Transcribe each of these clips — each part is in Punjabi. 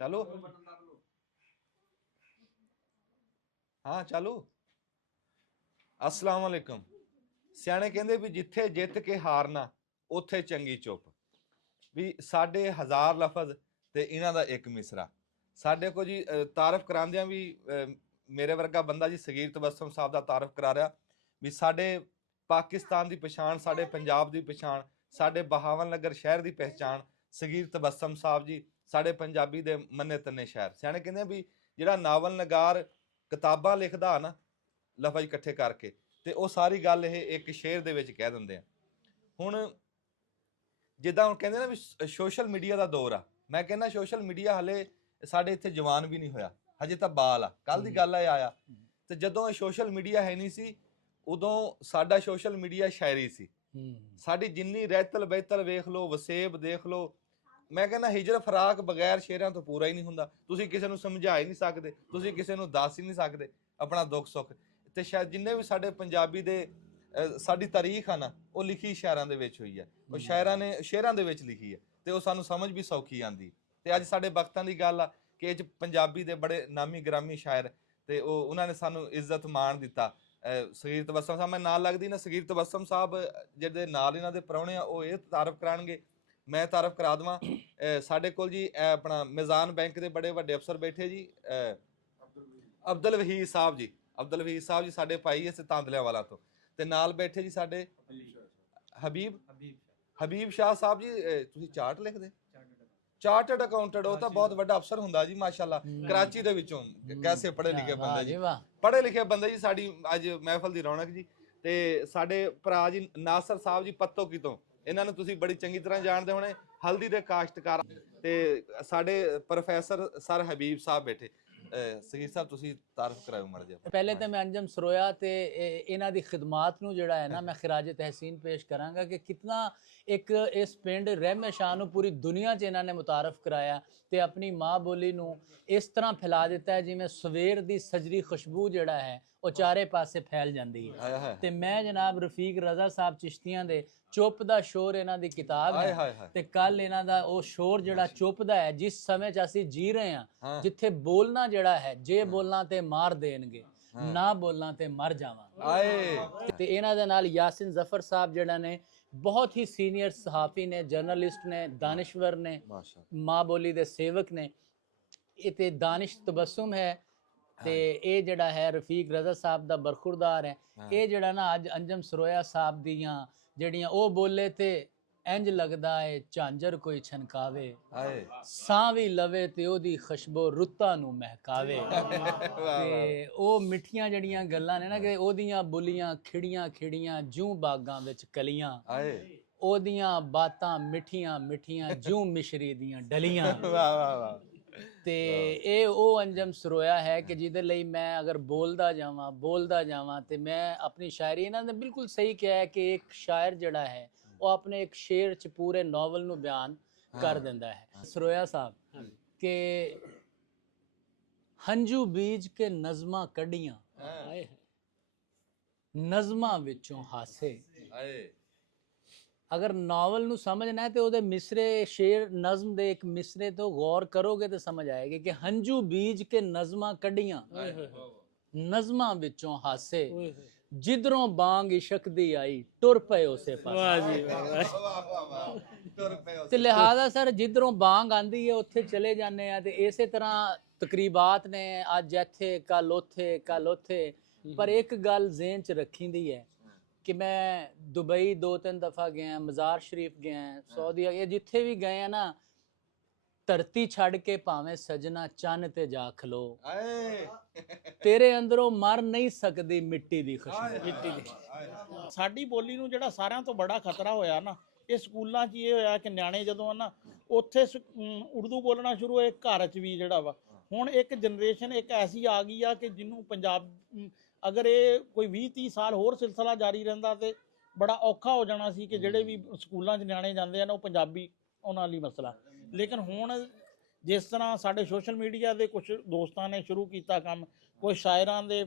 चालू हाँ चालू। अस्सलाम वालेकुम। सियाणे कहंदे भी जिथे जित के हारना उत्थे चंगी चुप। भी साढ़े हज़ार लफज ते इन्हां दा एक मिसरा साढ़े को जी तारफ करांदियां भी मेरे वर्गा बंदा जी सगीर तबस्सुम साहब दा तारफ करा रहा भी साढ़े पाकिस्तान दी पछाण, साढ़े पंजाब दी पछाण, साढ़े बहावल नगर शहर दी पहचान सगीर तबस्सुम साहब जी साढ़े पंजाबी दे मन्ने तन्ने शहर। सियाणे कहंदे भी जिहड़ा नावल नगार किताबां लिखदा ना लफज इकट्ठे करके ਤੇ ਉਹ ਸਾਰੀ ਗੱਲ ਇਹ ਇੱਕ ਸ਼ੇਰ ਦੇ ਵਿੱਚ ਕਹਿ ਦਿੰਦੇ ਆ। ਹੁਣ ਜਿੱਦਾਂ ਹੁਣ ਕਹਿੰਦੇ ਨਾ ਵੀ ਸੋਸ਼ਲ ਮੀਡੀਆ ਦਾ ਦੌਰ ਆ, ਮੈਂ ਕਹਿੰਦਾ ਸੋਸ਼ਲ ਮੀਡੀਆ ਹਲੇ ਸਾਡੇ ਇੱਥੇ ਜਵਾਨ ਵੀ ਨਹੀਂ ਹੋਇਆ, ਹਜੇ ਤਾਂ ਬਾਲ ਆ। ਕੱਲ ਦੀ ਗੱਲ ਆਇਆ ਤੇ ਜਦੋਂ ਇਹ ਸੋਸ਼ਲ ਮੀਡੀਆ ਹੈ ਨਹੀਂ ਸੀ ਉਦੋਂ ਸਾਡਾ ਸੋਸ਼ਲ ਮੀਡੀਆ ਸ਼ਾਇਰੀ ਸੀ। ਸਾਡੀ ਜਿੰਨੀ ਰਹਿਤਲ ਬਹਿਤਲ ਵੇਖ ਲਓ, ਵਸੇਬ ਦੇਖ ਲਓ, ਮੈਂ ਕਹਿੰਦਾ ਹਿਜਰ ਫਰਾਕ ਬਗੈਰ ਸ਼ੇਰਾਂ ਤੋਂ ਪੂਰਾ ਹੀ ਨਹੀਂ ਹੁੰਦਾ। ਤੁਸੀਂ ਕਿਸੇ ਨੂੰ ਸਮਝਾ ਹੀ ਨਹੀਂ ਸਕਦੇ, ਤੁਸੀਂ ਕਿਸੇ ਨੂੰ ਦੱਸ ਹੀ ਨਹੀਂ ਸਕਦੇ ਆਪਣਾ ਦੁੱਖ ਸੁੱਖ। ਤੇ ਸ਼ਾਇਦ ਜਿੰਨੇ ਵੀ ਸਾਡੇ ਪੰਜਾਬੀ ਦੇ ਸਾਡੀ ਤਾਰੀਖ ਆ ਨਾ ਉਹ ਲਿਖੀ ਸ਼ਾਇਰਾਂ ਦੇ ਵਿੱਚ ਹੋਈ ਹੈ, ਉਹ ਸ਼ਾਇਰਾਂ ਨੇ ਸ਼ੇਰਾਂ ਦੇ ਵਿੱਚ ਲਿਖੀ ਹੈ ਤੇ ਉਹ ਸਾਨੂੰ ਸਮਝ ਵੀ ਸੌਖੀ ਆਂਦੀ। ਤੇ ਅੱਜ ਸਾਡੇ ਵਕਤਾਂ ਦੀ ਗੱਲ ਆ ਕਿ ਇਹ 'ਚ ਪੰਜਾਬੀ ਦੇ ਬੜੇ ਨਾਮੀ ਗ੍ਰਾਮੀ ਸ਼ਾਇਰ ਤੇ ਉਹ ਉਹਨਾਂ ਨੇ ਸਾਨੂੰ ਇੱਜ਼ਤ ਮਾਣ ਦਿੱਤਾ। ਸਗੀਰ ਤਬੱਸਮ ਸਾਹਿਬ, ਮੈਂ ਨਾਲ ਲੱਗਦੀ ਨਾ ਸਗੀਰ ਤਬੱਸਮ ਸਾਹਿਬ ਜਿਹਦੇ ਨਾਲ ਇਹਨਾਂ ਦੇ ਪ੍ਰਾਹੁਣੇ ਆ ਉਹ ਇਹ ਤਾਰਫ ਕਰਾਉਣਗੇ, ਮੈਂ ਤਾਰਫ ਕਰਾ ਦੇਵਾਂ। ਸਾਡੇ ਕੋਲ ਜੀ ਆਪਣਾ ਮਿਜ਼ਾਨ ਬੈਂਕ ਦੇ ਬੜੇ ਵੱਡੇ ਅਫਸਰ ਬੈਠੇ ਜੀ, ਅਬਦੁਲ ਵਹੀਦ ਸਾਹਿਬ ਜੀ, ਅਬਦੁਲ ਵਹੀਦ ਸਾਹਿਬ ਜੀ ਸਾਡੇ ਭਾਈ ਇਸ ਤਾਂਦਲਿਆਂ ਵਾਲਾ ਤੋਂ, ਤੇ ਨਾਲ ਬੈਠੇ ਜੀ ਸਾਡੇ ਹਬੀਬ ਸ਼ਾਹ ਸਾਹਿਬ ਜੀ। ਤੁਸੀਂ ਚਾਰਟ ਲਿਖਦੇ? ਚਾਰਟਰਡ ਅਕਾਊਂਟੈਂਟ, ਉਹ ਤਾਂ ਬਹੁਤ ਵੱਡਾ ਅਫਸਰ ਹੁੰਦਾ ਜੀ ਮਾਸ਼ਾਅੱਲਾ, ਕਰਾਚੀ ਦੇ ਵਿੱਚੋਂ। ਕੈਸੇ ਪੜ੍ਹੇ ਲਿਖੇ ਬੰਦੇ ਜੀ, ਪੜ੍ਹੇ ਲਿਖੇ ਬੰਦੇ ਜੀ ਸਾਡੀ ਅੱਜ ਮਹਿਫਲ ਦੀ ਰੌਣਕ ਜੀ। ਤੇ ਸਾਡੇ ਭਰਾ ਜੀ ਨਾਸਰ ਸਾਹਿਬ ਜੀ ਪੱਤੋ ਕੀ ਤੋਂ, ਇਹਨਾਂ ਨੂੰ ਤੁਸੀਂ ਬੜੀ ਚੰਗੀ ਤਰ੍ਹਾਂ ਜਾਣਦੇ ਹੋਣੇ, ਹਲਦੀ ਦੇ ਕਾਸ਼ਤਕਾਰ। ਤੇ ਸਾਡੇ ਪ੍ਰੋਫੈਸਰ ਸਰ ਹਬੀਬ ਸਾਹਿਬ ਬੈਠੇ। ਸਗੀਰ ਸਾਹਿਬ ਤੁਸੀਂ ਤਾਰਫ ਕਰਾਓ ਮੜ ਜਾ। ਪਹਿਲੇ ਤਾਂ ਮੈਂ ਅੰਜਮ ਸਰੋਇਆ ਤੇ ਇਹਨਾਂ ਦੀ ਖਿਦਮਾਤ ਨੂੰ ਜਿਹੜਾ ਹੈ ਨਾ ਮੈਂ ਖਿਰਾਜ ਤਹਿਸੀਨ ਪੇਸ਼ ਕਰਾਂਗਾ ਕਿ ਕਿਤਨਾ ਇੱਕ ਇਸ ਪਿੰਡ ਰਹਿਮੇ ਸ਼ਾਹ ਨੂੰ ਪੂਰੀ ਦੁਨੀਆ 'ਚ ਇਹਨਾਂ ਨੇ ਮੁਤਾਰਫ ਕਰਾਇਆ ਤੇ ਆਪਣੀ ਮਾਂ ਬੋਲੀ ਨੂੰ ਇਸ ਤਰ੍ਹਾਂ ਫੈਲਾ ਦਿੱਤਾ ਹੈ ਜਿਵੇਂ ਸਵੇਰ ਦੀ ਸਜਰੀ ਖੁਸ਼ਬੂ ਜਿਹੜਾ ਹੈ ਉਹ ਚਾਰੇ ਪਾਸੇ ਫੈਲ ਜਾਂਦੀ ਹੈ। ਤੇ ਮੈਂ ਜਨਾਬ ਰਫੀਕ ਰਜ਼ਾ ਸਾਹਿਬ ਚਿਸ਼ਤੀਆਂ ਦੇ ਚੁੱਪ ਦਾ ਸ਼ੋਰ ਇਹਨਾਂ ਦੀ ਕਿਤਾਬ ਹੈ ਤੇ ਕੱਲ ਇਹਨਾਂ ਦਾ ਉਹ ਸ਼ੋਰ ਜਿਹੜਾ ਚੁੱਪ ਦਾ ਹੈ, ਜਿਸ ਸਮੇਂ 'ਚ ਅਸੀਂ ਜੀ ਰਹੇ ਹਾਂ ਜਿੱਥੇ ਬੋਲਣਾ ਜਿਹੜਾ ਹੈ, ਜੇ ਬੋਲਣਾ ਤੇ ਮਾਰ ਦੇਣਗੇ, ਨਾ ਬੋਲਣਾ ਤੇ ਮਰ ਜਾਵਾਂ। ਤੇ ਇਹਨਾਂ ਦੇ ਨਾਲ ਯਾਸਿਨ ਜ਼ਫਰ ਸਾਹਿਬ ਜਿਹੜਾ ਨੇ ਬਹੁਤ ਹੀ ਸੀਨੀਅਰ ਸਹਾਫੀ ਨੇ, ਜਰਨਲਿਸਟ ਨੇ, ਦਾਨਿਸ਼ਵਰ ਨੇ, ਮਾਂ ਬੋਲੀ ਦੇ ਸੇਵਕ ਨੇ। ਇਹ ਤੇ ਦਾਨਿਸ਼ ਤਬਸਮ ਹੈ ਤੇ ਇਹ ਜਿਹੜਾ ਹੈ ਰਫੀਕ ਰਜ਼ਾ ਸਾਹਿਬ ਦਾ ਬਰਖੁਰਦਾਰ ਹੈ। ਇਹ ਜਿਹੜਾ ਨਾ ਅੱਜ ਅੰਜਮ ਸਰੋਇਆ ਸਾਹਿਬ ਦੀਆਂ ਜਿਹੜੀਆਂ ਉਹ ਬੋਲੇ ਤੇ ਇੰਜ ਲੱਗਦਾ ਏ ਝਾਂਜਰ ਕੋਈ ਛਨਕਾਵੇ, ਸਾਹ ਵੀ ਲਵੇ ਤੇ ਉਹਦੀ ਖੁਸ਼ਬੂ ਰੁੱਤਾਂ ਨੂੰ ਮਹਿਕਾਵੇ। ਤੇ ਉਹ ਮਿੱਠੀਆਂ ਜਿਹੜੀਆਂ ਗੱਲਾਂ ਨੇ ਨਾ ਕਿ ਉਹਦੀਆਂ ਬੋਲੀਆਂ ਖਿੜੀਆਂ ਖਿੜੀਆਂ ਜੂੰ ਬਾਗਾਂ ਵਿੱਚ ਕਲੀਆਂ, ਉਹਦੀਆਂ ਬਾਤਾਂ ਮਿੱਠੀਆਂ ਮਿੱਠੀਆਂ ਜੂੰ ਮਿਸ਼ਰੀ ਦੀਆਂ ਡਲੀਆਂ। ਤੇ ਇਹ ਉਹ ਅੰਜਮ ਸਰੋਇਆ ਹੈ ਕਿ ਜਿਹਦੇ ਲਈ ਮੈਂ ਅਗਰ ਬੋਲਦਾ ਜਾਵਾਂ ਤੇ ਮੈਂ ਆਪਣੀ ਸ਼ਾਇਰੀ, ਇਹਨਾਂ ਨੇ ਬਿਲਕੁਲ ਸਹੀ ਕਿਹਾ ਹੈ ਕਿ ਇੱਕ ਸ਼ਾਇਰ ਜਿਹੜਾ ਹੈ ਉਹ ਆਪਣੇ ਇੱਕ ਸ਼ੇਰ 'ਚ ਪੂਰੇ ਨਾਵਲ ਨੂੰ ਬਿਆਨ ਕਰ ਦਿੰਦਾ ਹੈ। ਸਰੋਇਆ ਸਾਹਿਬ ਕਿ ਹੰਝੂ ਬੀਜ ਕੇ ਨਜ਼ਮਾਂ ਕੱਢੀਆਂ, ਨਜ਼ਮਾਂ ਵਿੱਚੋਂ ਹਾਸੇ। ਅਗਰ ਨਾਵਲ ਨੂੰ ਸਮਝਣਾ ਹੈ ਤੇ ਉਹਦੇ ਮਿਸਰੇ, ਸ਼ੇਰ ਨਜ਼ਮ ਦੇ ਇੱਕ ਮਿਸਰੇ ਤੋਂ ਗੌਰ ਕਰੋਗੇ ਤਾਂ ਸਮਝ ਆਏਗਾ ਕਿ ਹੰਝੂ ਬੀਜ ਕੇ ਨਜ਼ਮਾਂ ਕੱਢੀਆਂ, ਨਜ਼ਮਾਂ ਵਿੱਚੋਂ ਹਾਸੇ, ਜਿੱਧਰੋਂ ਬਾਂਗ ਇਸ਼ਕ ਦੀ ਆਈ ਟੁਰ ਪਏ ਉਸੇ ਪਾਸੇ। ਤੇ ਲਿਹਾਜ਼ਾ ਸਰ ਜਿੱਧਰੋਂ ਬਾਂਗ ਆਂਦੀ ਹੈ ਉੱਥੇ ਚਲੇ ਜਾਂਦੇ ਆ। ਤੇ ਇਸੇ ਤਰ੍ਹਾਂ ਤਕਰੀਬਾਤ ਨੇ, ਅੱਜ ਇੱਥੇ ਕੱਲ ਉੱਥੇ। ਪਰ ਇੱਕ ਗੱਲ ਜ਼ੇਨ 'ਚ ਰੱਖੀਂਦੀ ਹੈ ਕਿ ਮੈਂ ਦੁਬਈ 2-3 ਦਫਾ ਗਿਆ, ਮਜ਼ਾਰ ਸ਼ਰੀਫ ਗਿਆ, ਸਾਊਦੀ ਅਰਬ, ਜਿੱਥੇ ਵੀ ਗਏ ਆ ਨਾ, ਧਰਤੀ ਛੱਡ ਕੇ ਭਾਵੇਂ ਸਜਣਾ ਚੰਨ ਤੇ ਜਾ ਖਲੋ, ਤੇਰੇ ਅੰਦਰੋਂ ਮਰ ਨਹੀਂ ਸਕਦੀ ਮਿੱਟੀ ਦੀ ਖੁਸ਼ਬੂ। ਮਿੱਟੀ ਦੀ ਸਾਡੀ ਬੋਲੀ ਨੂੰ ਜਿਹੜਾ ਸਾਰਿਆਂ ਤੋਂ ਬੜਾ ਖਤਰਾ ਹੋਇਆ ਨਾ, ਇਹ ਸਕੂਲਾਂ 'ਚ ਇਹ ਹੋਇਆ ਕਿ ਨਿਆਣੇ ਜਦੋਂ ਨਾ ਉੱਥੇ ਉਰਦੂ ਬੋਲਣਾ ਸ਼ੁਰੂ ਹੋਏ, ਘਰ 'ਚ ਵੀ ਜਿਹੜਾ ਵਾ ਹੁਣ ਇੱਕ ਜਨਰੇਸ਼ਨ ਇੱਕ ਐਸੀ ਆ ਗਈ ਆ ਕਿ ਜਿਹਨੂੰ ਪੰਜਾਬ, ਅਗਰ ਇਹ ਕੋਈ 20-30 ਸਾਲ ਹੋਰ ਸਿਲਸਿਲਾ ਜਾਰੀ ਰਹਿੰਦਾ ਤੇ ਬੜਾ ਔਖਾ ਹੋ ਜਾਣਾ ਸੀ ਕਿ ਜਿਹੜੇ ਵੀ ਸਕੂਲਾਂ 'ਚ ਨਿਆਣੇ ਜਾਂਦੇ ਆ ਨਾ ਉਹ ਪੰਜਾਬੀ ਉਹਨਾਂ ਲਈ ਮਸਲਾ। ਲੇਕਿਨ ਹੁਣ ਜਿਸ ਤਰ੍ਹਾਂ ਸਾਡੇ ਸੋਸ਼ਲ ਮੀਡੀਆ ਦੇ ਕੁਝ ਦੋਸਤਾਂ ਨੇ ਸ਼ੁਰੂ ਕੀਤਾ ਕੰਮ, ਕੁਝ ਸ਼ਾਇਰਾਂ ਦੇ,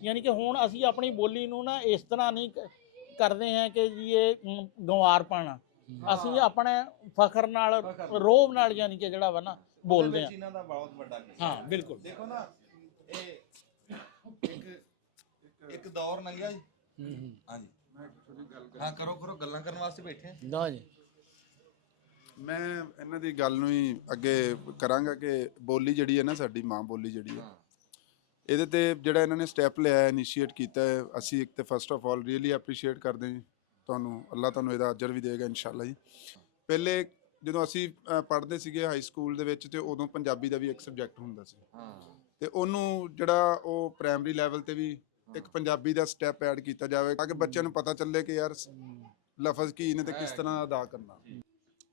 ਯਾਨੀ ਕਿ ਹੁਣ ਅਸੀਂ ਆਪਣੀ ਬੋਲੀ ਨੂੰ ਨਾ ਇਸ ਤਰ੍ਹਾਂ ਨਹੀਂ ਕਰਦੇ ਹਾਂ ਕਿ ਜੀ ਇਹ ਗੰਵਾਰ ਪਾਣਾ, ਅਸੀਂ ਆਪਣੇ ਫਖਰ ਨਾਲ ਰੋਹਬ ਨਾਲ ਯਾਨੀ ਕਿ ਜਿਹੜਾ ਵਾ ਨਾ ਬੋਲਦੇ ਆ। ਇਹਨਾਂ ਦਾ ਬਹੁਤ ਵੱਡਾ ਕਿੱਸਾ ਹਾਂ ਬਿਲਕੁਲ। ਦੇਖੋ ਨਾ, ਇਹ ਇੱਕ ਦੌਰ ਲੰਘਿਆ ਜੀ। ਹਾਂਜੀ ਹਾਂ, ਕਰੋ ਗੱਲਾਂ ਕਰਨ ਵਾਸਤੇ ਬੈਠੇ ਆ। ਲਓ ਜੀ। ਮੈਂ ਇਹਨਾਂ ਦੀ ਗੱਲ ਨੂੰ ਹੀ ਅੱਗੇ ਕਰਾਂਗਾ ਕਿ ਬੋਲੀ ਜਿਹੜੀ ਹੈ ਨਾ, ਸਾਡੀ ਮਾਂ ਬੋਲੀ ਜਿਹੜੀ ਹੈ, ਇਹਦੇ ਤੇ ਜਿਹੜਾ ਇਹਨਾਂ ਨੇ ਸਟੈਪ ਲਿਆ, ਇਨੀਸ਼ੀਏਟ ਕੀਤਾ ਹੈ, ਅਸੀਂ ਇੱਕ ਤੇ first of all really appreciate ਕਰਦੇ ਹਾਂ ਜੀ। ਤੁਹਾਨੂੰ ਅੱਲਾਹ ਤੁਹਾਨੂੰ ਇਹਦਾ ਅਜਰ ਵੀ ਦੇਗਾ ਇਨਸ਼ਾਅੱਲਾ ਜੀ। ਪਹਿਲੇ ਜਦੋਂ ਅਸੀਂ ਪੜ੍ਹਦੇ ਸੀਗੇ ਹਾਈ ਸਕੂਲ ਦੇ ਵਿੱਚ, ਤੇ ਉਦੋਂ ਪੰਜਾਬੀ ਦਾ ਵੀ ਇੱਕ ਸਬਜੈਕਟ ਹੁੰਦਾ ਸੀ, ਤੇ ਉਹਨੂੰ ਜਿਹੜਾ ਉਹ ਪ੍ਰਾਇਮਰੀ ਲੈਵਲ ਤੇ ਵੀ ਇੱਕ ਪੰਜਾਬੀ ਦਾ ਸਟੈਪ ਐਡ ਕੀਤਾ ਜਾਵੇ ਤਾਂ ਕਿ ਬੱਚਿਆਂ ਨੂੰ ਪਤਾ ਚੱਲੇ ਕਿ ਯਾਰ ਲਫ਼ਜ਼ ਕੀ ਨੇ ਤੇ ਕਿਸ ਤਰ੍ਹਾਂ ਅਦਾ ਕਰਨਾ।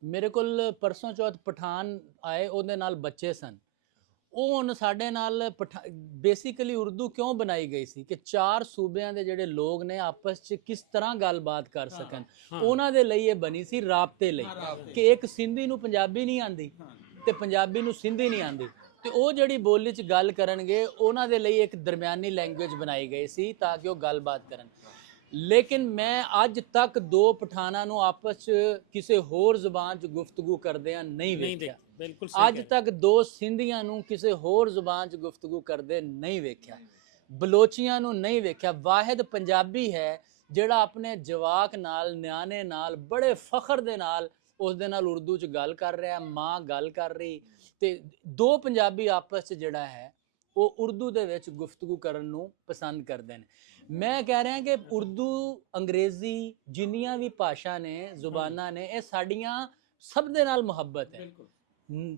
ਮੇਰੇ ਕੋਲ ਪਰਸੋਂ ਚੌਥ ਪਠਾਨ ਆਏ, ਉਹਦੇ ਨਾਲ ਬੱਚੇ ਸਨ। ਉਹ ਹੁਣ ਸਾਡੇ ਨਾਲ ਬੇਸਿਕਲੀ ਉਰਦੂ ਕਿਉਂ ਬਣਾਈ ਗਈ ਸੀ ਕਿ 4 ਸੂਬਿਆਂ ਦੇ ਜਿਹੜੇ ਲੋਕ ਨੇ ਆਪਸ 'ਚ ਕਿਸ ਤਰ੍ਹਾਂ ਗੱਲਬਾਤ ਕਰ ਸਕਣ, ਉਹਨਾਂ ਦੇ ਲਈ ਇਹ ਬਣੀ ਸੀ, ਰਾਬਤੇ ਲਈ, ਕਿ ਇੱਕ ਸਿੰਧੀ ਨੂੰ ਪੰਜਾਬੀ ਨਹੀਂ ਆਂਦੀ ਤੇ ਪੰਜਾਬੀ ਨੂੰ ਸਿੰਧੀ ਨਹੀਂ ਆਂਦੀ, ਤੇ ਉਹ ਜਿਹੜੀ ਬੋਲੀ 'ਚ ਗੱਲ ਕਰਨਗੇ, ਉਹਨਾਂ ਦੇ ਲਈ ਇੱਕ ਦਰਮਿਆਨੀ ਲੈਂਗੁਏਜ ਬਣਾਈ ਗਈ ਸੀ ਤਾਂ ਕਿ ਉਹ ਗੱਲਬਾਤ ਕਰਨ। ਲੇਕਿਨ ਮੈਂ ਅੱਜ ਤੱਕ 2 ਪਠਾਨਾਂ ਨੂੰ ਆਪਸ 'ਚ ਕਿਸੇ ਹੋਰ ਜ਼ੁਬਾਨ 'ਚ ਗੁਫ਼ਤਗੂ ਕਰਦਿਆਂ ਨਹੀਂ ਵੇਖਿਆ। ਬਿਲਕੁਲ ਅੱਜ ਤੱਕ 2 ਸਿੰਧੀਆਂ ਨੂੰ ਕਿਸੇ ਹੋਰ ਜ਼ੁਬਾਨ 'ਚ ਗੁਫ਼ਤਗੂ ਕਰਦੇ ਨਹੀਂ ਵੇਖਿਆ, ਬਲੋਚੀਆਂ ਨੂੰ ਨਹੀਂ ਵੇਖਿਆ। ਵਾਹਿਦ ਪੰਜਾਬੀ ਹੈ ਜਿਹੜਾ ਆਪਣੇ ਜਵਾਕ ਨਾਲ, ਨਿਆਣੇ ਨਾਲ ਬੜੇ ਫਖਰ ਦੇ ਨਾਲ ਉਸ ਦੇ ਨਾਲ ਉਰਦੂ 'ਚ ਗੱਲ ਕਰ ਰਿਹਾ, ਮਾਂ ਗੱਲ ਕਰ ਰਹੀ, ਤੇ 2 ਪੰਜਾਬੀ ਆਪਸ 'ਚ ਜਿਹੜਾ ਹੈ ਉਹ ਉਰਦੂ ਦੇ ਵਿੱਚ ਗੁਫ਼ਤਗੂ ਕਰਨ ਨੂੰ ਪਸੰਦ ਕਰਦੇ ਨੇ। ਮੈਂ ਕਹਿ ਰਿਹਾ ਕਿ ਉਰਦੂ, ਅੰਗਰੇਜ਼ੀ, ਜਿੰਨੀਆਂ ਵੀ ਭਾਸ਼ਾ ਨੇ, ਜ਼ੁਬਾਨਾਂ ਨੇ, ਇਹ ਸਾਡੀਆਂ ਸਭ ਦੇ ਨਾਲ ਮੁਹੱਬਤ ਹੈ।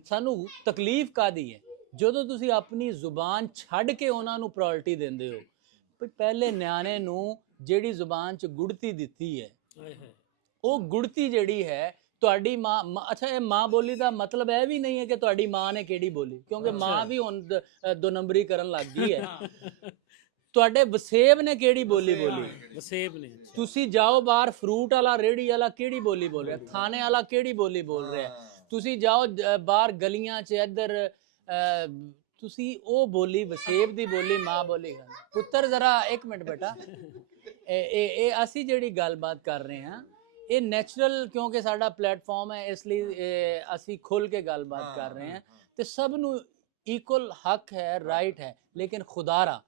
ਸਾਨੂੰ ਤਕਲੀਫ ਕਾਹਦੀ ਹੈ ਜਦੋਂ ਤੁਸੀਂ ਆਪਣੀ ਜ਼ੁਬਾਨ ਛੱਡ ਕੇ ਉਹਨਾਂ ਨੂੰ ਪ੍ਰਾਇੋਰਟੀ ਦਿੰਦੇ ਹੋ। ਪਹਿਲੇ ਨਿਆਣੇ ਨੂੰ ਜਿਹੜੀ ਜ਼ੁਬਾਨ 'ਚ ਗੁੜਤੀ ਦਿੱਤੀ ਹੈ, ਉਹ ਗੁੜਤੀ ਜਿਹੜੀ ਹੈ ਤੁਹਾਡੀ ਮਾਂ। ਅੱਛਾ, ਇਹ ਮਾਂ ਬੋਲੀ ਦਾ ਮਤਲਬ ਇਹ ਵੀ ਨਹੀਂ ਹੈ ਕਿ ਤੁਹਾਡੀ ਮਾਂ ਨੇ ਕਿਹੜੀ ਬੋਲੀ, ਕਿਉਂਕਿ ਮਾਂ ਵੀ ਹੁਣ 2 ਨੰਬਰੀ ਕਰਨ ਲੱਗ ਗਈ ਹੈ। ਤੁਹਾਡੇ ਵਸੇਬ ਨੇ ਕਿਹੜੀ ਬੋਲੀ ਬੋਲੀ, ਵਸੇਬ ਨੇ। ਤੁਸੀਂ ਜਾਓ ਬਾਹਰ, ਫਰੂਟ ਵਾਲਾ, ਰੇਹੜੀ ਵਾਲਾ ਕਿਹੜੀ ਬੋਲੀ ਬੋਲ ਰਿਹਾ, ਥਾਣੇ ਵਾਲਾ ਕਿਹੜੀ ਬੋਲੀ ਬੋਲ ਰਿਹਾ, ਤੁਸੀਂ ਜਾਓ ਬਾਹਰ ਗਲੀਆਂ 'ਚ ਇੱਧਰ, ਤੁਸੀਂ ਉਹ ਬੋਲੀ, ਵਸੇਬ ਦੀ ਬੋਲੀ, ਮਾਂ ਬੋਲੀ। ਪੁੱਤਰ ਜ਼ਰਾ 1 ਮਿੰਟ ਬੇਟਾ, ਇਹ ਅਸੀਂ ਜਿਹੜੀ ਗੱਲਬਾਤ ਕਰ ਰਹੇ ਹਾਂ ਇਹ ਨੈਚੁਰਲ, ਕਿਉਂਕਿ ਸਾਡਾ ਪਲੇਟਫਾਰਮ ਹੈ, ਇਸ ਲਈ ਅਸੀਂ ਖੁੱਲ ਕੇ ਗੱਲਬਾਤ ਕਰ ਰਹੇ ਹਾਂ, ਤੇ ਸਭ ਨੂੰ ਇਕੁਅਲ ਹੱਕ ਹੈ, ਰਾਈਟ ਹੈ। ਲੇਕਿਨ ਖੁਦਾਰਾ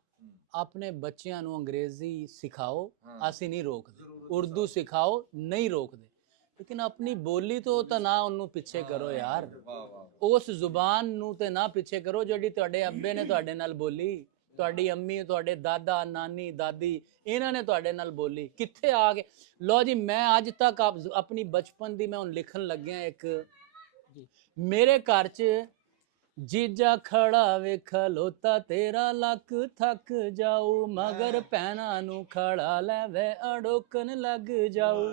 ਆਪਣੇ ਬੱਚਿਆਂ ਨੂੰ ਅੰਗਰੇਜ਼ੀ ਸਿਖਾਓ, ਅਸੀਂ ਨਹੀਂ ਰੋਕਦੇ, ਉਰਦੂ ਸਿਖਾਓ, ਨਹੀਂ ਰੋਕਦੇ, ਲੇਕਿਨ ਆਪਣੀ ਬੋਲੀ ਤੋਂ ਤਾਂ ਨਾ ਉਹਨੂੰ ਪਿੱਛੇ ਕਰੋ ਯਾਰ। ਉਸ ਜ਼ੁਬਾਨ ਨੂੰ ਤੇ ਨਾ ਪਿੱਛੇ ਕਰੋ ਜਿਹੜੀ ਤੁਹਾਡੇ ਅੱਬੇ ਨੇ ਤੁਹਾਡੇ ਨਾਲ ਬੋਲੀ, ਤੁਹਾਡੀ ਅੰਮੀ, ਤੁਹਾਡੇ ਦਾਦਾ, ਨਾਨੀ, ਦਾਦੀ, ਇਹਨਾਂ ਨੇ ਤੁਹਾਡੇ ਨਾਲ ਬੋਲੀ। ਕਿੱਥੇ ਆ ਕੇ ਲਓ ਜੀ, ਮੈਂ ਅੱਜ ਤੱਕ ਆਪਣੀ ਬਚਪਨ ਦੀ ਮੈਂ ਹੁਣ ਲਿਖਣ ਲੱਗਿਆ ਇੱਕ, ਮੇਰੇ ਘਰ 'ਚ ਜੀਜਾ ਖੜਾ ਵੇਖ ਲੋਤਾ ਤੇਰਾ ਲੱਕ ਥੱਕ ਜਾਊ, ਮਗਰ ਭੈਣਾਂ ਨੂੰ ਖੜਾ ਲੈਵੇ ਅੜੋਕਣ ਲੱਗ ਜਾਊ,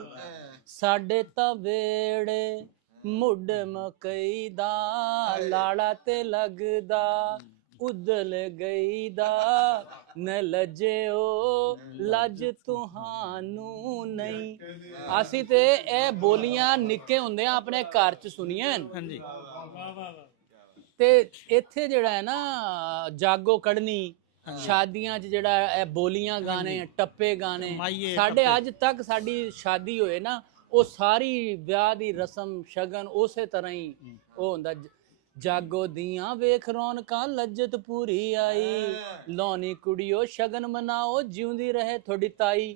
ਸਾਡੇ ਤਾਂ ਵੇੜੇ ਮੁੱਢ ਮਕਈ ਦਾ, ਲਾੜਾ ਤੇ ਲੱਗਦਾ ਉਦਲ ਗਈ ਦਾ, ਨ ਲੱਜਿਓ ਲੱਜ ਤੁਹਾਨੂੰ ਨਹੀਂ। ਅਸੀਂ ਤੇ ਇਹ ਬੋਲੀਆਂ ਨਿੱਕੇ ਹੁੰਦੇ ਆ ਆਪਣੇ ਘਰ 'ਚ ਸੁਣੀਆਂ। ਹਾਂਜੀ। ਤੇ ਇੱਥੇ ਜਿਹੜਾ ਹੈ ਨਾ ਜਾਗੋ ਕੱਢਣੀ, ਸ਼ਾਦੀਆਂ 'ਚ ਜਿਹੜਾ ਇਹ ਬੋਲੀਆਂ ਗਾਣੇ, ਟੱਪੇ ਗਾਣੇ, ਸਾਡੇ ਅੱਜ ਤੱਕ ਸਾਡੀ ਸ਼ਾਦੀ ਹੋਏ ਨਾ, ਉਹ ਸਾਰੀ ਵਿਆਹ ਦੀ ਰਸਮ ਸ਼ਗਨ ਉਸੇ ਤਰ੍ਹਾਂ ਹੀ ਉਹ ਹੁੰਦਾ। ਜਾਗੋ ਦੀਆਂ ਵੇਖ ਰੌਣਕਾਂ, ਲੱਜਤ ਪੂਰੀ ਆਈ, ਲੋਨੀ ਕੁੜੀਓ ਸ਼ਗਨ ਮਨਾਓ, ਜਿਉਂਦੀ ਰਹੇ ਤੁਹਾਡੀ ਤਾਈ।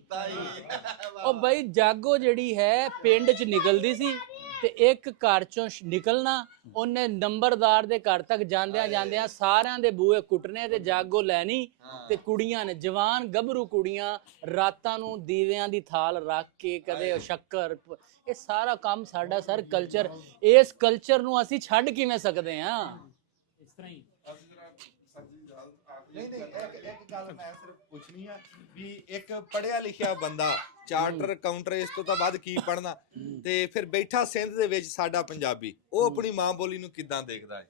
ਉਹ ਬਈ ਜਾਗੋ ਜਿਹੜੀ ਹੈ ਪਿੰਡ 'ਚ ਨਿਕਲਦੀ ਸੀ, ਤੇ ਇੱਕ ਘਰ ਚੋਂ ਨਿਕਲਣਾ, ਉਹਨੇ ਨੰਬਰਦਾਰ ਦੇ ਘਰ ਤੱਕ ਜਾਂਦਿਆਂ ਜਾਂਦਿਆਂ ਸਾਰਿਆਂ ਦੇ ਬੂਹੇ ਕੁੱਟਣੇ ਤੇ ਜਾਗੋ ਲੈਣੀ। ਤੇ ਕੁੜੀਆਂ ਨੇ, ਜਵਾਨ ਗੱਭਰੂ ਕੁੜੀਆਂ, ਰਾਤਾਂ ਨੂੰ ਦੀਵਿਆਂ ਦੀ ਥਾਲ ਰੱਖ ਕੇ, ਕਦੇ ਸ਼ੱਕਰ, ਇਹ ਸਾਰਾ ਕੰਮ ਸਾਡਾ ਸਰ ਕਲਚਰ। ਇਸ ਕਲਚਰ ਨੂੰ ਅਸੀਂ ਛੱਡ ਕਿਵੇਂ ਸਕਦੇ ਹਾਂ? ਇਸ ਤਰ੍ਹਾਂ ਹੀ ਨਹੀਂ ਇੱਕ ਗੱਲ ਮੈਂ ਸਿਰਫ ਪੁੱਛਣੀ ਆ ਵੀ ਇੱਕ ਪੜਿਆ ਲਿਖਿਆ ਬੰਦਾ, ਚਾਰਟਰ ਕਾਊਂਟਰ, ਇਸ ਤੋਂ ਤਾਂ ਬਾਅਦ ਕੀ ਪੜਨਾ, ਤੇ ਫਿਰ ਬੈਠਾ ਸਿੰਧ ਦੇ ਵਿੱਚ ਸਾਡਾ ਪੰਜਾਬੀ, ਉਹ ਆਪਣੀ ਮਾਂ ਬੋਲੀ ਨੂੰ ਕਿੱਦਾਂ ਦੇਖਦਾ ਹੈ?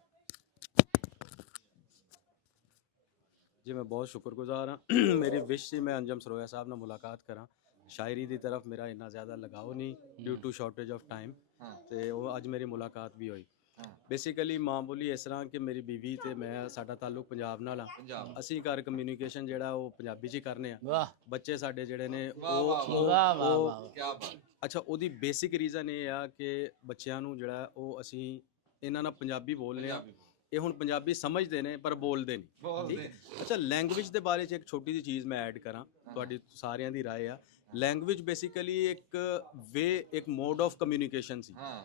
ਜੀ ਮੈਂ ਬਹੁਤ ਸ਼ੁਕਰਗੁਜ਼ਾਰ ਹਾਂ। ਮੇਰੀ ਵਿਸ਼ ਸੀ ਮੈਂ ਅੰਜਮ ਸਰੋਇਆ ਸਾਹਿਬ ਨਾਲ ਮੁਲਾਕਾਤ ਕਰਾਂ। ਸ਼ਾਇਰੀ ਦੀ ਤਰਫ ਮੇਰਾ ਇੰਨਾ ਜ਼ਿਆਦਾ ਲਗਾਓ ਨਹੀਂ, due to shortage of time, ਤੇ ਉਹ ਅੱਜ ਮੇਰੀ ਮੁਲਾਕਾਤ ਵੀ ਹੋਈ। ਬੇਸਿਕਲੀ ਮਾਂ ਬੋਲੀ ਇਸ ਤਰ੍ਹਾਂ ਕਿ ਮੇਰੀ ਬੀਵੀ ਤੇ ਮੈਂ, ਸਾਡਾ ਤਾਲੁਕ ਪੰਜਾਬ ਨਾਲ ਆ। ਪੰਜਾਬ ਅਸੀਂ ਘਰ ਕਮਿਊਨੀਕੇਸ਼ਨ ਜਿਹੜਾ ਉਹ ਪੰਜਾਬੀ 'ਚ ਹੀ ਕਰਨੇ ਆ। ਵਾਹ ਬੱਚੇ ਸਾਡੇ ਜਿਹੜੇ ਨੇ ਵਾਹ, ਵਾਹ, ਉਹ ਵਾਹ ਵਾਹ ਵਾਹ ਕੀ ਬਾਤ। ਅੱਛਾ, ਉਹਦੀ ਬੇਸਿਕ ਰੀਜ਼ਨ ਇਹ ਆ ਕਿ ਬੱਚਿਆਂ ਨੂੰ ਜਿਹੜਾ ਉਹ ਅਸੀਂ ਇਹਨਾਂ ਨਾਲ ਪੰਜਾਬੀ ਬੋਲਨੇ ਆ। ਇਹ ਹੁਣ ਪੰਜਾਬੀ ਸਮਝਦੇ ਨੇ ਪਰ ਬੋਲਦੇ ਨਹੀਂ। ਬੋਲਦੇ ਠੀਕ। ਅੱਛਾ, ਲੈਂਗੁਏਜ ਦੇ ਬਾਰੇ 'ਚ ਇੱਕ ਛੋਟੀ ਜਿਹੀ ਚੀਜ਼ ਮੈਂ ਐਡ ਕਰਾਂ, ਤੁਹਾਡੀ ਸਾਰਿਆਂ ਦੀ ਰਾਏ ਆ। ਲੈਂਗੁਏਜ ਬੇਸਿਕਲੀ ਇੱਕ ਇੱਕ ਮੋਡ ਆਫ ਕਮਿਊਨੀਕੇਸ਼ਨ ਸੀ। ਹਾਂ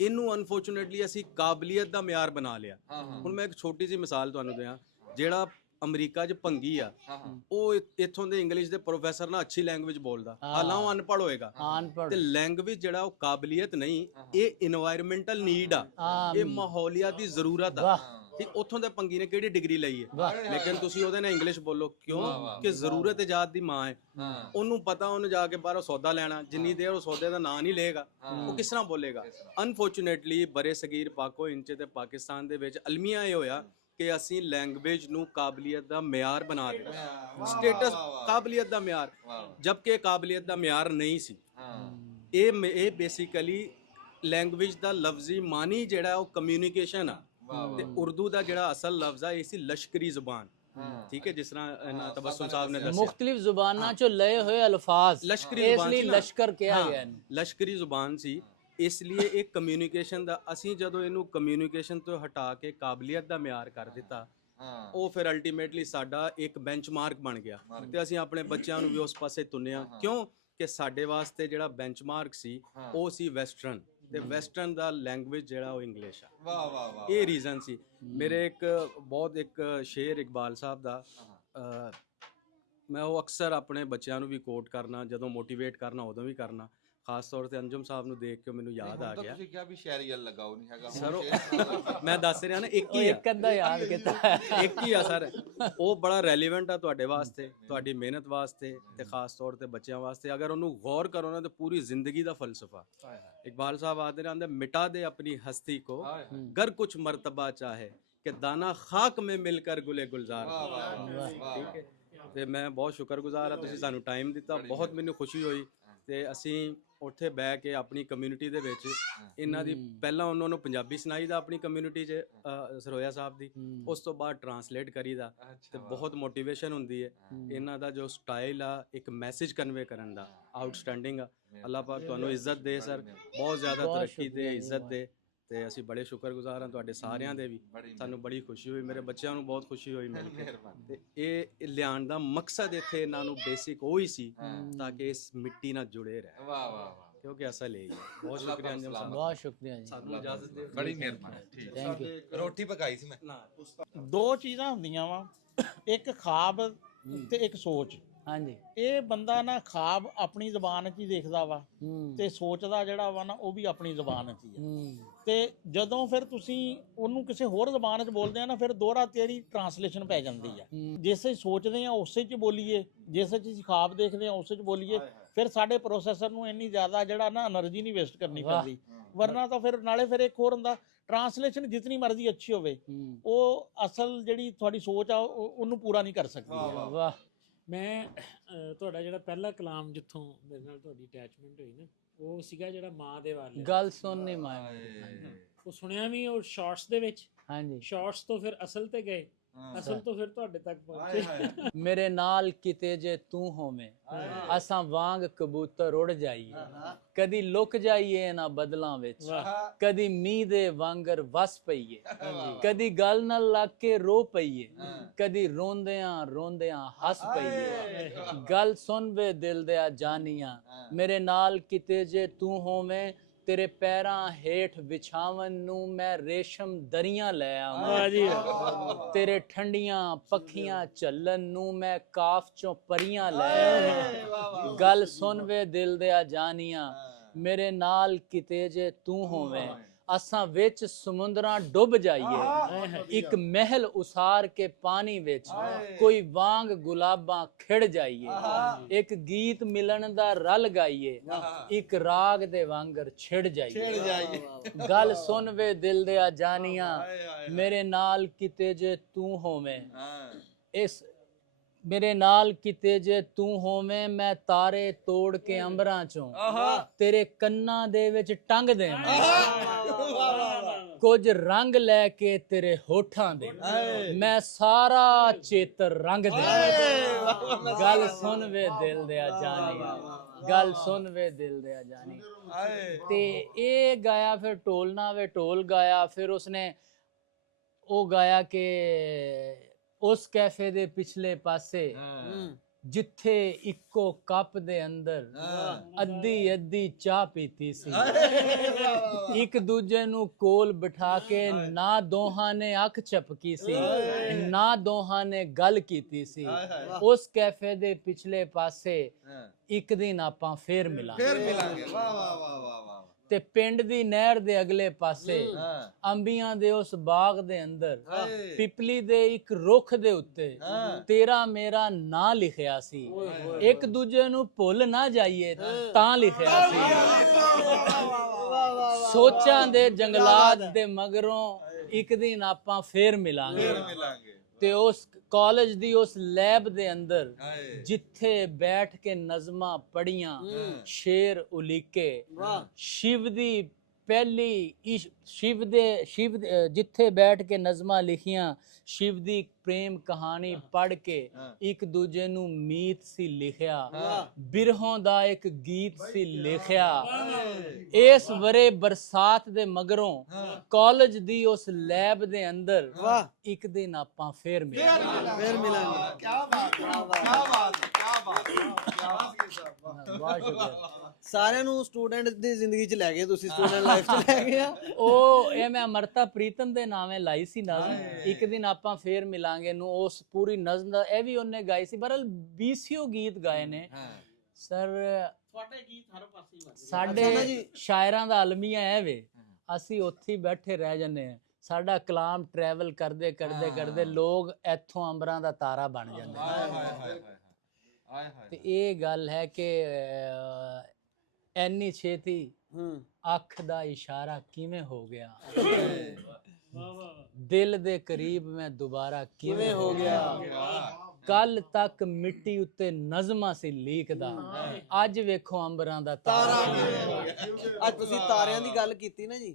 ਇਹਨੂੰ ਅਨਫੋਰਚੂਨੇਟਲੀ ਅਸੀਂ ਕਾਬਲੀਅਤ ਦਾ ਮਿਆਰ ਬਣਾ ਲਿਆ। ਹਾਂ ਹਾਂ ਹੁਣ ਮੈਂ ਇੱਕ ਛੋਟੀ ਜਿਹੀ ਮਿਸਾਲ ਤੁਹਾਨੂੰ ਦਿਆਂ, ਜਿਹੜਾ ਅਮਰੀਕਾ 'ਚ ਭੰਗੀ ਆ, ਹਾਂ ਹਾਂ ਉਹ ਇੱਥੋਂ ਦੇ ਇੰਗਲਿਸ਼ ਦੇ ਪ੍ਰੋਫੈਸਰ ਨਾਲ ਅੱਛੀ ਲੈਂਗੁਏਜ ਬੋਲਦਾ, ਹਾਂ। ਹਾਲਾਂ ਉਹ ਅਨਪੜ੍ਹ ਹੋਏਗਾ। ਅਨਪੜ੍ਹ ਤੇ ਲੈਂਗੁਏਜ ਜਿਹੜਾ ਉਹ ਕਾਬਲੀਅਤ ਨਹੀਂ, ਇਹ এনवायरमेंटल ਨੀਡ ਆ, ਇਹ ਮਾਹੌਲੀਅਤ ਦੀ ਜ਼ਰੂਰਤ ਆ। ਵਾਹ ਠੀਕ, ਉੱਥੋਂ ਦੇ ਭੰਗੀ ਨੇ ਕਿਹੜੀ ਡਿਗਰੀ ਲਈ ਹੈ, ਵਾਹ ਲੇਕਿਨ ਤੁਸੀਂ ਉਹਦੇ ਨਾਲ ਇੰਗਲਿਸ਼ ਬੋਲੋ। ਕਿਉਂ? ਕਿ ਜ਼ਰੂਰਤ ਇਜਾਦ ਦੀ ਮਾਂ ਹੈ। ਹਾਂ ਉਹਨੂੰ ਪਤਾ, ਉਹਨੂੰ ਜਾ ਕੇ ਬਾਹਰੋਂ ਸੌਦਾ ਲੈਣਾ, ਜਿੰਨੀ ਦੇਰ ਉਹ ਸੌਦੇ ਦਾ ਨਾਂ ਨਹੀਂ ਲਏਗਾ ਉਹ ਕਿਸ ਤਰ੍ਹਾਂ ਬੋਲੇਗਾ। ਅਨਫੋਰਚੂਨੇਟਲੀ ਬਰੇ ਸਗੀਰ ਪਾਕੋ ਇੰਚ ਤੇ ਪਾਕਿਸਤਾਨ ਦੇ ਵਿੱਚ ਅਲਮੀਆ ਇਹ ਹੋਇਆ ਕਿ ਅਸੀਂ ਲੈਂਗੁਏਜ ਨੂੰ ਕਾਬਲੀਅਤ ਦਾ ਮਿਆਰ ਬਣਾ ਦਿੱਤਾ, ਸਟੇਟਸ ਕਾਬਲੀਅਤ ਦਾ ਮਿਆਰ, ਜਦਕਿ ਇਹ ਕਾਬਲੀਅਤ ਦਾ ਮਿਆਰ ਨਹੀਂ ਸੀ। ਹਾਂ ਇਹ ਬੇਸਿਕਲੀ ਲੈਂਗੁਏਜ ਦਾ ਲਫ਼ਜ਼ੀ ਮਾਨੀ ਜਿਹੜਾ ਉਹ ਕਮਿਊਨੀਕੇਸ਼ਨ ਆ। ਤੇ ਉਰਦੂ ਦਾ ਜਿਹੜਾ ਅਸਲ ਲਫ਼ਜ਼ ਆ ਇਹ ਸੀ ਲਸ਼ਕਰੀ ਜ਼ੁਬਾਨ। ਠੀਕ ਹੈ, ਜਿਸ ਤਰ੍ਹਾਂ ਇਹਨਾਂ ਤਬਸਮ ਸਾਹਿਬ ਨੇ ਦੱਸਿਆ, ਮੁxtਲਿਫ ਜ਼ੁਬਾਨਾਂ ਚੋਂ ਲਏ ਹੋਏ ਅਲਫਾਜ਼, ਲਸ਼ਕਰੀ ਇਸ ਜ਼ੁਬਾਨ ਲਈ ਸੀ ਨਾ। ਲਸ਼ਕਰ ਕਿਹਾ ਹਾਂ, ਗਿਆ ਇਹਨੂੰ। ਲਸ਼ਕਰੀ ਜ਼ੁਬਾਨ ਸੀ, ਇਸ ਲਈ ਇਹ ਕਮਿਊਨੀਕੇਸ਼ਨ ਦਾ, ਅਸੀਂ ਜਦੋਂ ਇਹਨੂੰ ਕਮਿਊਨੀਕੇਸ਼ਨ ਤੋਂ ਹਟਾ ਕੇ ਕਾਬਲੀਅਤ ਦਾ ਮਿਆਰ ਕਰ ਦਿੱਤਾ, ਹਾਂ ਉਹ ਫਿਰ ਅਲਟੀਮੇਟਲੀ ਸਾਡਾ ਇੱਕ ਬੈਂਚਮਾਰਕ ਬਣ ਗਿਆ। ਤੇ ਅਸੀਂ ਆਪਣੇ ਬੱਚਿਆਂ ਨੂੰ ਵੀ ਉਸ ਪਾਸੇ ਤੁੰਨਿਆ। ਕਿਉਂ? ਕਿ ਸਾਡੇ ਵਾਸਤੇ ਜਿਹੜਾ ਬੈਂਚਮਾਰਕ ਸੀ ਉਹ ਸੀ ਵੈਸਟਰਨ, ਤੇ ਵੈਸਟਰਨ ਦਾ ਲੈਂਗੁਏਜ ਜਿਹੜਾ ਉਹ ਇੰਗਲਿਸ਼ ਆ। ਵਾਹ ਵਾਹ ਵਾਹ। ਇਹ ਰੀਜ਼ਨ ਸੀ। ਮੇਰੇ ਇੱਕ ਸ਼ੇਰ ਇਕਬਾਲ ਸਾਹਿਬ ਦਾ, ਮੈਂ ਉਹ ਅਕਸਰ ਆਪਣੇ ਬੱਚਿਆਂ ਨੂੰ ਵੀ ਕੋਟ ਕਰਨਾ, ਜਦੋਂ ਮੋਟੀਵੇਟ ਕਰਨਾ ਉਦੋਂ ਵੀ ਕਰਨਾ। ਖਾਸ ਤੌਰ ਤੇ ਅੰਜਮ ਸਾਹਿਬ ਨੂੰ ਦੇਖ ਕੇ ਮੈਨੂੰ ਯਾਦ ਆ ਗਿਆ। ਤੁਸੀਂ ਕਿਹਾ ਵੀ ਸ਼ਾਇਰੀਅਲ ਲਗਾਓ ਨਹੀਂ ਹੈਗਾ ਸਰ ਮੈਂ ਦੱਸ ਰਿਹਾ ਨਾ, ਇੱਕ ਉਹ ਹੀ ਆ, ਇੱਕ ਅੱਧਾ ਯਾਦ ਕੀਤਾ ਇੱਕ ਹੀ ਆ ਸਰ। ਉਹ ਬੜਾ ਰੈਲੇਵੈਂਟ ਆ ਤੁਹਾਡੇ ਵਾਸਤੇ, ਤੁਹਾਡੀ ਮਿਹਨਤ ਵਾਸਤੇ, ਤੇ ਖਾਸ ਤੌਰ ਤੇ ਬੱਚਿਆਂ ਵਾਸਤੇ। ਅਗਰ ਉਹਨੂੰ ਗੌਰ ਕਰੋ ਨਾ, ਤੇ ਪੂਰੀ ਜ਼ਿੰਦਗੀ ਦਾ ਫਲਸਫਾ। ਇਕਬਾਲ ਸਾਹਿਬ ਆਖਦੇ ਨੇ, ਮਿਟਾ ਦੇ ਆਪਣੀ ਹਸਤੀ ਕੋ गर कुछ मर्तबा चाहे कि दाना खाक में मिलकर गुले गुलजार। ਠੀਕ ਹੈ, ਤੇ ਮੈਂ ਬਹੁਤ ਸ਼ੁਕਰਗੁਜ਼ਾਰ ਆ, ਤੁਸੀਂ ਸਾਨੂੰ ਟਾਈਮ ਦਿੱਤਾ, ਬਹੁਤ ਮੈਨੂੰ ਖੁਸ਼ੀ ਹੋਈ। ਤੇ ਅਸੀਂ ਉੱਥੇ ਬਹਿ ਕੇ ਆਪਣੀ ਕਮਿਊਨਿਟੀ ਦੇ ਵਿੱਚ ਇਹਨਾਂ ਦੀ, ਪਹਿਲਾਂ ਉਹਨਾਂ ਨੂੰ ਪੰਜਾਬੀ ਸੁਣਾਈ ਦਾ ਆਪਣੀ ਕਮਿਊਨਿਟੀ 'ਚ, ਸਰੋਇਆ ਸਾਹਿਬ ਦੀ, ਉਸ ਤੋਂ ਬਾਅਦ ਟਰਾਂਸਲੇਟ ਕਰੀਦਾ, ਤੇ ਬਹੁਤ ਮੋਟੀਵੇਸ਼ਨ ਹੁੰਦੀ ਹੈ। ਇਹਨਾਂ ਦਾ ਜੋ ਸਟਾਈਲ ਆ ਇੱਕ ਮੈਸੇਜ ਕਨਵੇ ਕਰਨ ਦਾ, ਆਊਟਸਟੈਂਡਿੰਗ ਆ। ਅੱਲਾਹ ਪਾਕ ਤੁਹਾਨੂੰ ਇੱਜ਼ਤ ਦੇ ਸਰ, ਬਹੁਤ ਜ਼ਿਆਦਾ ਬਹੁਤ ਤਰੱਕੀ ਦੇ, ਸ਼ੁਕਰੀਆ ਇੱਜ਼ਤ ਦੇ। ਤੇ ਅਸੀਂ ਬੜੇ ਸ਼ੁਕਰਗੁਜ਼ਾਰ ਹਾਂ ਤੁਹਾਡੇ ਸਾਰਿਆਂ ਦੇ ਵੀ। ਸਾਨੂੰ ਬੜੀ ਖੁਸ਼ੀ ਹੋਈ, ਮੇਰੇ ਬੱਚਿਆਂ ਨੂੰ ਬਹੁਤ ਖੁਸ਼ੀ ਹੋਈ ਮਿਲ ਕੇ। ਤੇ ਇਹ ਲਿਆਉਣ ਦਾ ਮਕਸਦ ਇੱਥੇ ਇਹਨਾਂ ਨੂੰ ਬੇਸਿਕ ਉਹ ਹੀ ਸੀ, ਤਾਂ ਕਿ ਇਸ ਮਿੱਟੀ ਨਾਲ ਜੁੜੇ ਰਹਿ, ਵਾਹ ਵਾਹ ਵਾਹ। ਕਿਉਂਕਿ ਅਸਲ ਇਹ ਹੀ ਹੈ। ਬਹੁਤ ਸ਼ੁਕਰੀਆ ਅੰਜਮ ਸਾਹਿਬ, ਬਹੁਤ ਸ਼ੁਕਰੀਆ ਜੀ, ਸਾਨੂੰ ਇਜਾਜ਼ਤ ਦਿਓ। ਬੜੀ ਮਿਹਰਬਾਨੀ। ਠੀਕ ਹੈ। Thank you. ਰੋਟੀ ਪਕਾਈ ਸੀ ਮੈਂ। ਦੋ ਚੀਜ਼ਾਂ ਹੁੰਦੀਆਂ ਵਾ, ਇੱਕ ਖਾਬ ਤੇ ਇੱਕ ਸੋਚ। ਹਾਂਜੀ ਇਹ ਬੰਦਾ ਨਾ ਖਾਬ ਆਪਣੀ ਜ਼ੁਬਾਨ 'ਚ ਹੀ ਦੇਖਦਾ ਵਾ, ਤੇ ਸੋਚਦਾ ਜਿਹੜਾ ਵਾ ਨਾ ਉਹ ਵੀ ਆਪਣੀ ਜ਼ੁਬਾਨ 'ਚ ਹੀ ਆ। ਤੇ ਜਦੋਂ ਫਿਰ ਤੁਸੀਂ ਉਹਨੂੰ ਕਿਸੇ ਹੋਰ ਜ਼ੁਬਾਨ 'ਚ ਬੋਲਦੇ ਆ ਨਾ, ਫਿਰ ਦੋਹਰਾ ਤੇਰੀ ਟਰਾਂਸਲੇਸ਼ਨ ਪੈ ਜਾਂਦੀ ਆ। ਜਿਸੇ ਸੋਚਦੇ ਆ ਉਸੇ 'ਚ ਬੋਲੀਏ, ਜਿਸੇ 'ਚ ਖਾਬ ਦੇਖਦੇ ਆ ਉਸੇ 'ਚ ਬੋਲੀਏ, ਫਿਰ ਸਾਡੇ ਪ੍ਰੋਸੈਸਰ ਨੂੰ ਇੰਨੀ ਜ਼ਿਆਦਾ ਜਿਹੜਾ ਨਾ એનર્ਜੀ ਨਹੀਂ ਵੇਸਟ ਕਰਨੀ ਪੈਂਦੀ। ਵਰਨਾ ਤਾਂ ਫਿਰ ਨਾਲੇ ਫਿਰ ਇੱਕ ਹੋਰ ਹੁੰਦਾ, ਟਰਾਂਸਲੇਸ਼ਨ ਜਿਤਨੀ ਮਰਜ਼ੀ ਅੱਛੀ ਹੋਵੇ, ਉਹ ਅਸਲ ਜਿਹੜੀ ਤੁਹਾਡੀ ਸੋਚ ਆ ਉਹਨੂੰ ਪੂਰਾ ਨਹੀਂ ਕਰ ਸਕਦੀ। ਵਾਹ। ਮੈਂ ਤੁਹਾਡਾ ਜਿਹੜਾ ਪਹਿਲਾ ਕਲਾਮ ਜਿੱਥੋਂ ਮੇਰੇ ਨਾਲ ਤੁਹਾਡੀ ਅਟੈਚਮੈਂਟ ਹੋਈ ਨਾ, ਉਹ ਸੀਗਾ ਜਿਹੜਾ ਮਾਂ ਦੇ ਵਾਲੇ, ਗੱਲ ਸੁਣਨੀ ਮਾਂ। ਉਹ ਸੁਣਿਆ ਵੀ ਉਹ ਸ਼ਾਰਟਸ ਦੇ ਵਿੱਚ, ਹਾਂਜੀ। ਸ਼ਾਰਟਸ ਤੋਂ ਫਿਰ ਅਸਲ ਤੇ ਗਏ, ਅਸਲ ਤੋਂ ਫਿਰ ਤੁਹਾਡੇ ਤੱਕ ਪਹੁੰਚੇ। ਮੇਰੇ ਨਾਲ ਕਿਤੇ ਜੇ ਤੂੰ ਹੋਵੇਂ, ਅਸਾਂ ਵਾਂਗ ਕਬੂਤਰ ਉੜ ਜਾਈਏ, ਕਦੀ ਲੁਕ ਜਾਈਏ ਇਹਨਾਂ ਬਦਲਾਂ ਵਿੱਚ, ਕਦੀ ਮੀਂਹ ਦੇ ਵਾਂਗਰ ਵਸ ਪਈਏ, ਕਦੀ ਗੱਲ ਨਾਲ ਲੱਗ ਕੇ ਰੋ ਪਈਏ, ਕਦੀ ਰੋਂਦਿਆਂ ਰੋਂਦਿਆਂ ਹੱਸ ਪਈਏ। ਗੱਲ ਸੁਣ ਵੇ ਦਿਲ ਦਿਆ ਜਾਨੀਆਂ, ਮੇਰੇ ਨਾਲ ਕਿਤੇ ਜੇ ਤੂੰ ਹੋਵੇਂ, ਤੇਰੇ ਪੈਰਾਂ ਹੇਠ ਵਿਛਾਵਨ ਨੂੰ ਮੈਂ ਰੇਸ਼ਮ ਦਰੀਆਂ ਲੈ ਆਵਾਂ, ਤੇਰੇ ਠੰਡੀਆਂ ਪੱਖੀਆਂ ਝੱਲਣ ਨੂੰ ਮੈਂ ਕਾਫ ਚੋਂ ਪਰੀਆਂ ਲੈ ਆਵਾਂ। ਗੱਲ ਸੁਣ ਵੇ ਦਿਲ ਦਿਆ ਜਾਨੀਆਂ, ਮੇਰੇ ਨਾਲ ਕਿਤੇ ਜੇ ਤੂੰ ਹੋਵੇਂ, ਅਸਾਂ ਵਿੱਚ ਸਮੁੰਦਰਾਂ ਡੁੱਬ ਜਾਈਏ, ਇੱਕ ਮਹਿਲ ਉਸਾਰ ਕੇ ਪਾਣੀ ਵਿੱਚ, ਕੋਈ ਵਾਂਗ ਗੁਲਾਬਾਂ ਖਿੜ ਜਾਈਏ, ਇੱਕ ਗੀਤ ਮਿਲਣ ਦਾ ਰਲ ਗਾਈਏ, ਇੱਕ ਰਾਗ ਦੇ ਵਾਂਗਰ ਛਿੜ ਜਾਈਏ। ਗੱਲ ਸੁਣ ਵੇ ਦਿਲ ਦਿਆ ਜਾਨੀਆਂ, ਮੇਰੇ ਨਾਲ ਕਿਤੇ ਜੇ ਤੂੰ ਹੋਵੇਂ, ਇਸ ਮੇਰੇ ਨਾਲ ਕਿਤੇ ਜੇ ਤੂੰ ਹੋਵੇਂ, ਮੈਂ ਤਾਰੇ ਤੋੜ ਕੇ ਅੰਬਰਾਂ ਚੋਂ ਤੇਰੇ ਕੰਨਾਂ ਦੇ ਵਿੱਚ ਟੰਗ ਦੇਵਾਂ। ਕੁਝ ਰੰਗ ਲੈ ਕੇ ਤੇਰੇ ਹੋਠਾਂ ਦੇ ਮੈਂ ਸਾਰਾ ਚੇਤਰ ਰੰਗ ਦੇ ਗੱਲ ਸੁਣ ਵੇ ਦਿਲ ਦਿਆ ਜਾਨੀ ਗੱਲ ਸੁਣ ਵੇ ਦਿਲ ਦਿਆ ਜਾਨੀ ਤੇ ਇਹ ਗਾਇਆ ਫਿਰ ਢੋਲਨਾ ਵੇ ਢੋਲ ਗਾਇਆ ਫਿਰ ਉਸਨੇ ਉਹ ਗਾਇਆ ਕਿ ਉਸ ਕੈਫੇ ਦੇ ਪਿਛਲੇ ਪਾਸੇ ਜਿੱਥੇ ਇੱਕੋ ਕੱਪ ਦੇ ਅੰਦਰ ਅੱਧੀ ਅੱਧੀ ਚਾਹ ਪੀਤੀ ਸੀ ਇੱਕ ਦੂਜੇ ਨੂੰ ਕੋਲ ਬਿਠਾ ਕੇ ਨਾ ਦੋਹਾਂ ਨੇ ਅੱਖ ਝਪਕੀ ਸੀ ਨਾ ਦੋਹਾਂ ਨੇ ਗੱਲ ਕੀਤੀ ਸੀ ਉਸ ਕੈਫੇ ਦੇ ਪਿਛਲੇ ਪਾਸੇ ਇੱਕ ਦਿਨ ਆਪਾਂ ਫੇਰ ਮਿਲਾਂਗੇ ਵਾਹ ਵਾਹ ਵਾਹ ਵਾਹ ਵਾਹ ਤੇ ਪਿੰਡ ਦੀ ਨਹਿਰ ਦੇ ਅਗਲੇ ਪਾਸੇ ਅੰਬੀਆਂ ਦੇ ਉਸ ਬਾਗ ਦੇ ਅੰਦਰ ਪਿਪਲੀ ਦੇ ਇੱਕ ਰੁੱਖ ਦੇ ਉੱਤੇ ਤੇਰਾ ਮੇਰਾ ਨਾਂ ਲਿਖਿਆ ਸੀ ਇੱਕ ਦੂਜੇ ਨੂੰ ਭੁੱਲ ਨਾ ਜਾਈਏ ਤਾਂ ਲਿਖਿਆ ਸੀ ਸੋਚਾਂ ਦੇ ਜੰਗਲਾਤ ਦੇ ਮਗਰੋਂ ਇੱਕ ਦਿਨ ਆਪਾਂ ਫੇਰ ਮਿਲਾਂਗੇ ਤੇ ਉਸ ਕਾਲਜ ਦੀ ਉਸ ਲੈਬ ਦੇ ਅੰਦਰ ਜਿੱਥੇ ਬੈਠ ਕੇ ਨਜ਼ਮਾਂ ਪੜੀਆਂ ਸ਼ੇਰ ਉਲੀਕੇ ਸ਼ਿਵ ਦੀ ਪਹਿਲੀ ਸ਼ਿਵ ਜਿੱਥੇ ਬੈਠ ਕੇ ਨਜ਼ਮਾਂ ਲਿਖੀਆਂ ਸ਼ਿਵ ਦੀ ਪ੍ਰੇਮ ਕਹਾਣੀ ਪੜ੍ਹ ਕੇ ਇੱਕ ਦੂਜੇ ਨੂੰ ਮੀਤ ਸੀ ਲਿਖਿਆ ਬਿਰਹੋਂ ਦਾ ਇੱਕ ਗੀਤ ਸੀ ਲਿਖਿਆ ਇਸ ਵਰੇ ਬਰਸਾਤ ਦੇ ਮਗਰੋਂ ਕਾਲਜ ਦੀ ਉਸ ਲੈਬ ਦੇ ਅੰਦਰ ਇੱਕ ਦਿਨ ਆਪਾਂ ਫੇਰ ਮਿਲਾਂਗੇ ਕੀ ਬਾਤ ਕੀ ਬਾਤ ਕੀ ਬਾਤ ਬਹੁਤ ਸ਼ੁਕਰੀਆ ਸਾਰਿਆਂ ਨੂੰ ਸਟੂਡੈਂਟ ਦੀ ਜ਼ਿੰਦਗੀ 'ਚ ਲੈ ਗਏ ਤੁਸੀਂ ਸਟੂਡੈਂਟ ਲਾਈਫ 'ਚ ਲੈ ਗਏ ਆ ਉਹ ਇਹ ਮੈਂ ਅਮਰਤਾ ਪ੍ਰੀਤਮ ਦੇ ਨਾਵੇਂ ਲਾਈ ਸੀ ਨਜ਼ਮ ਇੱਕ ਦਿਨ ਆਪਾਂ ਫੇਰ ਮਿਲਾਂਗੇ ਨੂੰ ਉਸ ਪੂਰੀ ਨਜ਼ਮ ਦਾ ਇਹ ਵੀ ਉਹਨੇ ਗਾਈ ਸੀ ਬਰਲ 20 ਗੀਤ ਗਾਏ ਨੇ ਸਰ ਤੁਹਾਡੇ ਗੀਤ ਹਰ ਪਾਸੇ ਵੱਜਦੇ ਸਾਡੇ ਸ਼ਾਇਰਾਂ ਦਾ ਅਲਮੀਆ ਹੈ ਵੇ ਅਸੀਂ ਉੱਥੇ ਹੀ ਬੈਠੇ ਰਹਿ ਜੰਨੇ ਆ ਸਾਡਾ ਕਲਾਮ ਟਰੈਵਲ ਕਰਦੇ ਕਰਦੇ ਕਰਦੇ ਲੋਕ ਇੱਥੋਂ ਅੰਬਰਾਂ ਦਾ ਤਾਰਾ ਬਣ ਜਾਂਦੇ ਤੇ ਇਹ ਗੱਲ ਹੈ ਕਿ ਐਨੀ ਛੇਤੀ ਅੱਖ ਦਾ ਇਸ਼ਾਰਾ ਕਿਵੇਂ ਹੋ ਗਿਆ ਦਿਲ ਦੇ ਕਰੀਬ ਮੈਂ ਦੁਬਾਰਾ ਕਿਵੇਂ ਹੋ ਗਿਆ ਕੱਲ ਤੱਕ ਮਿੱਟੀ ਉੱਤੇ ਨਜ਼ਮਾਂ ਸੀ ਲੀਕਦਾ ਅੱਜ ਵੇਖੋ ਅੰਬਰਾਂ ਦਾ ਤਾਰਾ ਅੱਜ ਤੁਸੀਂ ਤਾਰਿਆਂ ਦੀ ਗੱਲ ਕੀਤੀ ਨਾ ਜੀ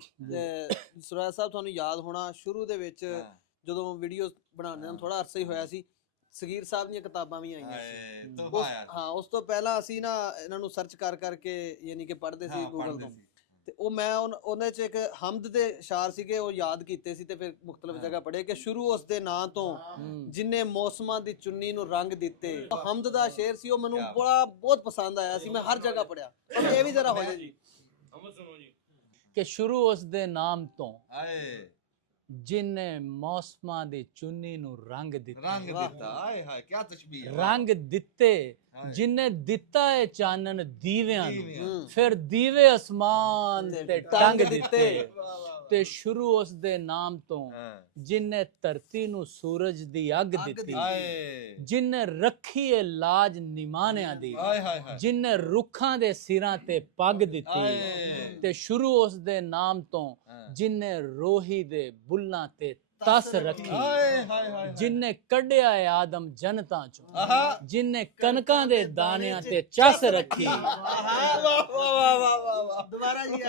ਸੁਰਾਜ ਸਾਹਿਬ ਤੁਹਾਨੂੰ ਯਾਦ ਹੋਣਾ ਸ਼ੁਰੂ ਦੇ ਵਿੱਚ ਜਦੋਂ ਵੀਡੀਓ ਬਣਾਉਣ ਨੂੰ ਥੋੜਾ ਅਰਸਾ ਹੀ ਹੋਇਆ ਸੀ ਸਗੀਰ ਸਾਹਿਬ ਦੀਆਂ ਕਿਤਾਬਾਂ ਵੀ ਆਈਆਂ ਸੀ ਹਾਂ ਉਸ ਤੋਂ ਪਹਿਲਾਂ ਅਸੀਂ ਨਾ ਇਹਨਾਂ ਨੂੰ ਸਰਚ ਕਰ ਕਰਕੇ ਯਾਨੀ ਕਿ ਪੜ੍ਹਦੇ ਸੀ ਗੂਗਲ ਤੋਂ ਤੇ ਉਹ ਮੈਂ ਉਹਦੇ ਚ ਇੱਕ ਹਮਦ ਦੇ ਇਸ਼ਾਰ ਸੀਗੇ ਉਹ ਯਾਦ ਕੀਤੇ ਸੀ ਤੇ ਫਿਰ ਮੁxtਲਫ ਜਗ੍ਹਾ ਪੜ੍ਹੇ ਕਿ ਸ਼ੁਰੂ ਉਸ ਦੇ ਨਾਂ ਤੋਂ ਜਿੰਨੇ ਮੌਸਮਾਂ ਦੀ ਚੁੰਨੀ ਨੂੰ ਰੰਗ ਦਿੱਤੇ ਹਮਦ ਦਾ ਸ਼ੇਰ ਸੀ ਉਹ ਮੈਨੂੰ ਬਹੁਤ ਪਸੰਦ ਆਇਆ ਸੀ ਮੈਂ ਹਰ ਜਗ੍ਹਾ ਪੜ੍ਹਿਆ ਪਰ ਇਹ ਵੀ ਜਰਾ ਹੋ ਜਾਏ ਜੀ ਕਿ ਸ਼ੁਰੂ ਉਸ ਦੇ ਨਾਮ ਤੋਂ ਜਿਨੇ ਮੌਸਮਾਂ ਦੀ ਚੁੰਨੀ ਨੂੰ ਰੰਗ ਦਿੱਤਾ ਆਏ ਹਾਏ ਕੀ ਤਸ਼ਬੀਹ ਰੰਗ ਦਿੱਤੇ ਜਿਨੇ ਦਿੱਤਾ ਏ ਚਾਨਣ ਦੀਵਿਆਂ ਨੂੰ ਫਿਰ ਦੀਵੇ ਅਸਮਾਨ ਤੇ ਟੰਗ ਦਿੱਤੇ ਤੇ ਸ਼ੁਰੂ ਉਸ ਦੇ ਨਾਮ ਤੋਂ ਜਿਨੇ ਧਰਤੀ ਨੂੰ ਸੂਰਜ ਦੀ ਅੱਗ ਦਿੱਤੀ ਜਿਨੇ ਰੱਖੀ ਏ ਲਾਜ ਨਿਮਾਨਿਆਂ ਦੀ ਜਿਨੇ ਰੁੱਖਾਂ ਦੇ ਸਿਰਾਂ ਤੇ ਪੱਗ ਦਿੱਤੀ ਤੇ ਸ਼ੁਰੂ ਉਸ ਦੇ ਨਾਮ ਤੋਂ ਜਿਨੇ ਰੋਹੀ ਦੇ ਬੁੱਲਾਂ ਤੇ ਤਸ ਰੱਖੀ ਜਿਨੇ ਕੱਢਿਆ ਏ ਆਦਮ ਜਨਤਾਂ ਚੋਂ ਜਿਨੇ ਕਣਕਾਂ ਦੇ ਦਾਣਿਆਂ ਤੇ ਚਸ ਰੱਖੀ ਦੁਬਾਰਾ ਜੀ